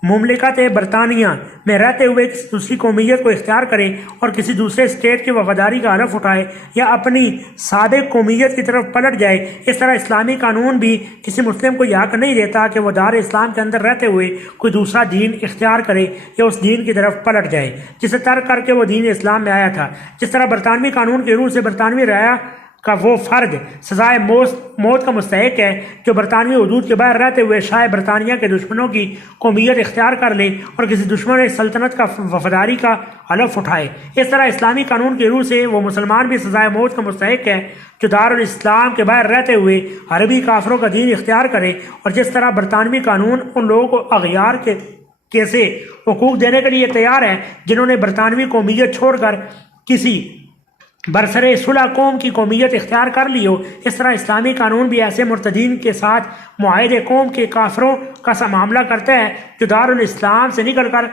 مملکت برطانیہ میں رہتے ہوئے کسی دوسری قومیت کو اختیار کرے اور کسی دوسرے اسٹیٹ کی وفاداری کا حلف اٹھائے یا اپنی سابق قومیت کی طرف پلٹ جائے، اس طرح اسلامی قانون بھی کسی مسلم کو یہ حق نہیں دیتا کہ وہ دار اسلام کے اندر رہتے ہوئے کوئی دوسرا دین اختیار کرے یا اس دین کی طرف پلٹ جائے جسے ترک کر کے وہ دین اسلام میں آیا تھا۔ جس طرح برطانوی قانون کی روح سے برطانوی رعایا کا وہ فرد سزائے موت کا مستحق ہے جو برطانوی حدود کے باہر رہتے ہوئے شاہ برطانیہ کے دشمنوں کی قومیت اختیار کر لے اور کسی دشمن سلطنت کا وفاداری کا حلف اٹھائے۔ اس طرح اسلامی قانون کی روح سے وہ مسلمان بھی سزائے موت کا مستحق ہے جو دارالاسلام کے باہر رہتے ہوئے عربی کافروں کا دین اختیار کرے، اور جس طرح برطانوی قانون ان لوگوں کو اغیار کے کیسے حقوق دینے کے لیے تیار ہے جنہوں نے برطانوی قومیت چھوڑ کر کسی برسر صلح قوم کی قومیت اختیار کر لی ہو، اس طرح اسلامی قانون بھی ایسے مرتدین کے ساتھ معاہدے قوم کے کافروں کا سا معاملہ کرتا ہے جو دارالاسلام سے نکل کر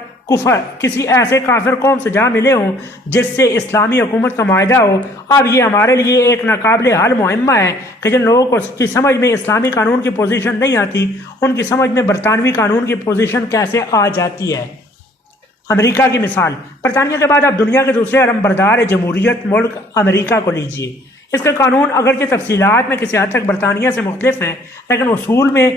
کسی ایسے کافر قوم سے جا ملے ہوں جس سے اسلامی حکومت کا معاہدہ ہو۔ اب یہ ہمارے لیے ایک ناقابل حل معمہ ہے کہ جن لوگوں کی سمجھ میں اسلامی قانون کی پوزیشن نہیں آتی، ان کی سمجھ میں برطانوی قانون کی پوزیشن کیسے آ جاتی ہے۔ امریکہ کی مثال، برطانیہ کے بعد اب دنیا کے دوسرے علم بردار جمہوریت ملک امریکہ کو لیجیے۔ اس کے قانون اگرچہ تفصیلات میں کسی حد تک برطانیہ سے مختلف ہیں، لیکن اصول میں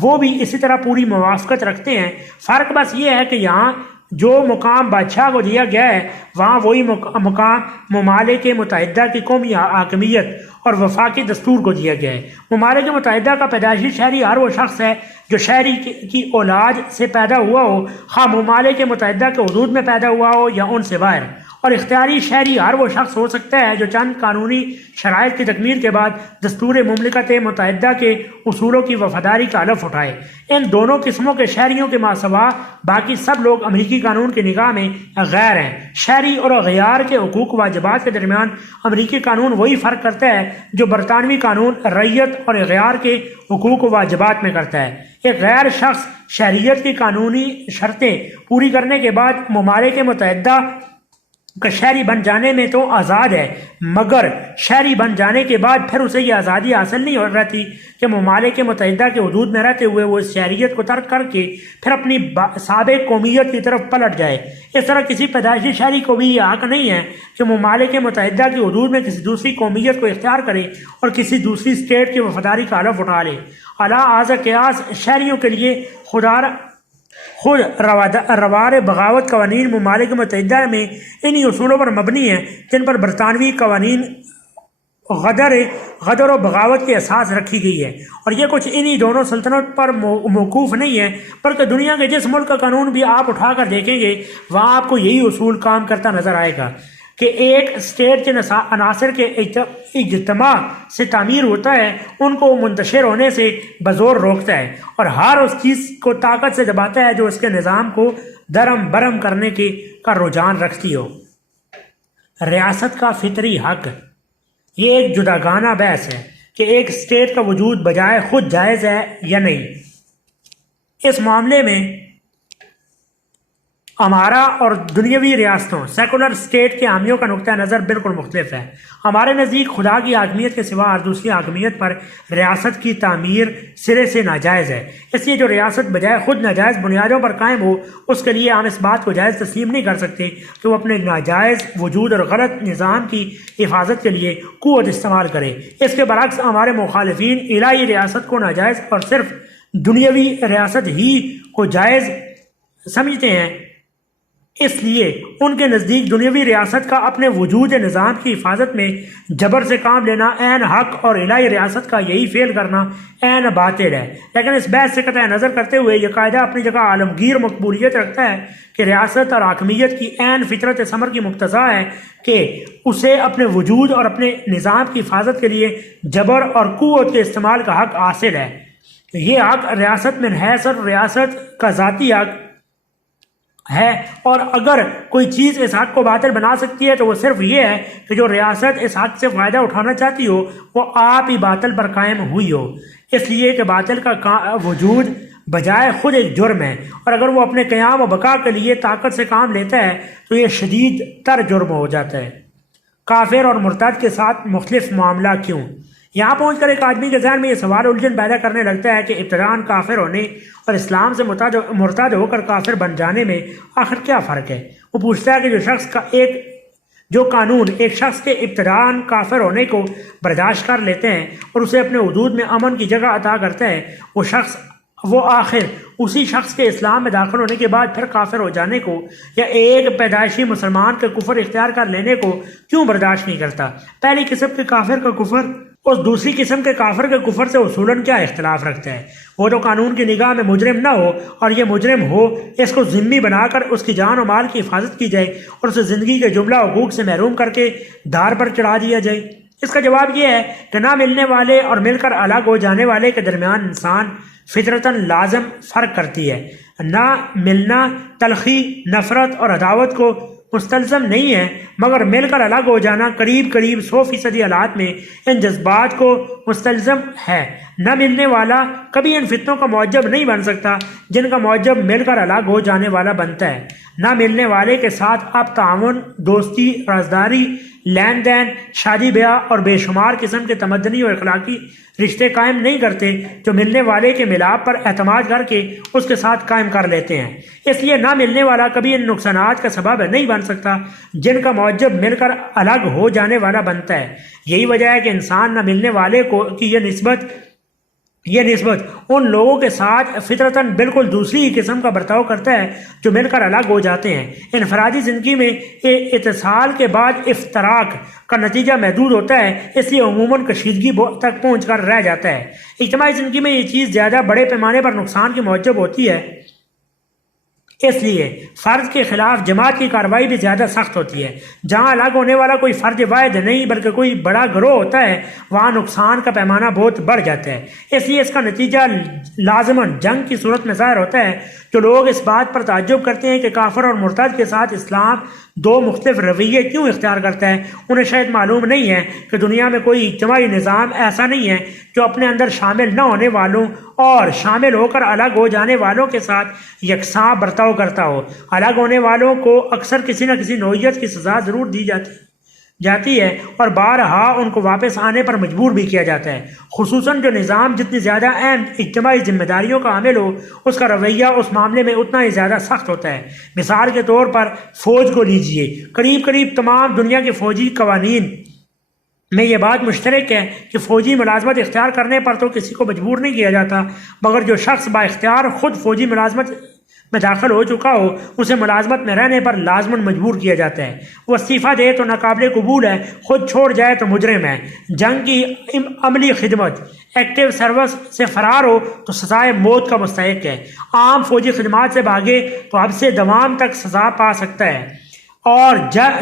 وہ بھی اسی طرح پوری موافقت رکھتے ہیں۔ فرق بس یہ ہے کہ یہاں جو مقام بادشاہ کو دیا گیا ہے، وہاں وہی مقام ممالک متحدہ کی قومی حاکمیت اور وفاقی دستور کو دیا گیا ہے۔ ممالک متحدہ کا پیدائشی شہری ہر وہ شخص ہے جو شہری کی اولاد سے پیدا ہوا ہو، خواہ ممالک متحدہ کے حدود میں پیدا ہوا ہو یا ان سے باہر، اور اختیاری شہری ہر وہ شخص ہو سکتا ہے جو چند قانونی شرائط کی تکمیل کے بعد دستور مملکت متحدہ کے اصولوں کی وفاداری کا حلف اٹھائے۔ ان دونوں قسموں کے شہریوں کے ماسوا باقی سب لوگ امریکی قانون کی نگاہ میں غیر ہیں۔ شہری اور غیار کے حقوق و واجبات کے درمیان امریکی قانون وہی فرق کرتا ہے جو برطانوی قانون رعیت اور غیار کے حقوق و واجبات میں کرتا ہے۔ ایک غیر شخص شہریت کی قانونی شرطیں پوری کرنے کے بعد ممالک متحدہ کا شہری بن جانے میں تو آزاد ہے، مگر شہری بن جانے کے بعد پھر اسے یہ آزادی حاصل نہیں ہو رہتی کہ ممالک متحدہ کے حدود میں رہتے ہوئے وہ اس شہریت کو ترک کر کے پھر اپنی سابق قومیت کی طرف پلٹ جائے۔ اس طرح کسی پیدائشی شہری کو بھی یہ حق نہیں ہے کہ ممالک متحدہ کے حدود میں کسی دوسری قومیت کو اختیار کرے اور کسی دوسری اسٹیٹ کی وفاداری کا حلف اٹھا لے۔ اعلیٰ ازا قیاس شہریوں کے لیے خود روار بغاوت قوانین ممالک متحدہ میں انہی اصولوں پر مبنی ہیں جن پر برطانوی قوانین غدر و بغاوت کی اساس رکھی گئی ہے، اور یہ کچھ انہی دونوں سلطنت پر موقوف نہیں ہے بلکہ دنیا کے جس ملک کا قانون بھی آپ اٹھا کر دیکھیں گے وہاں آپ کو یہی اصول کام کرتا نظر آئے گا کہ ایک اسٹیٹ کے عناصر کے اجتماع سے تعمیر ہوتا ہے، ان کو منتشر ہونے سے بزور روکتا ہے اور ہر اس چیز کو طاقت سے دباتا ہے جو اس کے نظام کو درم برم کرنے کا رجحان رکھتی ہو۔ ریاست کا فطری حق، یہ ایک جداگانہ بحث ہے کہ ایک اسٹیٹ کا وجود بجائے خود جائز ہے یا نہیں۔ اس معاملے میں ہمارا اور دنیاوی ریاستوں سیکولر اسٹیٹ کے حامیوں کا نقطہ نظر بالکل مختلف ہے۔ ہمارے نزدیک خدا کی حاکمیت کے سوا اور دوسری حاکمیت پر ریاست کی تعمیر سرے سے ناجائز ہے۔ اس لیے جو ریاست بجائے خود ناجائز بنیادوں پر قائم ہو، اس کے لیے ہم اس بات کو جائز تسلیم نہیں کر سکتے کہ وہ اپنے ناجائز وجود اور غلط نظام کی حفاظت کے لیے قوت استعمال کرے۔ اس کے برعکس ہمارے مخالفین الہی ریاست کو ناجائز اور صرف دنیاوی ریاست ہی کو جائز سمجھتے ہیں۔ اس لیے ان کے نزدیک دنیاوی ریاست کا اپنے وجود نظام کی حفاظت میں جبر سے کام لینا عین حق اور الہی ریاست کا یہی فعل کرنا عین باطل ہے۔ لیکن اس بحث سے قطع نظر کرتے ہوئے یہ قاعدہ اپنی جگہ عالمگیر مقبولیت رکھتا ہے کہ ریاست اور حاکمیت کی عین فطرت ثمر کی مقتضا ہے کہ اسے اپنے وجود اور اپنے نظام کی حفاظت کے لیے جبر اور قوت کے استعمال کا حق حاصل ہے۔ یہ حق ریاست من حیث اور ریاست کا ذاتی حق ہے، اور اگر کوئی چیز اس حق کو باطل بنا سکتی ہے تو وہ صرف یہ ہے کہ جو ریاست اس حق سے فائدہ اٹھانا چاہتی ہو وہ آپ ہی باطل پر قائم ہوئی ہو، اس لیے کہ باطل کا وجود بجائے خود ایک جرم ہے، اور اگر وہ اپنے قیام و بقا کے لیے طاقت سے کام لیتا ہے تو یہ شدید تر جرم ہو جاتا ہے۔ کافر اور مرتد کے ساتھ مختلف معاملہ کیوں؟ یہاں پہنچ کر ایک آدمی کے ذہن میں یہ سوال الجھن پیدا کرنے لگتا ہے کہ ابتداءً کافر ہونے اور اسلام سے مرتد ہو کر کافر بن جانے میں آخر کیا فرق ہے؟ وہ پوچھتا ہے کہ جو قانون ایک شخص کے ابتداءً کافر ہونے کو برداشت کر لیتے ہیں اور اسے اپنے حدود میں امن کی جگہ عطا کرتا ہے، وہ آخر اسی شخص کے اسلام میں داخل ہونے کے بعد پھر کافر ہو جانے کو یا ایک پیدائشی مسلمان کے کفر اختیار کر لینے کو کیوں برداشت نہیں کرتا؟ پہلی قسم کے کافر کا کفر اور دوسری قسم کے کافر کے کفر سے اصولاً کیا اختلاف رکھتا ہے؟ وہ تو قانون کی نگاہ میں مجرم نہ ہو، اور یہ مجرم ہو اس کو ذمہ بنا کر اس کی جان و مال کی حفاظت کی جائے اور اسے زندگی کے جملہ حقوق سے محروم کر کے دار پر چڑھا دیا جائے۔ اس کا جواب یہ ہے کہ نہ ملنے والے اور مل کر الگ ہو جانے والے کے درمیان انسان فطرتاً لازم فرق کرتی ہے۔ نہ ملنا تلخی، نفرت اور عداوت کو مستلزم نہیں ہے، مگر مل کر الگ ہو جانا قریب 100% حالات میں ان جذبات کو مستلزم ہے۔ نہ ملنے والا کبھی ان فتنوں کا معجب نہیں بن سکتا جن کا معجب مل کر الگ ہو جانے والا بنتا ہے۔ نہ ملنے والے کے ساتھ آپ تعاون، دوستی، رازداری، لین دین، شادی بیاہ اور بے شمار قسم کے تمدنی اور اخلاقی رشتے قائم نہیں کرتے جو ملنے والے کے ملاپ پر اعتماد کر کے اس کے ساتھ قائم کر لیتے ہیں۔ اس لیے نہ ملنے والا کبھی ان نقصانات کا سبب نہیں بن سکتا جن کا معجب مل کر الگ ہو جانے والا بنتا ہے۔ یہی وجہ ہے کہ انسان نہ ملنے والے کی یہ نسبت ان لوگوں کے ساتھ فطرتاً بالکل دوسری ہی قسم کا برتاؤ کرتا ہے جو مل کر الگ ہو جاتے ہیں۔ انفرادی زندگی میں اتصال کے بعد افتراق کا نتیجہ محدود ہوتا ہے، اس لیے عموماً کشیدگی تک پہنچ کر رہ جاتا ہے۔ اجتماعی زندگی میں یہ چیز زیادہ بڑے پیمانے پر نقصان کی موجب ہوتی ہے، اس لیے فرد کے خلاف جماعت کی کارروائی بھی زیادہ سخت ہوتی ہے۔ جہاں الگ ہونے والا کوئی فرد واحد نہیں بلکہ کوئی بڑا گروہ ہوتا ہے، وہاں نقصان کا پیمانہ بہت بڑھ جاتا ہے۔ اس لیے اس کا نتیجہ لازماً جنگ کی صورت میں ظاہر ہوتا ہے۔ جو لوگ اس بات پر تعجب کرتے ہیں کہ کافر اور مرتد کے ساتھ اسلام دو مختلف رویے کیوں اختیار کرتا ہے، انہیں شاید معلوم نہیں ہے کہ دنیا میں کوئی اجتماعی نظام ایسا نہیں ہے جو اپنے اندر شامل نہ ہونے والوں اور شامل ہو کر الگ ہو جانے والوں کے ساتھ یکساں برتاؤ کرتا ہو۔ الگ ہونے والوں کو اکثر کسی نہ کسی نوعیت کی سزا ضرور دی جاتی ہے اور بارہا ان کو واپس آنے پر مجبور بھی کیا جاتا ہے، خصوصاً جو نظام جتنی زیادہ اہم اجتماعی ذمہ داریوں کا حامل ہو اس کا رویہ اس معاملے میں اتنا ہی زیادہ سخت ہوتا ہے۔ مثال کے طور پر فوج کو لیجئے، قریب تمام دنیا کے فوجی قوانین میں یہ بات مشترک ہے کہ فوجی ملازمت اختیار کرنے پر تو کسی کو مجبور نہیں کیا جاتا، مگر جو شخص با اختیار خود فوجی ملازمت میں داخل ہو چکا ہو اسے ملازمت میں رہنے پر لازماً مجبور کیا جاتا ہے۔ وہ استعفیٰ دے تو ناقابل قبول ہے، خود چھوڑ جائے تو مجرم ہے۔ جنگ کی عملی خدمت ایکٹیو سروس سے فرار ہو تو سزائے موت کا مستحق ہے۔ عام فوجی خدمات سے بھاگے تو اب سے دوام تک سزا پا سکتا ہے، اور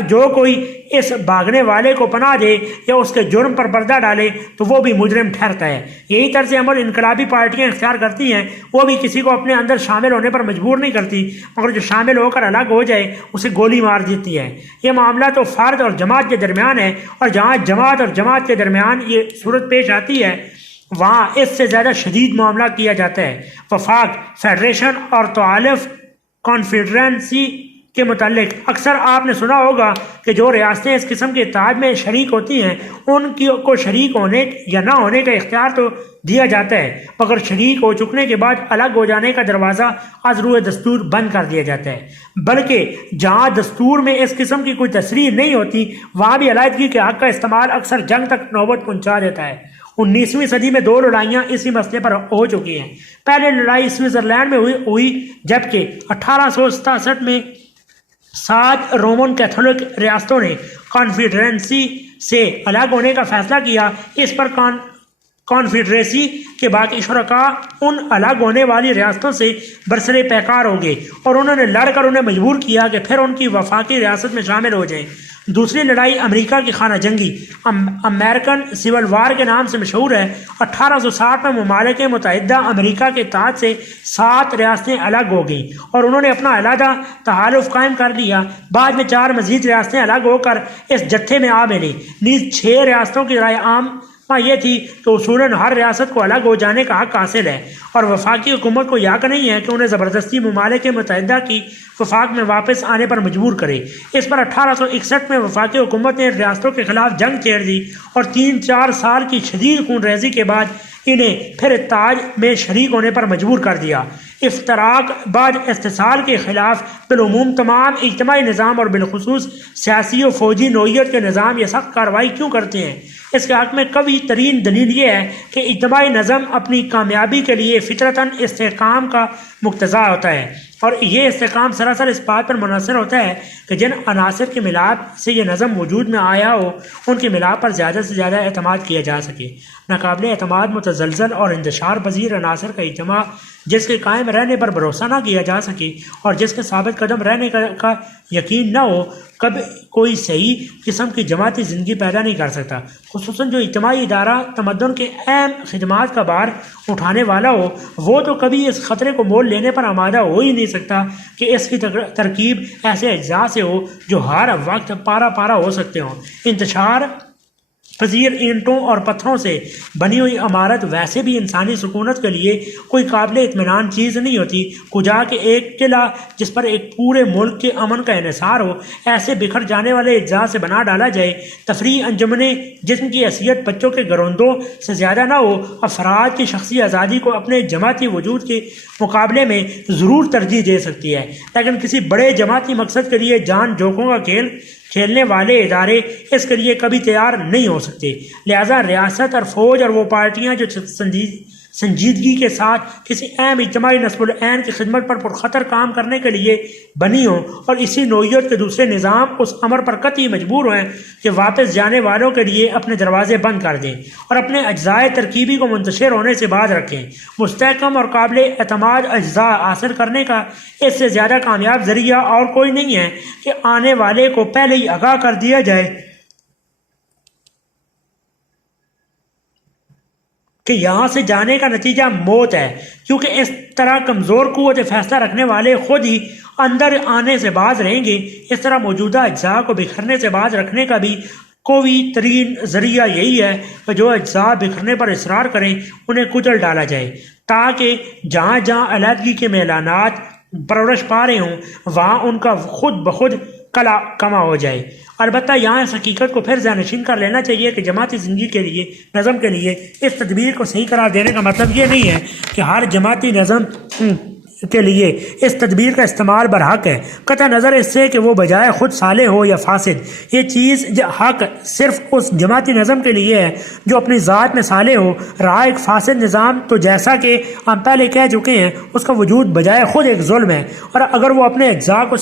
جو کوئی اس بھاگنے والے کو پناہ دے یا اس کے جرم پر پردہ ڈالے تو وہ بھی مجرم ٹھہرتا ہے۔ یہی طرز عمل انقلابی پارٹیاں اختیار کرتی ہیں، وہ بھی کسی کو اپنے اندر شامل ہونے پر مجبور نہیں کرتی، مگر جو شامل ہو کر الگ ہو جائے اسے گولی مار دیتی ہے۔ یہ معاملہ تو فرد اور جماعت کے درمیان ہے، اور جہاں جماعت اور جماعت کے درمیان یہ صورت پیش آتی ہے وہاں اس سے زیادہ شدید معاملہ کیا جاتا ہے۔ وفاق، فیڈریشن اور تحالف کانفیڈرنسی کے متعلق اکثر آپ نے سنا ہوگا کہ جو ریاستیں اس قسم کے اتحاد میں شریک ہوتی ہیں ان کو شریک ہونے یا نہ ہونے کا اختیار تو دیا جاتا ہے، مگر شریک ہو چکنے کے بعد الگ ہو جانے کا دروازہ از روئے دستور بند کر دیا جاتا ہے۔ بلکہ جہاں دستور میں اس قسم کی کوئی تصریح نہیں ہوتی وہاں بھی علیحدگی کے حق کا استعمال اکثر جنگ تک نوبت پہنچا دیتا ہے۔ 19ویں صدی میں 2 لڑائیاں اسی مسئلے پر ہو چکی ہیں۔ پہلی لڑائی سوئٹزرلینڈ میں ہوئی جبکہ 1867 میں 7 رومن کیتھولک ریاستوں نے کانفیڈرنسی سے الگ ہونے کا فیصلہ کیا۔ اس پر کانفیڈریسی کے باقی شرکاء ان الگ ہونے والی ریاستوں سے برسر پیکار ہو گئے اور انہوں نے لڑ کر انہیں مجبور کیا کہ پھر ان کی وفاقی ریاست میں شامل ہو جائیں۔ دوسری لڑائی امریکہ کی خانہ جنگی امریکن سول وار کے نام سے مشہور ہے۔ 1860 میں ممالک متحدہ امریکہ کے تحت سے 7 ریاستیں الگ ہو گئیں اور انہوں نے اپنا علیحدہ تحالف قائم کر لیا۔ بعد میں 4 مزید ریاستیں الگ ہو کر اس جتھے میں آ ملیں۔ نیز 6 ریاستوں کی رائے عام یہ تھی کہ اصولاً ہر ریاست کو الگ ہو جانے کا حق حاصل ہے اور وفاقی حکومت کو یہ حق نہیں ہے کہ انہیں زبردستی ممالک متحدہ کی وفاق میں واپس آنے پر مجبور کرے۔ اس پر 1861 میں وفاقی حکومت نے ریاستوں کے خلاف جنگ چھیڑ دی اور 3-4 سال کی شدید خون ریزی کے بعد انہیں پھر اتحاد میں شریک ہونے پر مجبور کر دیا۔ افتراق بعد استحصال کے خلاف بالعموم تمام اجتماعی نظام اور بالخصوص سیاسی و فوجی نوعیت کے نظام یہ سخت کارروائی کیوں کرتے ہیں؟ اس کے حق میں قوی ترین دلیل یہ ہے کہ اجتماعی نظم اپنی کامیابی کے لیے فطرتاً استحکام کا مقتضا ہوتا ہے اور یہ استحکام سراسر اس بات پر منحصر ہوتا ہے کہ جن عناصر کے ملاپ سے یہ نظم وجود میں آیا ہو ان کے ملاپ پر زیادہ سے زیادہ اعتماد کیا جا سکے۔ ناقابل اعتماد متزلزل اور انتشار پذیر عناصر کا اجتماع جس کے قائم رہنے پر بھروسہ نہ کیا جا سکے اور جس کے ثابت قدم رہنے کا یقین نہ ہو کب کوئی صحیح قسم کی جماعتی زندگی پیدا نہیں کر سکتا، خصوصاً جو اجتماعی ادارہ تمدن کے اہم خدمات کا بار اٹھانے والا ہو وہ تو کبھی اس خطرے کو مول لینے پر آمادہ ہو ہی نہیں سکتا کہ اس کی ترکیب ایسے اجزاء سے ہو جو ہر وقت پارا پارا ہو سکتے ہوں۔ انتشار پذیر اینٹوں اور پتھروں سے بنی ہوئی عمارت ویسے بھی انسانی سکونت کے لیے کوئی قابل اطمینان چیز نہیں ہوتی، کجا کہ ایک قلعہ جس پر ایک پورے ملک کے امن کا انحصار ہو ایسے بکھر جانے والے اجزاء سے بنا ڈالا جائے۔ تفریح انجمنیں جسم کی حیثیت بچوں کے گروندوں سے زیادہ نہ ہو، افراد کی شخصی آزادی کو اپنے جماعتی وجود کے مقابلے میں ضرور ترجیح دے سکتی ہے، لیکن کسی بڑے جماعتی مقصد کے لیے جان جوکوں کا کھیلنے والے ادارے اس کے لیے کبھی تیار نہیں ہو سکتے۔ لہذا ریاست اور فوج اور وہ پارٹیاں جو سنجیدگی کے ساتھ کسی اہم اجتماعی نصب العین کی خدمت پر پرخطر کام کرنے کے لیے بنی ہوں اور اسی نوعیت کے دوسرے نظام اس امر پر قطعی مجبور ہیں کہ واپس جانے والوں کے لیے اپنے دروازے بند کر دیں اور اپنے اجزائے ترکیبی کو منتشر ہونے سے باز رکھیں۔ مستحکم اور قابل اعتماد اجزاء حاصل کرنے کا اس سے زیادہ کامیاب ذریعہ اور کوئی نہیں ہے کہ آنے والے کو پہلے ہی آگاہ کر دیا جائے کہ یہاں سے جانے کا نتیجہ موت ہے، کیونکہ اس طرح کمزور قوت فیصلہ رکھنے والے خود ہی اندر آنے سے باز رہیں گے۔ اس طرح موجودہ اجزاء کو بکھرنے سے باز رکھنے کا بھی قوی ترین ذریعہ یہی ہے کہ جو اجزاء بکھرنے پر اصرار کریں انہیں کچل ڈالا جائے تاکہ جہاں جہاں علیحدگی کے میلانات پرورش پا رہے ہوں وہاں ان کا خود بخود کلا کما ہو جائے۔ البتہ یہاں اس حقیقت کو پھر ذہن نشین کر لینا چاہیے کہ جماعتی زندگی کے لیے نظم کے لیے اس تدبیر کو صحیح قرار دینے کا مطلب یہ نہیں ہے کہ ہر جماعتی نظم کے لیے اس تدبیر کا استعمال برحق ہے، قطع نظر اس سے کہ وہ بجائے خود صالح ہو یا فاسد۔ یہ چیز حق صرف اس جماعتی نظم کے لیے ہے جو اپنی ذات میں صالح ہو، رہا ایک فاسد نظام تو جیسا کہ ہم پہلے کہہ چکے ہیں اس کا وجود بجائے خود ایک ظلم ہے، اور اگر وہ اپنے اجزاء کو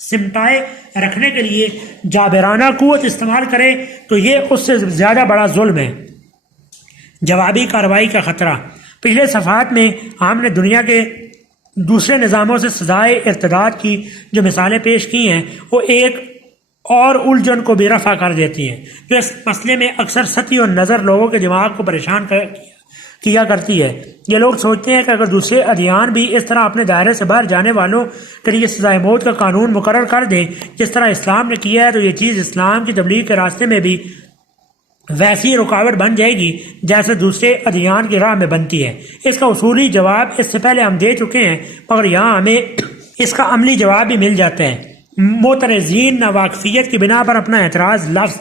سمٹائے رکھنے کے لیے جابرانہ قوت استعمال کرے تو یہ اس سے زیادہ بڑا ظلم ہے۔ جوابی کارروائی کا خطرہ۔ پچھلے صفحات میں ہم نے دنیا کے دوسرے نظاموں سے سزائے ارتداد کی جو مثالیں پیش کی ہیں وہ ایک اور الجھن کو بھی رفع کر دیتی ہیں جو اس مسئلے میں اکثر سطحی اور نظر لوگوں کے دماغ کو پریشان کیا کرتی ہے۔ یہ لوگ سوچتے ہیں کہ اگر دوسرے ادیان بھی اس طرح اپنے دائرے سے باہر جانے والوں کے لیے سزائے موت کا قانون مقرر کر دیں جس طرح اسلام نے کیا ہے تو یہ چیز اسلام کی تبلیغ کے راستے میں بھی ویسی رکاوٹ بن جائے گی جیسے دوسرے ادیان کی راہ میں بنتی ہے۔ اس کا اصولی جواب اس سے پہلے ہم دے چکے ہیں مگر یہاں ہمیں اس کا عملی جواب بھی مل جاتا ہے۔ معترضین ناواقفیت کی بنا پر اپنا اعتراض لفظ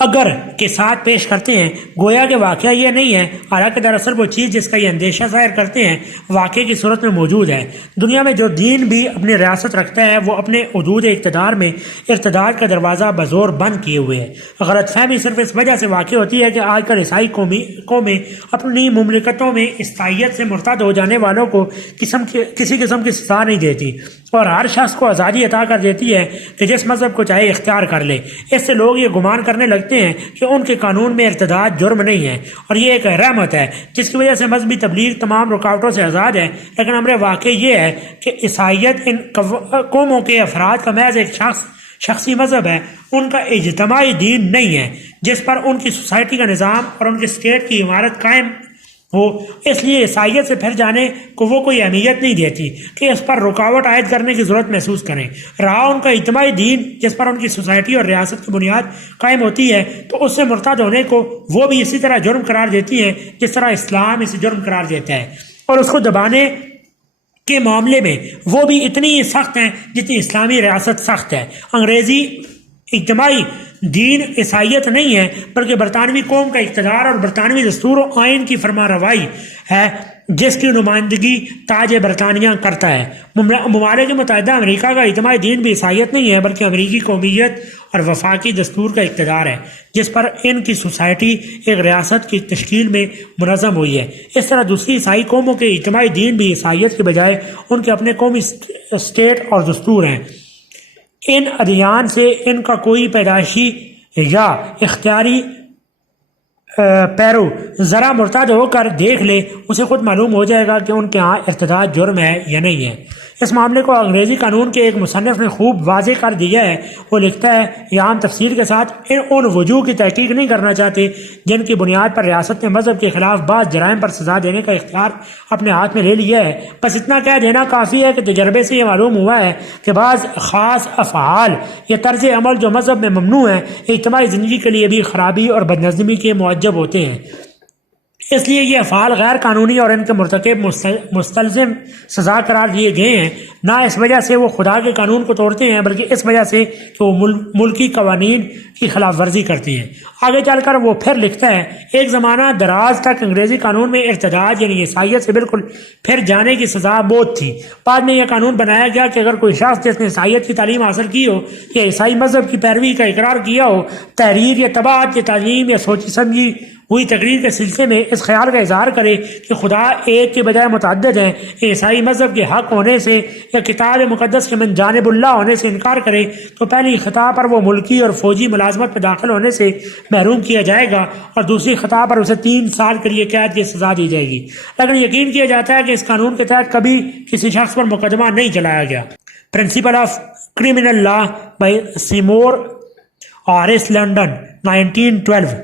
اگر کے ساتھ پیش کرتے ہیں، گویا کہ واقعہ یہ نہیں ہے، حالانکہ دراصل وہ چیز جس کا یہ اندیشہ ظاہر کرتے ہیں واقعے کی صورت میں موجود ہے۔ دنیا میں جو دین بھی اپنی ریاست رکھتا ہے وہ اپنے حدود اقتدار میں ارتداد کا دروازہ بزور بند کیے ہوئے ہے۔ غلط فہمی صرف اس وجہ سے واقع ہوتی ہے کہ آج کل عیسائی قومیں اپنی مملکتوں میں عیسائیت سے مرتد ہو جانے والوں کو کسی قسم کی سزا نہیں دیتی اور ہر شخص کو آزادی عطا کر دیتی ہے کہ جس مذہب کو چاہے اختیار کر لے۔ اس سے لوگ یہ گمان کرنے لگتے کرتے ہیں کہ ان کے قانون میں ارتداد جرم نہیں ہے، اور یہ ایک رحمت ہے جس کی وجہ سے مذہبی تبلیغ تمام رکاوٹوں سے آزاد ہے۔ لیکن امر واقع یہ ہے کہ عیسائیت ان قوموں کے افراد کا محض ایک شخصی مذہب ہے، ان کا اجتماعی دین نہیں ہے جس پر ان کی سوسائٹی کا نظام اور ان کی اسٹیٹ کی عمارت قائم ہو۔ اس لیے عیسائیت سے پھر جانے کو وہ کوئی اہمیت نہیں دیتی کہ اس پر رکاوٹ عائد کرنے کی ضرورت محسوس کریں۔ رہا ان کا اجتماعی دین جس پر ان کی سوسائٹی اور ریاست کی بنیاد قائم ہوتی ہے، تو اس سے مرتد ہونے کو وہ بھی اسی طرح جرم قرار دیتی ہیں جس طرح اسلام اسے جرم قرار دیتا ہے، اور اس کو دبانے کے معاملے میں وہ بھی اتنی ہی سخت ہیں جتنی اسلامی ریاست سخت ہے۔ انگریزی اجتماعی دین عیسائیت نہیں ہے بلکہ برطانوی قوم کا اقتدار اور برطانوی دستور و آئین کی فرما روائی ہے جس کی نمائندگی تاج برطانیہ کرتا ہے۔ ممالک متحدہ امریکہ کا اجتماعی دین بھی عیسائیت نہیں ہے بلکہ امریکی قومیت اور وفاقی دستور کا اقتدار ہے جس پر ان کی سوسائٹی ایک ریاست کی تشکیل میں منظم ہوئی ہے۔ اس طرح دوسری عیسائی قوموں کے اجتماعی دین بھی عیسائیت کے بجائے ان کے اپنے قومی اسٹیٹ اور دستور ہیں۔ ان ادیان سے ان کا کوئی پیدائشی یا اختیاری پیرو ذرا مرتد ہو کر دیکھ لے، اسے خود معلوم ہو جائے گا کہ ان کے ہاں ارتداد جرم ہے یا نہیں ہے۔ اس معاملے کو انگریزی قانون کے ایک مصنف نے خوب واضح کر دیا ہے۔ وہ لکھتا ہے، یہ عام تفصیل کے ساتھ ان وجوہ کی تحقیق نہیں کرنا چاہتے جن کی بنیاد پر ریاست نے مذہب کے خلاف بعض جرائم پر سزا دینے کا اختیار اپنے ہاتھ میں لے لیا ہے۔ بس اتنا کہہ دینا کافی ہے کہ تجربے سے یہ معلوم ہوا ہے کہ بعض خاص افعال یا طرز عمل جو مذہب میں ممنوع ہیں، اجتماعی زندگی کے لیے بھی خرابی اور بدنظمی کے موجب ہوتے ہیں۔ اس لیے یہ افعال غیر قانونی اور ان کے مرتکب مستلزم سزا قرار دیے گئے ہیں، نہ اس وجہ سے وہ خدا کے قانون کو توڑتے ہیں بلکہ اس وجہ سے کہ وہ ملکی قوانین کی خلاف ورزی کرتے ہیں۔ آگے چل کر وہ پھر لکھتا ہے، ایک زمانہ دراز تک انگریزی قانون میں ارتداد یعنی عیسائیت سے بالکل پھر جانے کی سزا موت تھی۔ بعد میں یہ قانون بنایا گیا کہ اگر کوئی شخص جس نے عیسائیت کی تعلیم حاصل کی ہو یا عیسائی مذہب کی پیروی کا اقرار کیا ہو، تحریر یا طباعت یا تعلیم یا سوچی سمجھی ہوئی تقریر کے سلسلے میں اس خیال کا اظہار کرے کہ خدا ایک کے بجائے متعدد ہیں، عیسائی مذہب کے حق ہونے سے یا کتاب مقدس کے من جانب اللہ ہونے سے انکار کرے، تو پہلی خطا پر وہ ملکی اور فوجی ملازمت میں داخل ہونے سے محروم کیا جائے گا، اور دوسری خطا پر اسے 3 سال کے لیے قید کی سزا دی جائے گی۔ لیکن یقین کیا جاتا ہے کہ اس قانون کے تحت کبھی کسی شخص پر مقدمہ نہیں چلایا گیا۔ Principle of criminal law by Seymour Harris London 1912۔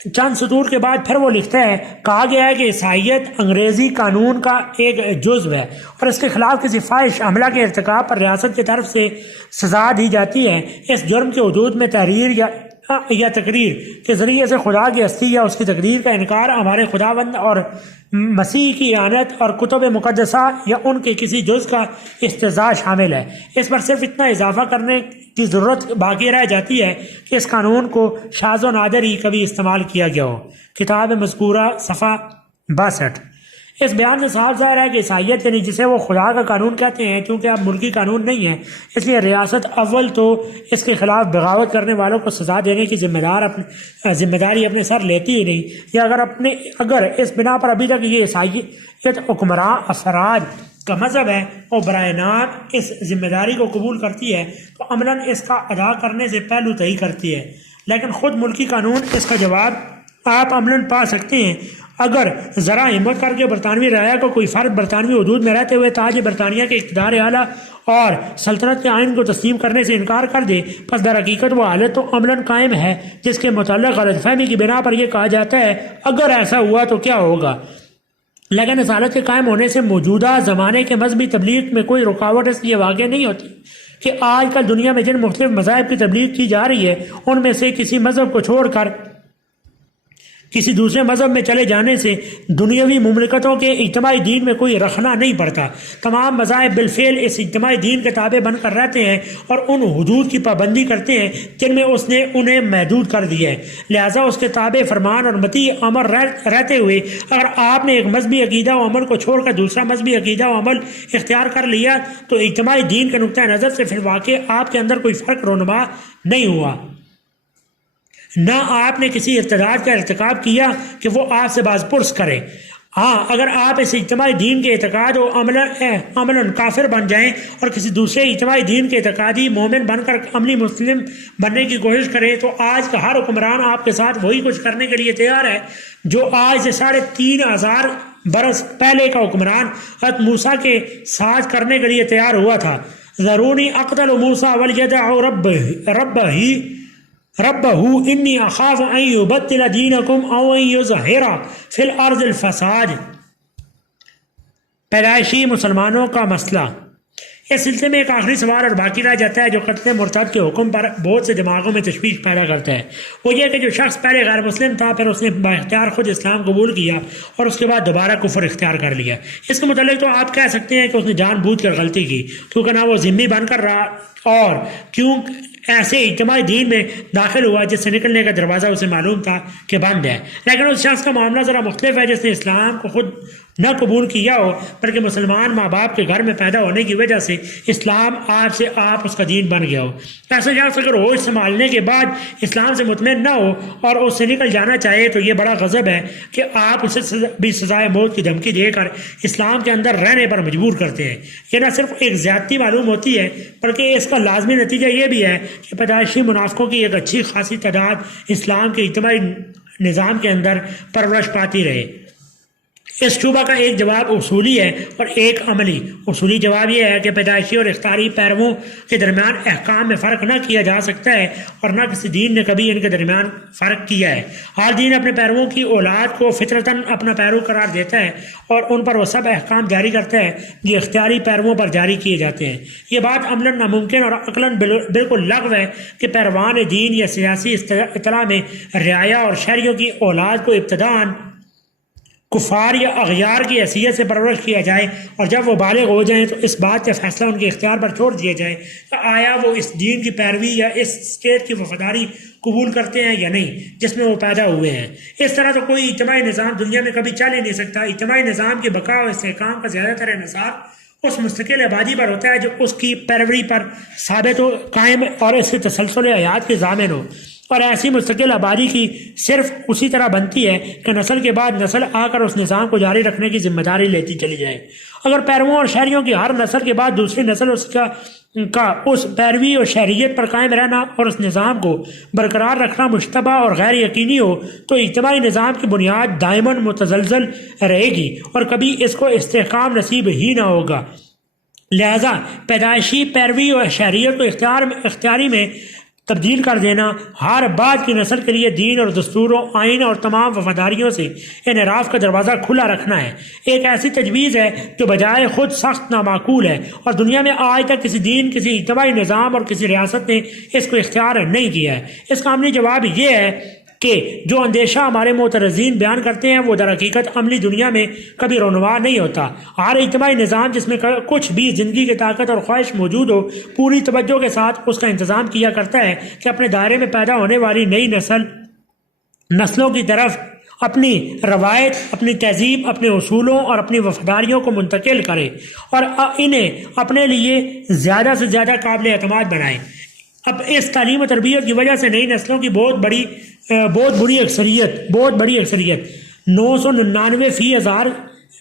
چند سطور کے بعد پھر وہ لکھتا ہے، کہا گیا ہے کہ عیسائیت انگریزی قانون کا ایک جزو ہے اور اس کے خلاف کسی فاحش عملہ کے ارتکاب پر ریاست کی طرف سے سزا دی جاتی ہے۔ اس جرم کے حدود میں تحریر یا تقریر کے ذریعے سے خدا کی ہستی یا اس کی تقدیر کا انکار، ہمارے خداوند اور مسیح کی اعانت اور کتب مقدسہ یا ان کے کسی جز کا استہزاء شامل ہے۔ اس پر صرف اتنا اضافہ کرنے کی ضرورت باقی رہ جاتی ہے کہ اس قانون کو شاذ و نادر ہی کبھی استعمال کیا گیا ہو۔ کتاب مذکورہ صفحہ 62۔ اس بیان سے صاف ظاہر ہے کہ عیسائیت یعنی جسے وہ خدا کا قانون کہتے ہیں، چونکہ اب ملکی قانون نہیں ہے، اس لیے ریاست اول تو اس کے خلاف بغاوت کرنے والوں کو سزا دینے کی ذمہ داری اپنے سر لیتی ہی نہیں، یا اگر اس بنا پر ابھی تک یہ عیسائیت حکمراں افراد کا مذہب ہے اور برائے نام اس ذمہ داری کو قبول کرتی ہے، تو عملاً اس کا ادا کرنے سے پہلو تہی کرتی ہے۔ لیکن خود ملکی قانون اس کا جواب آپ عملاً پا سکتے ہیں اگر ذرا ہمت کر کے برطانوی رعایا کو کوئی فرد برطانوی حدود میں رہتے ہوئے تاج برطانیہ کے اقتدار اعلیٰ اور سلطنت کے آئین کو تسلیم کرنے سے انکار کر دے، پس در حقیقت وہ حالت تو عملاً قائم ہے جس کے متعلق غلط فہمی کی بنا پر یہ کہا جاتا ہے اگر ایسا ہوا تو کیا ہوگا۔ لیکن اس حالت کے قائم ہونے سے موجودہ زمانے کے مذہبی تبلیغ میں کوئی رکاوٹ اس لیے واقع نہیں ہوتی کہ آج کل دنیا میں جن مختلف مذاہب کی تبلیغ کی جا رہی ہے، ان میں سے کسی مذہب کو چھوڑ کر کسی دوسرے مذہب میں چلے جانے سے دنیاوی مملکتوں کے اجتماعی دین میں کوئی رخنا نہیں پڑتا۔ تمام مذاہب بالفعل اس اجتماعی دین کے تابع بن کر رہتے ہیں اور ان حدود کی پابندی کرتے ہیں جن میں اس نے انہیں محدود کر دیا ہے۔ لہٰذا اس کے تابع فرمان اور مطیع امر رہتے ہوئے اگر آپ نے ایک مذہبی عقیدہ و عمل کو چھوڑ کر دوسرا مذہبی عقیدہ و عمل اختیار کر لیا تو اجتماعی دین کے نقطۂ نظر سے پھر واقع آپ کے اندر کوئی فرق رونما نہیں ہوا، نہ آپ نے کسی ارتداد کا ارتکاب کیا کہ وہ آپ سے باز پرس کرے۔ ہاں اگر آپ اس اجتماعی دین کے اعتقاد و عملاً کافر بن جائیں اور کسی دوسرے اجتماعی دین کے اعتقادی مومن بن کر عملی مسلم بننے کی کوشش کریں تو آج کا ہر حکمران آپ کے ساتھ وہی کچھ کرنے کے لیے تیار ہے جو آج سے 3,500 برس پہلے کا حکمران حضرت موسیٰ کے ساتھ کرنے کے لیے تیار ہوا تھا۔ ذرونی اقتل موسیٰ ولیدع ربہ انی اخاف ان یبدل دینکم او ان یظہر فی الارض الفساد۔ پیدائشی مسلمانوں کا مسئلہ۔ اس سلسلے میں ایک آخری سوال اور باقی رہ جاتا ہے جو قتل مرتد کے حکم پر بہت سے دماغوں میں تشویش پیدا کرتا ہے۔ وہ یہ کہ جو شخص پہلے غیر مسلم تھا پھر اس نے بااختیار خود اسلام قبول کیا اور اس کے بعد دوبارہ کفر اختیار کر لیا، اس کے متعلق تو آپ کہہ سکتے ہیں کہ اس نے جان بوجھ کر غلطی کی کیونکہ نہ وہ ذمہ بن کر رہا اور کیوں ایسے اجتماعی دین میں داخل ہوا جس سے نکلنے کا دروازہ اسے معلوم تھا کہ بند ہے۔ لیکن اس شخص کا معاملہ ذرا مختلف ہے جس نے اسلام کو خود نہ قبول کیا ہو بلکہ مسلمان ماں باپ کے گھر میں پیدا ہونے کی وجہ سے اسلام آپ سے آپ اس کا دین بن گیا ہو۔ ایسے شخص اگر ہوش سنبھالنے کے بعد اسلام سے مطمئن نہ ہو اور اس سے نکل جانا چاہے تو یہ بڑا غضب ہے کہ آپ اسے بھی سزائے موت کی دھمکی دے کر اسلام کے اندر رہنے پر مجبور کرتے ہیں۔ یہ نہ صرف ایک زیادتی معلوم ہوتی ہے بلکہ اس کا لازمی نتیجہ یہ بھی ہے کہ پیدائشی منافقوں کی ایک اچھی خاصی تعداد اسلام کے اجتماعی نظام کے اندر پرورش پاتی رہے۔ اس شعبہ کا ایک جواب اصولی ہے اور ایک عملی۔ اصولی جواب یہ ہے کہ پیدائشی اور اختیاری پیرووں کے درمیان احکام میں فرق نہ کیا جا سکتا ہے اور نہ کسی دین نے کبھی ان کے درمیان فرق کیا ہے۔ ہر دین اپنے پیرووں کی اولاد کو فطرتاً اپنا پیرو قرار دیتا ہے اور ان پر وہ سب احکام جاری کرتا ہے جو اختیاری پیرووں پر جاری کیے جاتے ہیں۔ یہ بات عملاً ناممکن اور عقلاً بالکل لغو ہے کہ پیروان دین یا سیاسی اطلاع میں رعایا اور شہریوں کی اولاد کو ابتداً کفار یا اغیار کی حیثیت سے پرورش کیا جائے اور جب وہ بالغ ہو جائیں تو اس بات کا فیصلہ ان کے اختیار پر چھوڑ دیا جائے کہ آیا وہ اس دین کی پیروی یا اس اسٹیٹ کی وفاداری قبول کرتے ہیں یا نہیں جس میں وہ پیدا ہوئے ہیں۔ اس طرح تو کوئی اجتماعی نظام دنیا میں کبھی چل ہی نہیں سکتا۔ اجتماعی نظام کی بقا اور استحکام کا زیادہ تر انحصار اس مستقل آبادی پر ہوتا ہے جو اس کی پیروی پر ثابت و قائم اور اس کے تسلسل حیات کے ضامن ہو، اور ایسی مستقل آبادی کی صرف اسی طرح بنتی ہے کہ نسل کے بعد نسل آ کر اس نظام کو جاری رکھنے کی ذمہ داری لیتی چلی جائے۔ اگر پیرووں اور شہریوں کی ہر نسل کے بعد دوسری نسل اس پیروی اور شہریت پر قائم رہنا اور اس نظام کو برقرار رکھنا مشتبہ اور غیر یقینی ہو تو اجتماعی نظام کی بنیاد دائماً متزلزل رہے گی اور کبھی اس کو استحکام نصیب ہی نہ ہوگا۔ لہذا پیدائشی پیروی اور شہریت کو اختیاری میں تبدیل کر دینا ہر بعد کی نسل کے لیے دین اور دستوروں، آئین اور تمام وفاداریوں سے انحراف کا دروازہ کھلا رکھنا ہے۔ ایک ایسی تجویز ہے جو بجائے خود سخت نامعقول ہے اور دنیا میں آج تک کسی دین، کسی اجتماعی نظام اور کسی ریاست نے اس کو اختیار نہیں کیا ہے۔ اس کا عملی جواب یہ ہے کہ جو اندیشہ ہمارے معترضین بیان کرتے ہیں وہ در حقیقت عملی دنیا میں کبھی رونما نہیں ہوتا۔ ہر اجتماعی نظام جس میں کچھ بھی زندگی کی طاقت اور خواہش موجود ہو پوری توجہ کے ساتھ اس کا انتظام کیا کرتا ہے کہ اپنے دائرے میں پیدا ہونے والی نئی نسلوں کی طرف اپنی روایت، اپنی تہذیب، اپنے اصولوں اور اپنی وفاداریوں کو منتقل کرے اور انہیں اپنے لیے زیادہ سے زیادہ قابل اعتماد بنائے۔ اب اس تعلیم و تربیت کی وجہ سے نئی نسلوں کی بہت بڑی اکثریت 999%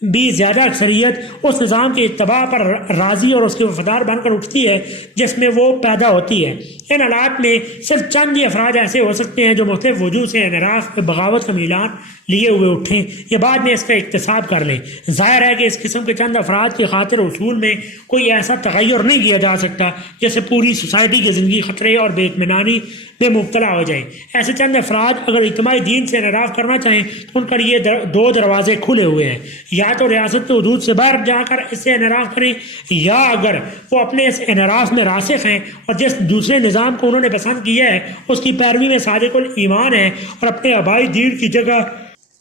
بھی زیادہ اکثریت اس نظام کے اتباع پر راضی اور اس کے وفادار بن کر اٹھتی ہے جس میں وہ پیدا ہوتی ہے۔ ان حالات میں صرف چند ہی افراد ایسے ہو سکتے ہیں جو مختلف وجوہ سے انحراف، بغاوت کا میلان لیے ہوئے اٹھیں یا بعد میں اس کا اکتساب کر لیں۔ ظاہر ہے کہ اس قسم کے چند افراد کی خاطر اصول میں کوئی ایسا تغیر نہیں کیا جا سکتا جس سے پوری سوسائٹی کی زندگی خطرے اور بے اطمینانی میں مبتلا ہو جائیں۔ ایسے چند افراد اگر اجتماعی دین سے انحراف کرنا چاہیں تو ان کا یہ دو دروازے کھلے ہوئے ہیں، یا تو ریاست کے حدود سے باہر جا کر اس سے انحراف کریں، یا اگر وہ اپنے اس انحراف میں راسخ ہیں اور جس دوسرے نظام کو انہوں نے پسند کیا ہے اس کی پیروی میں صادق الایمان ہیں اور اپنے آبائی دین کی جگہ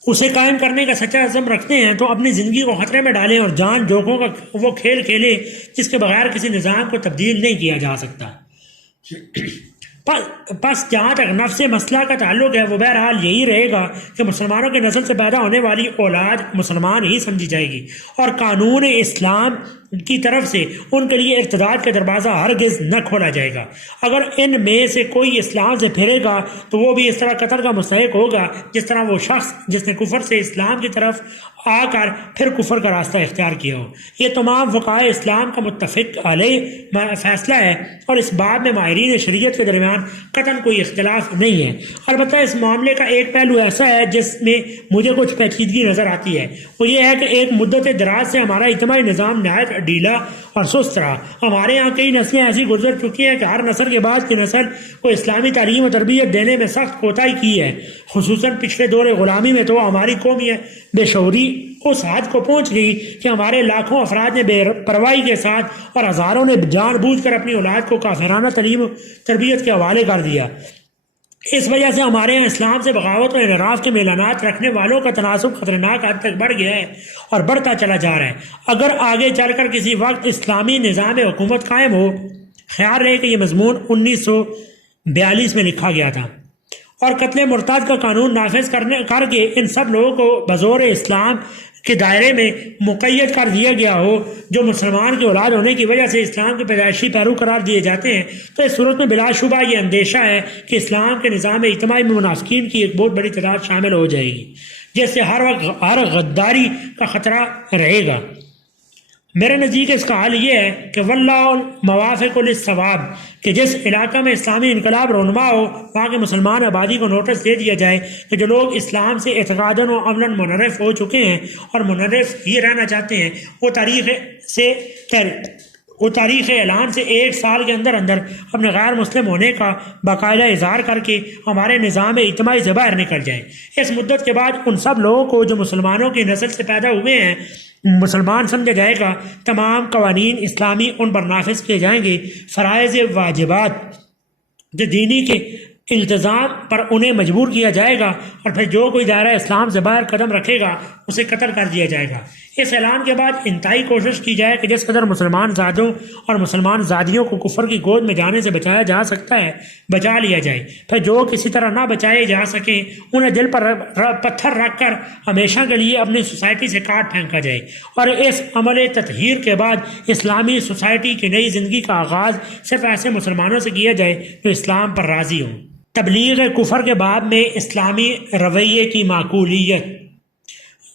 اسے قائم کرنے کا سچا عزم رکھتے ہیں تو اپنی زندگی کو خطرے میں ڈالیں اور جان جوکھوں کا وہ کھیل کھیلیں جس کے بغیر کسی نظام کو تبدیل نہیں کیا جا سکتا۔ پس جہاں تک نفس مسئلہ کا تعلق ہے وہ بہرحال یہی رہے گا کہ مسلمانوں کے نسل سے پیدا ہونے والی اولاد مسلمان ہی سمجھی جائے گی اور قانون اسلام کی طرف سے ان کے لیے ارتداد کا دروازہ ہرگز نہ کھولا جائے گا۔ اگر ان میں سے کوئی اسلام سے پھرے گا تو وہ بھی اس طرح قتل کا مستحق ہوگا جس طرح وہ شخص جس نے کفر سے اسلام کی طرف آ کر پھر کفر کا راستہ اختیار کیا ہو۔ یہ تمام فقہاء اسلام کا متفق علیہ فیصلہ ہے اور اس باب میں ماہرین شریعت کے درمیان قطعاً کوئی اختلاف نہیں ہے۔ البتہ اس معاملے کا ایک پہلو ایسا ہے جس میں مجھے کچھ پیچیدگی نظر آتی ہے، وہ یہ ہے کہ ایک مدت دراز سے ہمارا اجتماعی نظام نہایت ڈھیلا اور سست رہا۔ ہمارے یہاں کئی نسلیں ایسی گزر چکی ہیں کہ ہر نسل کے بعد کی نسل کو اسلامی تعلیم و تربیت دینے میں سخت کوتاہی کی ہے۔ خصوصاً پچھلے دور غلامی میں تو ہماری قومی بے شعوری اس حد کو پہنچ گئی کہ ہمارے لاکھوں افراد نے بے پرواہی کے ساتھ اور ہزاروں نے جان بوجھ کر اپنی اولاد کو کافرانہ تعلیم و تربیت کے حوالے کر دیا۔ اس وجہ سے ہمارے یہاں اسلام سے بغاوت اور انحراف کے میلانات رکھنے والوں کا تناسب خطرناک حد تک بڑھ گیا ہے اور بڑھتا چلا جا رہا ہے۔ اگر آگے چل کر کسی وقت اسلامی نظام حکومت قائم ہو، خیال رہے کہ یہ مضمون 1942 میں لکھا گیا تھا، اور قتل مرتد کا قانون نافذ کر کے ان سب لوگوں کو بزور اسلام کے دائرے میں مقید کر دیا گیا ہو جو مسلمان کی اولاد ہونے کی وجہ سے اسلام کے پیدائشی پیرو قرار دیے جاتے ہیں، تو اس صورت میں بلا شبہ یہ اندیشہ ہے کہ اسلام کے نظام اجتماعی میں منافقین کی ایک بہت بڑی تعداد شامل ہو جائے گی، جس سے ہر وقت ہر غداری کا خطرہ رہے گا۔ میرے نزدیک اس کا حل یہ ہے کہ واللہ موافق للصواب، کہ جس علاقہ میں اسلامی انقلاب رونما ہو وہاں کے مسلمان آبادی کو نوٹس دے دیا جائے کہ جو لوگ اسلام سے اعتقاداً و عملاً منحرف ہو چکے ہیں اور منحرف ہی رہنا چاہتے ہیں، وہ تاریخ اعلان سے 1 سال کے اندر اپنے غیر مسلم ہونے کا باقاعدہ اظہار کر کے ہمارے نظام اجتماعی سے باہر نکل جائیں۔ اس مدت کے بعد ان سب لوگوں کو جو مسلمانوں کی نسل سے پیدا ہوئے ہیں مسلمان سمجھا جائے گا، تمام قوانین اسلامی ان پر نافذ کیے جائیں گے، فرائض واجبات جو دینی کے التزام پر انہیں مجبور کیا جائے گا، اور پھر جو کوئی دائرہ اسلام سے باہر قدم رکھے گا اسے قتل کر دیا جائے گا۔ اس اعلان کے بعد انتہائی کوشش کی جائے کہ جس قدر مسلمان زادوں اور مسلمان زادیوں کو کفر کی گود میں جانے سے بچایا جا سکتا ہے بچا لیا جائے، پھر جو کسی طرح نہ بچائے جا سکیں انہیں دل پر پتھر رکھ کر ہمیشہ کے لیے اپنی سوسائٹی سے کاٹ پھینکا جائے، اور اس عمل تطہیر کے بعد اسلامی سوسائٹی کی نئی زندگی کا آغاز صرف ایسے مسلمانوں سے کیا جائے جو اسلام پر راضی ہوں۔ تبلیغ کفر کے باب میں اسلامی رویے کی معقولیت۔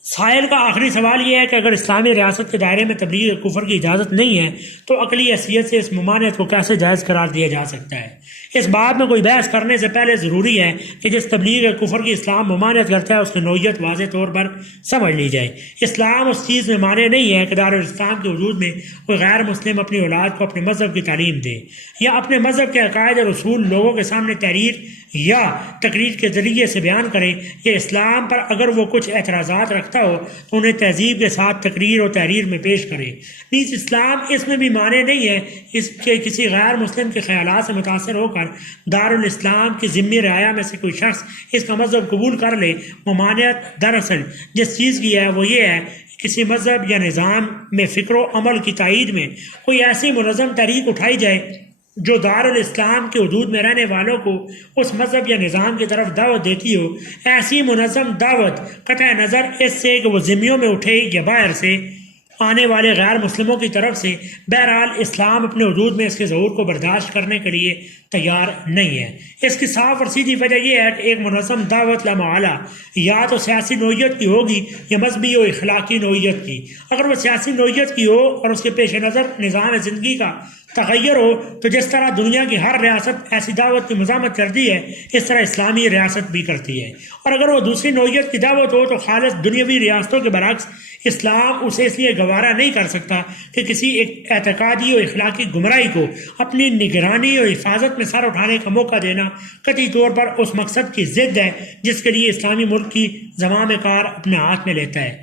سائل کا آخری سوال یہ ہے کہ اگر اسلامی ریاست کے دائرے میں تبلیغ کفر کی اجازت نہیں ہے تو عقلی حیثیت سے اس ممانعت کو کیسے جائز قرار دیا جا سکتا ہے؟ اس بات میں کوئی بحث کرنے سے پہلے ضروری ہے کہ جس تبلیغ کفر کی اسلام ممانعت کرتا ہے اس کی نوعیت واضح طور پر سمجھ لی جائے۔ اسلام اس چیز میں مانع نہیں ہے کہ دارالاسلام کے وجود میں کوئی غیر مسلم اپنی اولاد کو اپنے مذہب کی تعلیم دے یا اپنے مذہب کے عقائد اور اصول لوگوں کے سامنے تحریر یا تقریر کے ذریعے سے بیان کرے، یا اسلام پر اگر وہ کچھ اعتراضات رکھتا ہو تو انہیں تہذیب کے ساتھ تقریر و تحریر میں پیش کرے۔ نیز اسلام اس میں بھی مانع نہیں ہے اس کے کسی غیر مسلم کے خیالات سے متاثر ہو کر دارالاسلام کی ذمہ رعایا میں سے کوئی شخص اس کا مذہب قبول کر لے۔ ممانعت دراصل جس چیز کی ہے وہ یہ ہے کہ کسی مذہب یا نظام میں فکر و عمل کی تائید میں کوئی ایسی منظم تحریک اٹھائی جائے جو دارالاسلام کے حدود میں رہنے والوں کو اس مذہب یا نظام کی طرف دعوت دیتی ہو۔ ایسی منظم دعوت قطع نظر اس سے کہ وہ ذمیوں میں اٹھے یا باہر سے آنے والے غیر مسلموں کی طرف سے، بہرحال اسلام اپنے حدود میں اس کے ظہور کو برداشت کرنے کے لیے تیار نہیں ہے۔ اس کی صاف اور سیدھی وجہ یہ ہے کہ ایک منظم دعوت لامحالہ یا تو سیاسی نوعیت کی ہوگی یا مذہبی و اخلاقی نوعیت کی۔ اگر وہ سیاسی نوعیت کی ہو اور اس کے پیش نظر نظام زندگی کا تغیر ہو تو جس طرح دنیا کی ہر ریاست ایسی دعوت کی مزاحمت کرتی ہے اس طرح اسلامی ریاست بھی کرتی ہے، اور اگر وہ دوسری نوعیت کی دعوت ہو تو خالص دنیاوی ریاستوں کے برعکس اسلام اسے اس لیے گوارا نہیں کر سکتا کہ کسی ایک اعتقادی و اخلاقی گمراہی کو اپنی نگرانی اور حفاظت میں سر اٹھانے کا موقع دینا قطعی طور پر اس مقصد کی ضد ہے جس کے لیے اسلامی ملک کی زمام کار اپنے ہاتھ میں لیتا ہے۔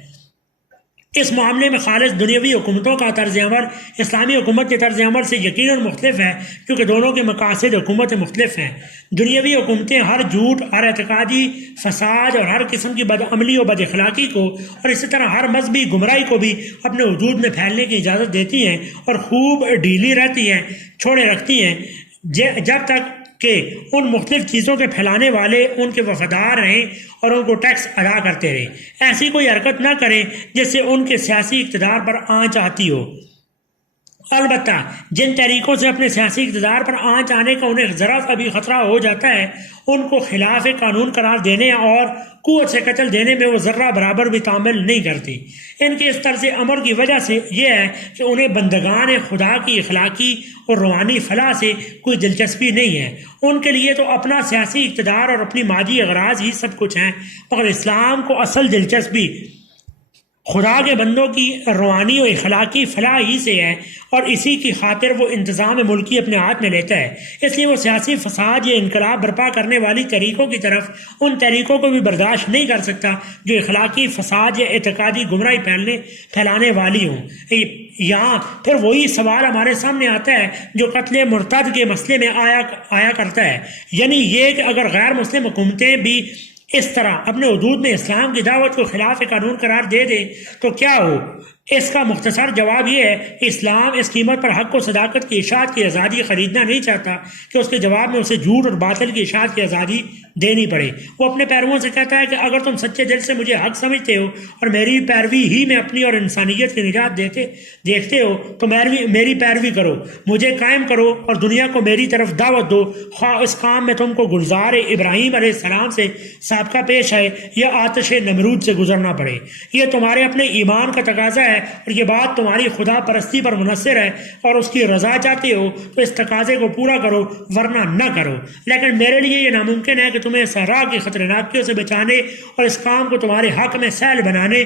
اس معاملے میں خالص دنیاوی حکومتوں کا طرز عمل اسلامی حکومت کے طرز عمل سے یقیناً مختلف ہے، کیونکہ دونوں کے مقاصد حکومت مختلف ہیں۔ دنیاوی حکومتیں ہر جھوٹ، ہر اعتقادی فساد اور ہر قسم کی بدعملی و بد اخلاقی کو، اور اسی طرح ہر مذہبی گمراہی کو بھی اپنے حدود میں پھیلنے کی اجازت دیتی ہیں اور خوب ڈھیلی رہتی ہیں، چھوڑے رکھتی ہیں جب تک کہ ان مختلف چیزوں کے پھیلانے والے ان کے وفادار رہیں اور ان کو ٹیکس ادا کرتے رہیں۔ ایسی کوئی حرکت نہ کریں جس سے ان کے سیاسی اقتدار پر آنچ آتی ہو۔ البتہ جن طریقوں سے اپنے سیاسی اقتدار پر آنچ آنے کا انہیں ذرا سا بھی خطرہ ہو جاتا ہے ان کو خلاف قانون قرار دینے اور قوت سے قتل دینے میں وہ ذرہ برابر بھی تعامل نہیں کرتی۔ ان کے اس طرز عمل کی وجہ سے یہ ہے کہ انہیں بندگان خدا کی اخلاقی اور روحانی فلاح سے کوئی دلچسپی نہیں ہے۔ ان کے لیے تو اپنا سیاسی اقتدار اور اپنی مادی اغراض ہی سب کچھ ہیں، مگر اسلام کو اصل دلچسپی خدا کے بندوں کی روحانی و اخلاقی فلاح ہی سے ہے، اور اسی کی خاطر وہ انتظام ملکی اپنے ہاتھ میں لیتا ہے۔ اس لیے وہ سیاسی فساد یا انقلاب برپا کرنے والی طریقوں کی طرف ان طریقوں کو بھی برداشت نہیں کر سکتا جو اخلاقی فساد یا اعتقادی گمراہی پھیلانے والی ہوں۔ یہاں پھر وہی سوال ہمارے سامنے آتا ہے جو قتل مرتد کے مسئلے میں آیا کرتا ہے، یعنی یہ کہ اگر غیر مسلم حکومتیں بھی اس طرح اپنے حدود میں اسلام کی دعوت کو خلاف قانون قرار دے دے تو کیا ہو؟ اس کا مختصر جواب یہ ہے کہ اسلام اس قیمت پر حق و صداقت کی اشاعت کی آزادی خریدنا نہیں چاہتا کہ اس کے جواب میں اسے جھوٹ اور باطل کی اشاعت کی آزادی دینی پڑے۔ وہ اپنے پیرووں سے کہتا ہے کہ اگر تم سچے دل سے مجھے حق سمجھتے ہو اور میری پیروی ہی میں اپنی اور انسانیت کی نجات دیکھتے ہو تو میری پیروی کرو، مجھے قائم کرو اور دنیا کو میری طرف دعوت دو، خواہ اس کام میں تم کو گلزار ابراہیم علیہ السلام سے سابقہ پیش ہے یا آتش نمرود سے گزرنا پڑے۔ یہ تمہارے اپنے ایمان کا تقاضا ہے اور یہ بات تمہاری خدا پرستی پر منحصر ہے، اور اس کی رضا چاہتے ہو تو اس تقاضے کو پورا کرو ورنہ نہ کرو۔ لیکن میرے لیے یہ ناممکن ہے کہ تمہیں صحرا کی خطرناکیوں سے بچانے اور اس کام کو تمہارے حق میں سہل بنانے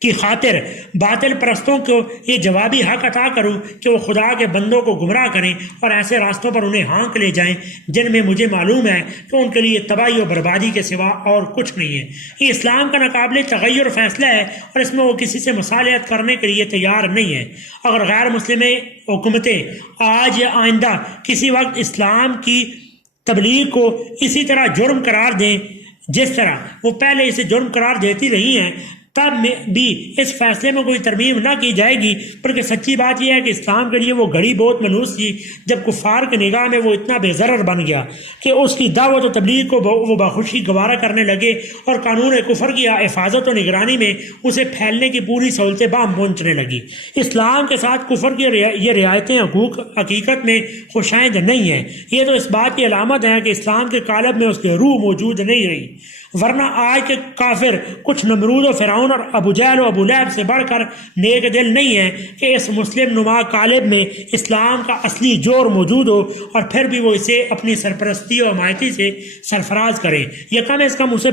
کی خاطر باطل پرستوں کو یہ جوابی حق عطا کروں کہ وہ خدا کے بندوں کو گمراہ کریں اور ایسے راستوں پر انہیں ہانک لے جائیں جن میں مجھے معلوم ہے کہ ان کے لیے تباہی و بربادی کے سوا اور کچھ نہیں ہے۔ یہ اسلام کا ناقابل تغیر فیصلہ ہے اور اس میں وہ کسی سے مصالحت کرنے کے لیے تیار نہیں ہے۔ اگر غیر مسلم حکومتیں آج یا آئندہ کسی وقت اسلام کی تبلیغ کو اسی طرح جرم قرار دیں جس طرح وہ پہلے اسے جرم قرار دیتی رہی ہیں، تب بھی اس فیصلے میں کوئی ترمیم نہ کی جائے گی، بلکہ سچی بات یہ ہے کہ اسلام کے لیے وہ گھڑی بہت منحوس تھی جب کفار کی نگاہ میں وہ اتنا بے ضرر بن گیا کہ اس کی دعوت و تبلیغ کو وہ بخوشی گوارا کرنے لگے اور قانون کفر کی حفاظت و نگرانی میں اسے پھیلنے کی پوری سہولتیں بام پہنچنے لگی۔ اسلام کے ساتھ کفر کی یہ رعایتیں حقیقت میں خوشائند نہیں ہیں۔ یہ تو اس بات کی علامت ہے کہ اسلام کے قالب میں اس کی روح موجود نہیں رہی، ورنہ آج کے کافر کچھ نمرود و فرعون اور ابو جہل و ابو لہب سے بڑھ کر نیک دل نہیں ہے کہ اس مسلم نما قالب میں اسلام کا اصلی جوہر موجود ہو اور پھر بھی وہ اسے اپنی سرپرستی و حمایتی سے سرفراز کرے یا کم از کم اسے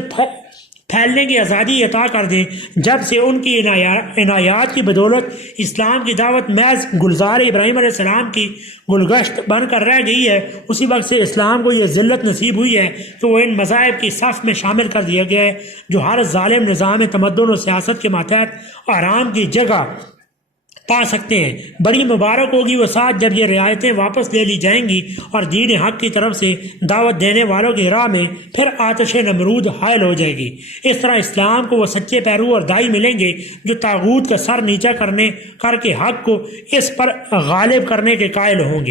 پھیلنے کی آزادی عطا کر دیں۔ جب سے ان کی عنایات کی بدولت اسلام کی دعوت محض گلزار ابراہیم علیہ السلام کی گلگشت بن کر رہ گئی ہے، اسی وقت سے اسلام کو یہ ذلت نصیب ہوئی ہے کہ وہ ان مذاہب کی صف میں شامل کر دیا گیا ہے جو ہر ظالم نظام تمدن و سیاست کے ماتحت آرام کی جگہ پا سکتے ہیں۔ بڑی مبارک ہوگی وہ ساتھ جب یہ رعایتیں واپس لے لی جائیں گی اور دین حق کی طرف سے دعوت دینے والوں کی راہ میں پھر آتش نمرود حائل ہو جائے گی۔ اس طرح اسلام کو وہ سچے پیرو اور دائی ملیں گے جو طاغوت کا سر نیچا کر کے حق کو اس پر غالب کرنے کے قائل ہوں گے۔